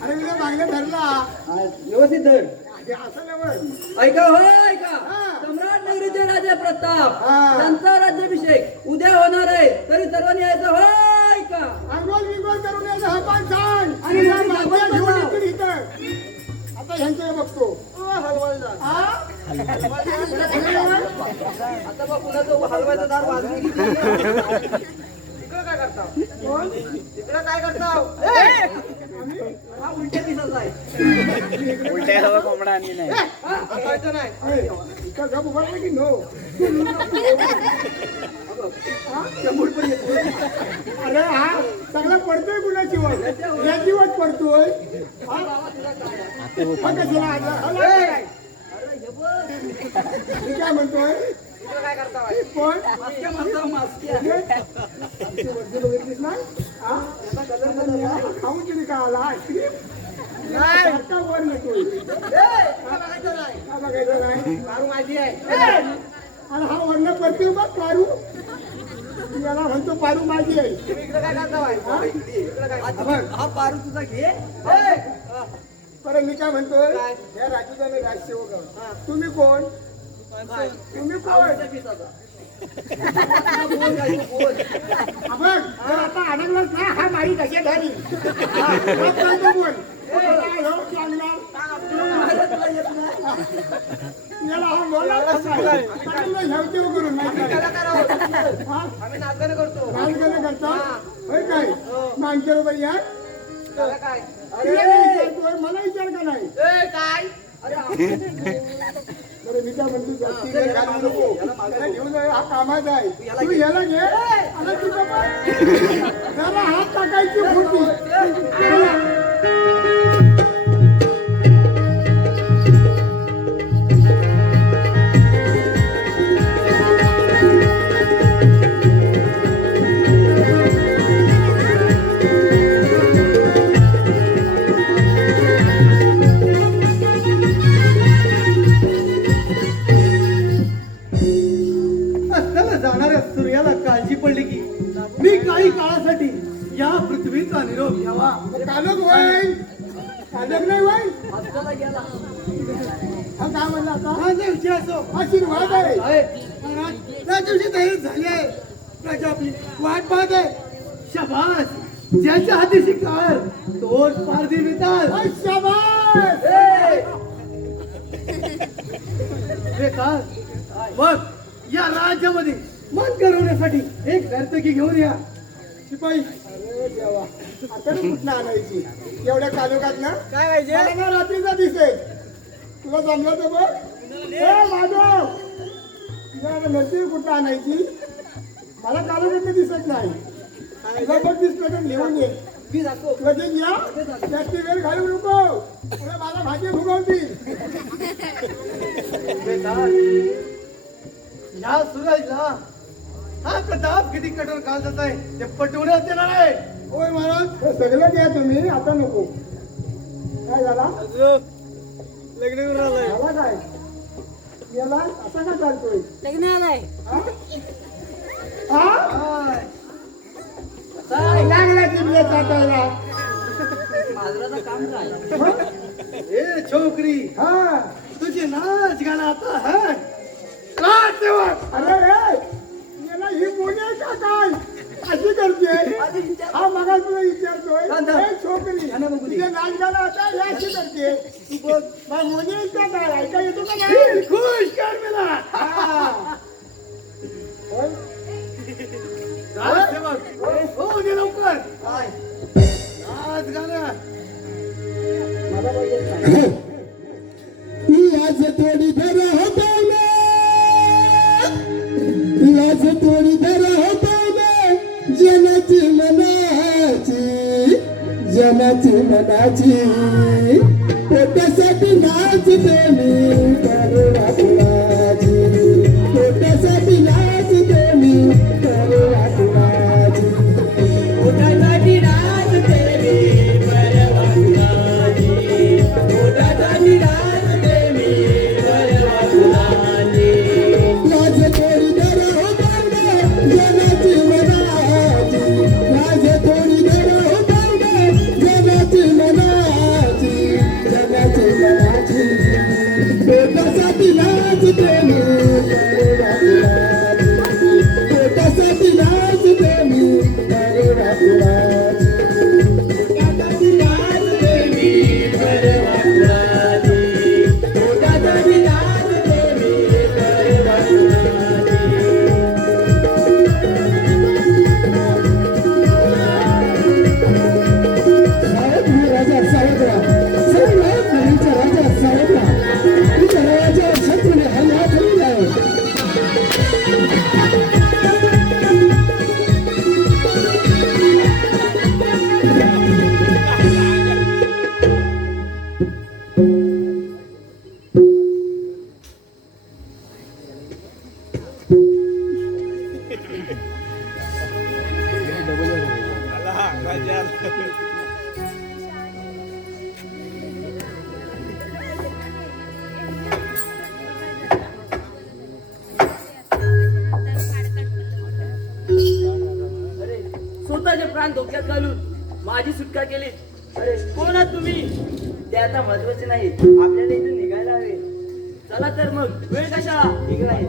अरे मी मागण्या ठरला व्यवस्थित धर. असं नव्हतं. ऐका हो ऐका. हा. सम्राट नगरीचे राजा प्रताप हा. त्यांचा राज्याभिषेक उद्या होणार आहे. तरी सर्वांनी यायचं हो ऐका. अंघोळ बिंगोळ करून यायचं हा पण सांग. आणि आणि या मग बाबा आपण घेऊन बघा. येतील इथं. आता ह्यांचं बघतो. हा? आता बघ कुणाचं हलवायचं दार वाजलं. कोण? तिकडं काय करता? हा उलट्या दिसत आहे. असायचं नाही. अरे, इथं गप उभा राहा की नो? हा? त्यामुळे पण येतोय. अरे हा सगळा पडतोय कुणाची वर? याची वर पडतोय. हा? हा कशाला आला? मी काय म्हणतोय? काय करता? कोण? मास्क्या मारता मास्क्या. आमची वर्दी बघितलीस ना? हा? याचा कलर बदलला. खाऊन तरी का आला? आईस्क्रीम? नाही. आता वर येतोय. का बघायचं नाही? मारू माझी आहे. आणि हा वर्ण पडतोय बघ पारू. याला म्हणतो पारू माझी आहे. इकडे काय करता बाई? इकडे काय? बघ. हा पारू तुझा घे. परत मी काय म्हणतोय? या राजूचा मी राजसेवक आहे. तुम्ही कोण? तुम्ही कोण? बघ जर आता अडकलाच ना हा मारी कशा झाली. बोल याला हा बोला करून आम्ही नाचगाणं करतो. नाचगाणं करता होय काय माणसं बरोबर या काय? मला विचार का नाही काय? बरं मी काय म्हणतो जास्ती वेळ घालवू नको. त्याला घेऊन जाऊया, हा कामाचा आहे. तू याला घे आणि तुझं पण त्याला हात टाकायची होती. जाणाऱ्या सूर्याला काळजी पडली की मी काही काळासाठी या पृथ्वीचा निरोप घ्यावा. कालक होईल कालक नाही होईल. हा काय म्हणला आता? माझा विषय असो आशीर्वाद आहे. त्या दिवशी तयारी झाली आहे. प्रजा आपली वाट पाहत आहे. शाबास ज्याच्या हाती शिकार तोच पार देतात. शाबास बेकार मग या राज्यामध्ये मन करवण्यासाठी एक नर्तकी घेऊन या. शिपाई अरे देवा आता कुठं आणायची एवढ्या कालोखात ना काय पाहिजे? मला ना रात्रीचा दिसेल. तुला जमलं तर बघ. ए माधव तुला नर्तकी कुठं आणायची मला कालोखात दिसत नाही. तुला बघ दिसलं तर घेऊन ये. मी जातो. लगेच या जास्ती वेळ घालू नको. पुढे मला भाजी फुगवतील. या सूरजला हा प्रताप किती कठोर घालत आहे ते पटवण्यात येणार आहे. होय महाराज हे सगळं घ्या तुम्ही आता नको. काय झाला लग्न झाला काय याला असा का चालतोय लग्न आलाय लागला टिमल्या चाटायला. बाजाराचं काम काय ए छोकरी हा तुझे नाच गाणं आता है का तेव्हा. अरे याला ही मुली आहे का काय अशी करते. हा मगा तुला विचारतोय ए छोकरी तुझे नाच गाणं आता हे अशी करते. तू बोल मग मुली आहे का काय ऐका येतो का नाही. खुश कर मला. हो दे लवकर नाच गाणं मला पाहिजे. लाज थोडी धरा होता लाज थोडी धरा होता जनाची मनाची पोटासाठी नाचते मी करवा कुणाची. पोटासाठी नाचते मी करवा कुणाची. पोटासाठी नाचते मी करवा कुणाची. पोटासाठी नाचते मी करवा कुणाची. लाज थोडी धरा होता जनाची मनाची. लाज थोडी धरा होता जनाची मनाची. जनाची मनाची पोटासाठी नाचते मी करवा कुणाची. पोटासाठी नाचते मी करवा कुणाची. पोटासाठी नाचते मी करवा कुणाची. पोटासाठी नाचते मी करवा कुणाची. राजा साहेबरा सर्व मुलीचा राजा साहेबरा तुझ्या राजा शत्रूने हल्ला केलेला आहे. अरे स्वतःचे प्राण धोक्यात घालून माझी सुटका केली. अरे कोण आहात तुम्ही ते आता महत्वाचे नाही. आपल्याला इथून निघायला हवे. चला तर मग वेळ कशाला निघाय.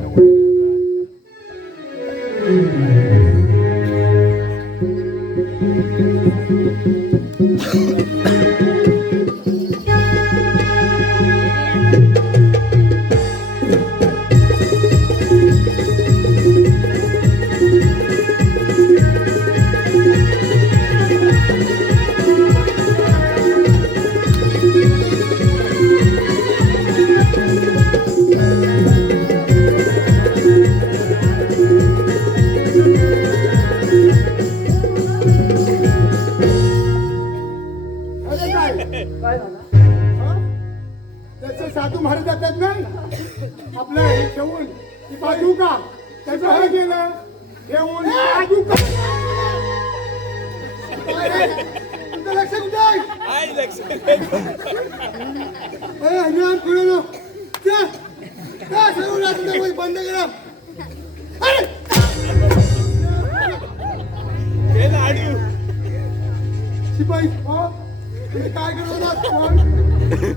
अरे काय हा? त्याचे साधू महाराज जातात नाही आपलं हे ठेवून ती बाजू का त्याचं हे गेलं ठेवून बाजू का. तुमचं लक्ष कुठे आहे. सर्व बंद करा. अरे! शिपाई हो तुम्ही काय करत होतात कोण.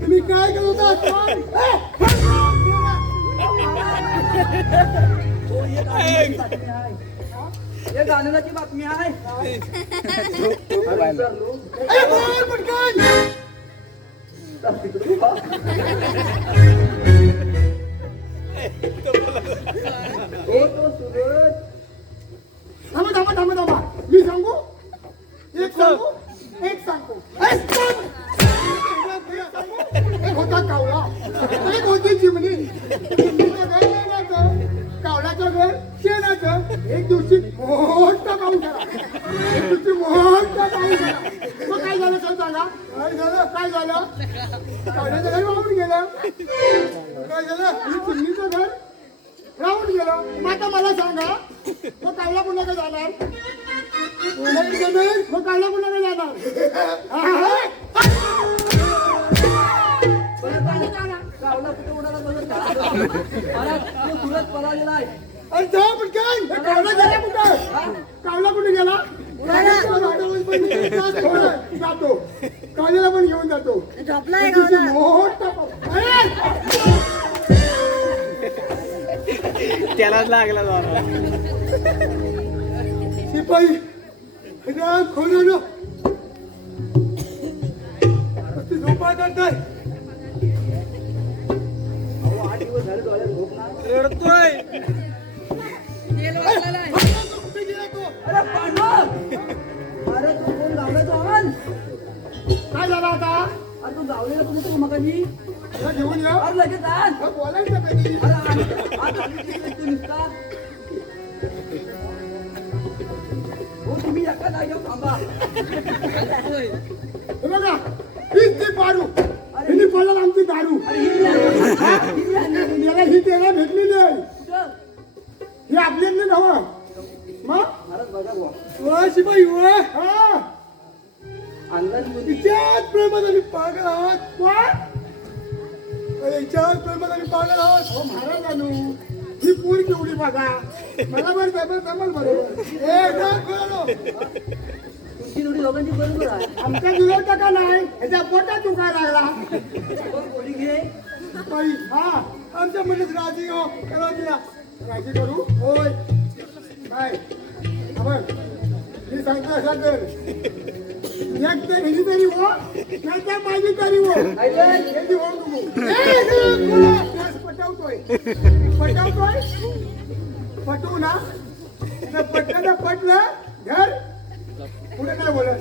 तुम्ही काय करत होतात कोण. हे गाण्याची बातमी आहे अरे बोल पटकन. थांबा थांबा थांबा थांबा मी सांगू एक सांगू. एक होता कावळा एक होती चिमणी. कावळ्याचं घर शेणाचं. एक दिवशी मोठा पाऊस झाला. मग काय झालं सर सांगा. काय झालं कावळ्याचं घर वाहून गेलं. काय झालं आणि चिमणीचं घर राहून गेलं. मग आता मला सांगा मग काय कावला पुन्हा काय जाणार मग कावला पुन्हा काय जाणार गावला कुठे उडाला बघत का? महाराज तो सुरत पळालेला आहे. अरे जा पटकन कावला गेला कुठं कावला कुठे गेला जातो कावल्याला पण घेऊन जातो मोठा त्यालाच लागला जरा. शिपाई खोल झोपा करताय रडतोय. अरे पांडव अरे तू कोण गावला तो आण काय झाला आता अरे तू गावलेला कोण होतो मगाशी त्याला घेऊन या अरे लगेच आण बोलायचं कधी अरे आण तू निघता हो तुम्ही एका जागेवर थांबा हे बघा हीच ती पारू हिने पडला आमची दारू याला ही त्याला भेटली नाही कुठं ही आपली नव्हं मग महाराज बघा बुवा वा शिपाई वा हा अंदाज बुद्धी तिच्याच प्रेमात आम्ही पागल आहोत कोण तिच्याच प्रेमात आम्ही पागल आहोत हो महाराजांनो ही पूर केवढी बघा मला बरं जमल बरोबर तुमची जोडी दोघांची बरोबर आहे आमचा जुलवता का नाही ह्याच्या पोटात दुखा लागला कोण गोळी घे बाई हा आमच्या मनात राजी हो करा तिला राजी करू होय काय आपण मी सांगतो असं कर एक तर हिची तरी हो नाही तर माझी तरी हो याची हो नको पटवतोय पटवू ना तर पटलं तर पटलं घर पुढे काय बोलत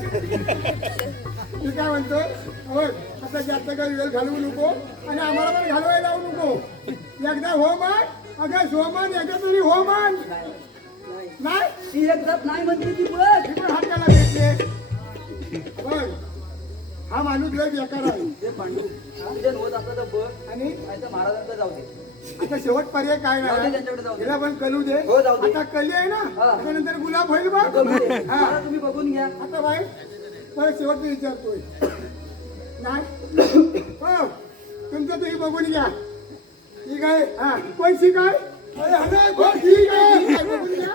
मी काय म्हणतोय होय आता जास्त काही वेळ घालवू नको आणि आम्हाला पण घालवायला लावू नको एकदा हो मान अगं सोमान एकदा तरी हो मान नाही ती एकदा नाही म्हणते ती बघ मी पण हाताला भेटले बघ हा माणूस लय बेकार आहे ते पांडू तुझ्या होत असला तर बघ आणि नाही तर महाराजांचा जाऊ दे आता शेवट पर्याय काय जाऊ दे, नाही त्यांच्याकडे जाऊ दे. हिला पण कलू दे हो, जाऊ दे. आता कली आहे ना हा. त्यानंतर गुलाब होईल बघ बघू दे. हा महाराज तुम्ही बघून घ्या आता बाई परत शेवटचं विचारतोय नाही हो तुमचं तुम्ही बघून घ्या ठीक आहे हा पैसे काय अरे हा बघ, ठीक आहे बघून घ्या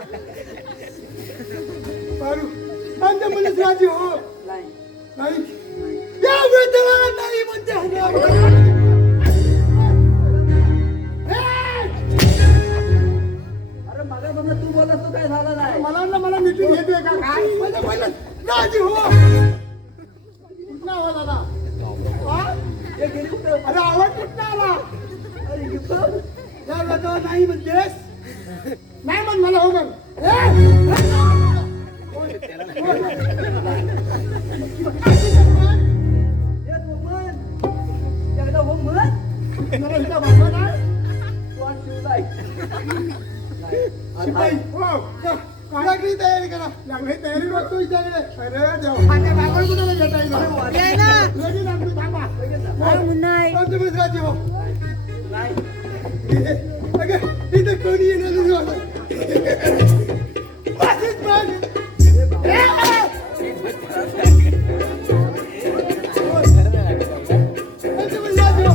पारू आमच्या मनात राजी हो नाही नाही या वेळेला नाही म्हणते हं. अरे मागा बघ तू बोलत तो काय झाला नाही मला मिटिंग घेतोय का काय माझ्या मनात राजी हो कुठला आवाज आला हा? हे गेली कुठं अरे आवाज कुठला आला अरे इथं या वेळेला नाही म्हणतेस नाही म्हण मला हो म्हण हे तू म्हण एकदा हो म्हण मला इथं बाबा नाही कोण शिवलाय शिपाई हो लागली तयारी करा लागली तयारी बघतो विचारले अरे देवा आता बाबा कुणाला भेटायला लगेच आमची थांबा आमच्या मित्राची हो नाही अगं इथं कोणी येणार नाही वाशीच पण आमच्या मित्राची हो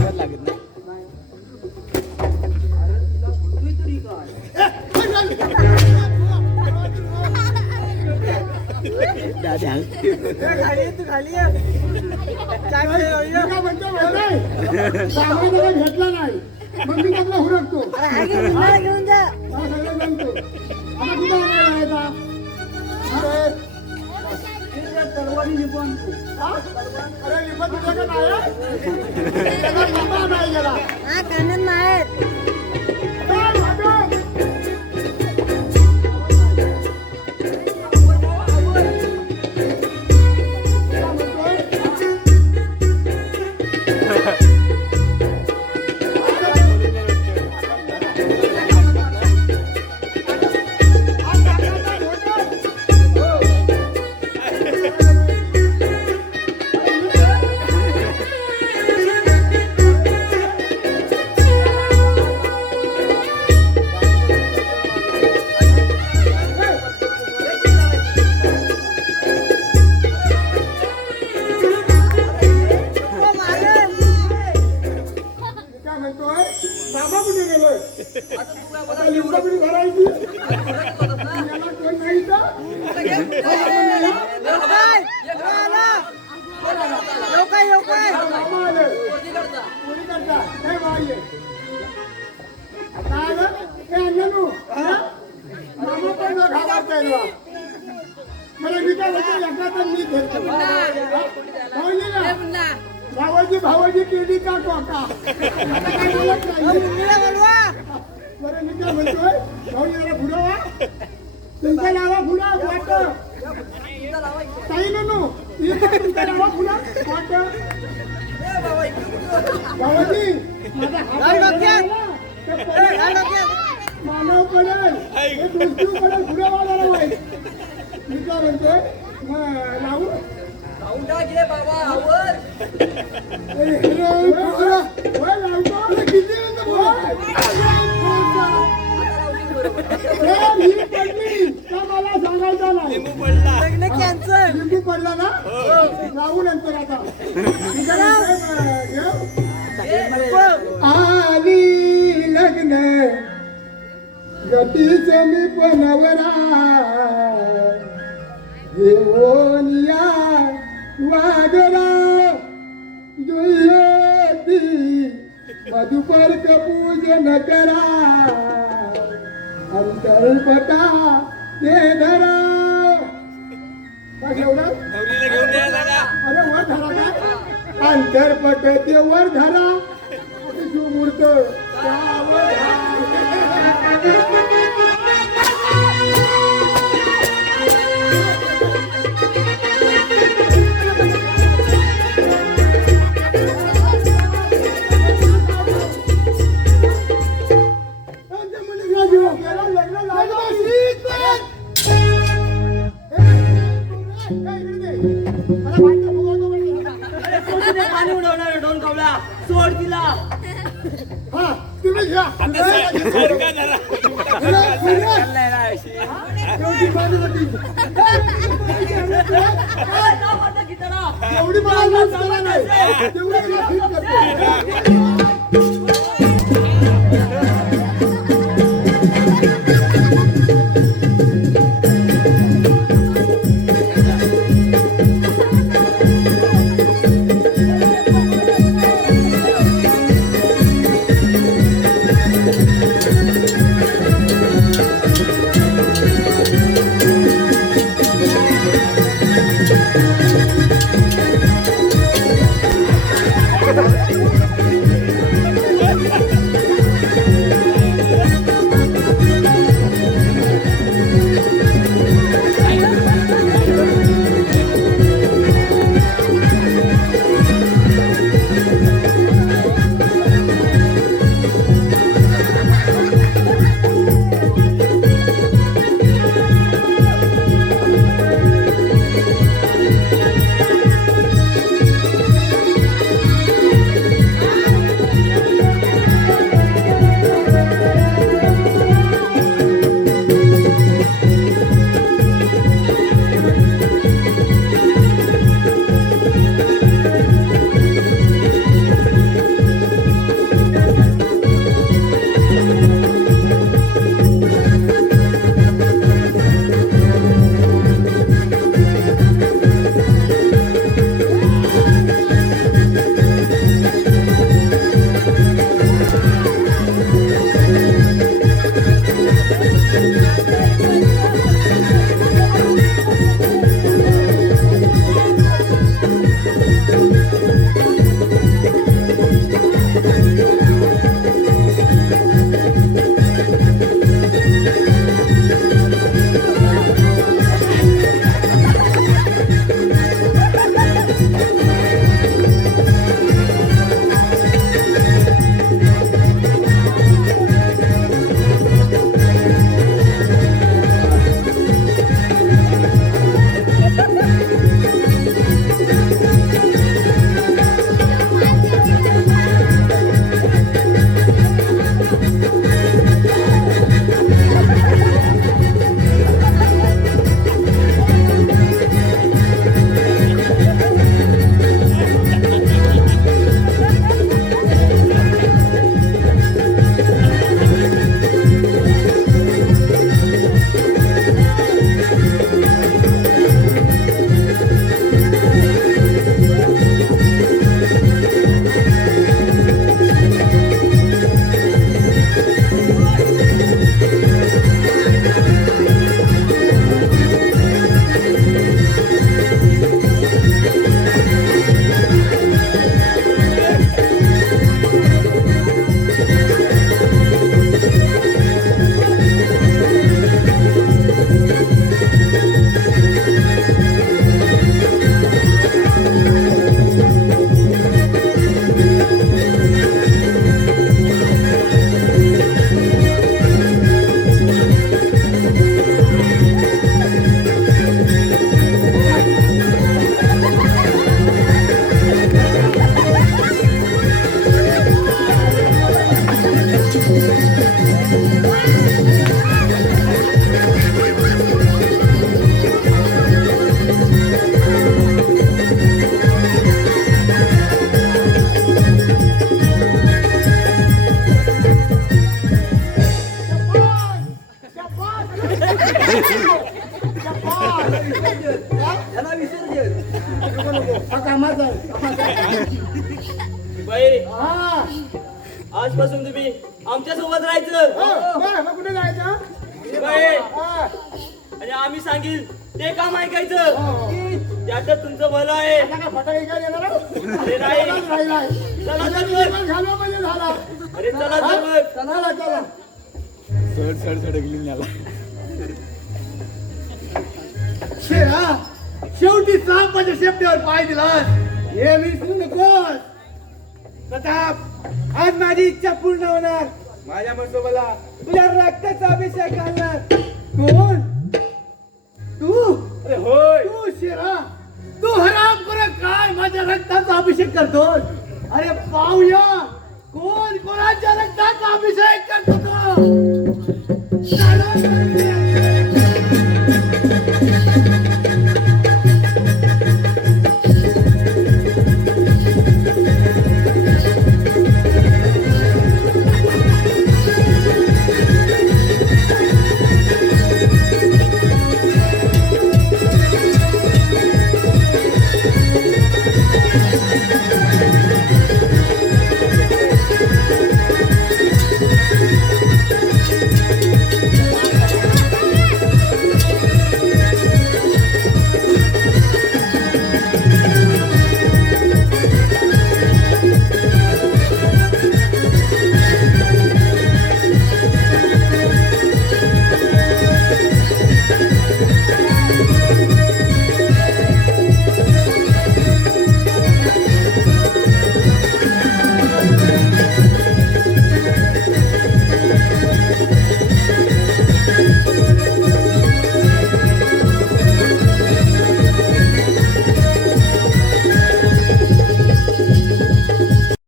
अरे तिला बोलतोय तरी काय भेटला नाही मग मी त्याला हुरकतो घेऊन जा सगळं जमतो आता कुठं आणायला तलवारी निघून अरे लिंबा तुझ्याकडे नाही त्याला लिंबा नाही गेला चल, वाजव. काय बा मला मी काय म्हणतो एका तर मी घेतो भावाजी भावाजी केली का कोका काय बोलत नाही बरं मी काय म्हणतोय भाऊजी जरा फुडवा तुमचा लावा फुडा वाट काही नको तुमचा लावा फुडा वाट भावाजी माझा मानव पडेल हे दुसरी पडेल पुढे वाढायला पाहिजे मी काय म्हणतोय लावू घे बाबा आवर किती मला सांगायचं नाही लिंबू पडला ना लावू नंतर आता आली लग्न गतीच मी पनवरा येऊनिया वागरा जुयती मधुपर्क पूजन करा अंतरपटा ते धरा काय ठेवलं अरे वर धरा काय अंतरपट ते वर धरा शिवमूर्त पाणी उडवणार डोन खावला सोड तिला हा तुम्ही घ्या एवढी मला नाही तेवढी याला विसर्जन. हा कामाचा आहे, कामाचा आहे. बाई हा. आजपासून तुम्ही आमच्या सोबत राहायचं. बरं, मग कुठे जायचं? बाई हा. आणि आम्ही सांगील ते काम ऐकायचं. हो. त्याच्यात तुमचं भलं आहे. आता काय फटाके काय देणार? अरे नाही. राहिला आहे. चला तर त्याच्यात मग. पण घालवा म्हणजे झाला. अरे चला तर मग. चला चला. शेवटी सापाच्या शेपटीवर पाय दिलास हे विसरू नकोस. प्रताप, आज माझी इच्छा पूर्ण होणार. माझ्या मसोबाला तुझ्या रक्ताचा अभिषेक घालणार. तू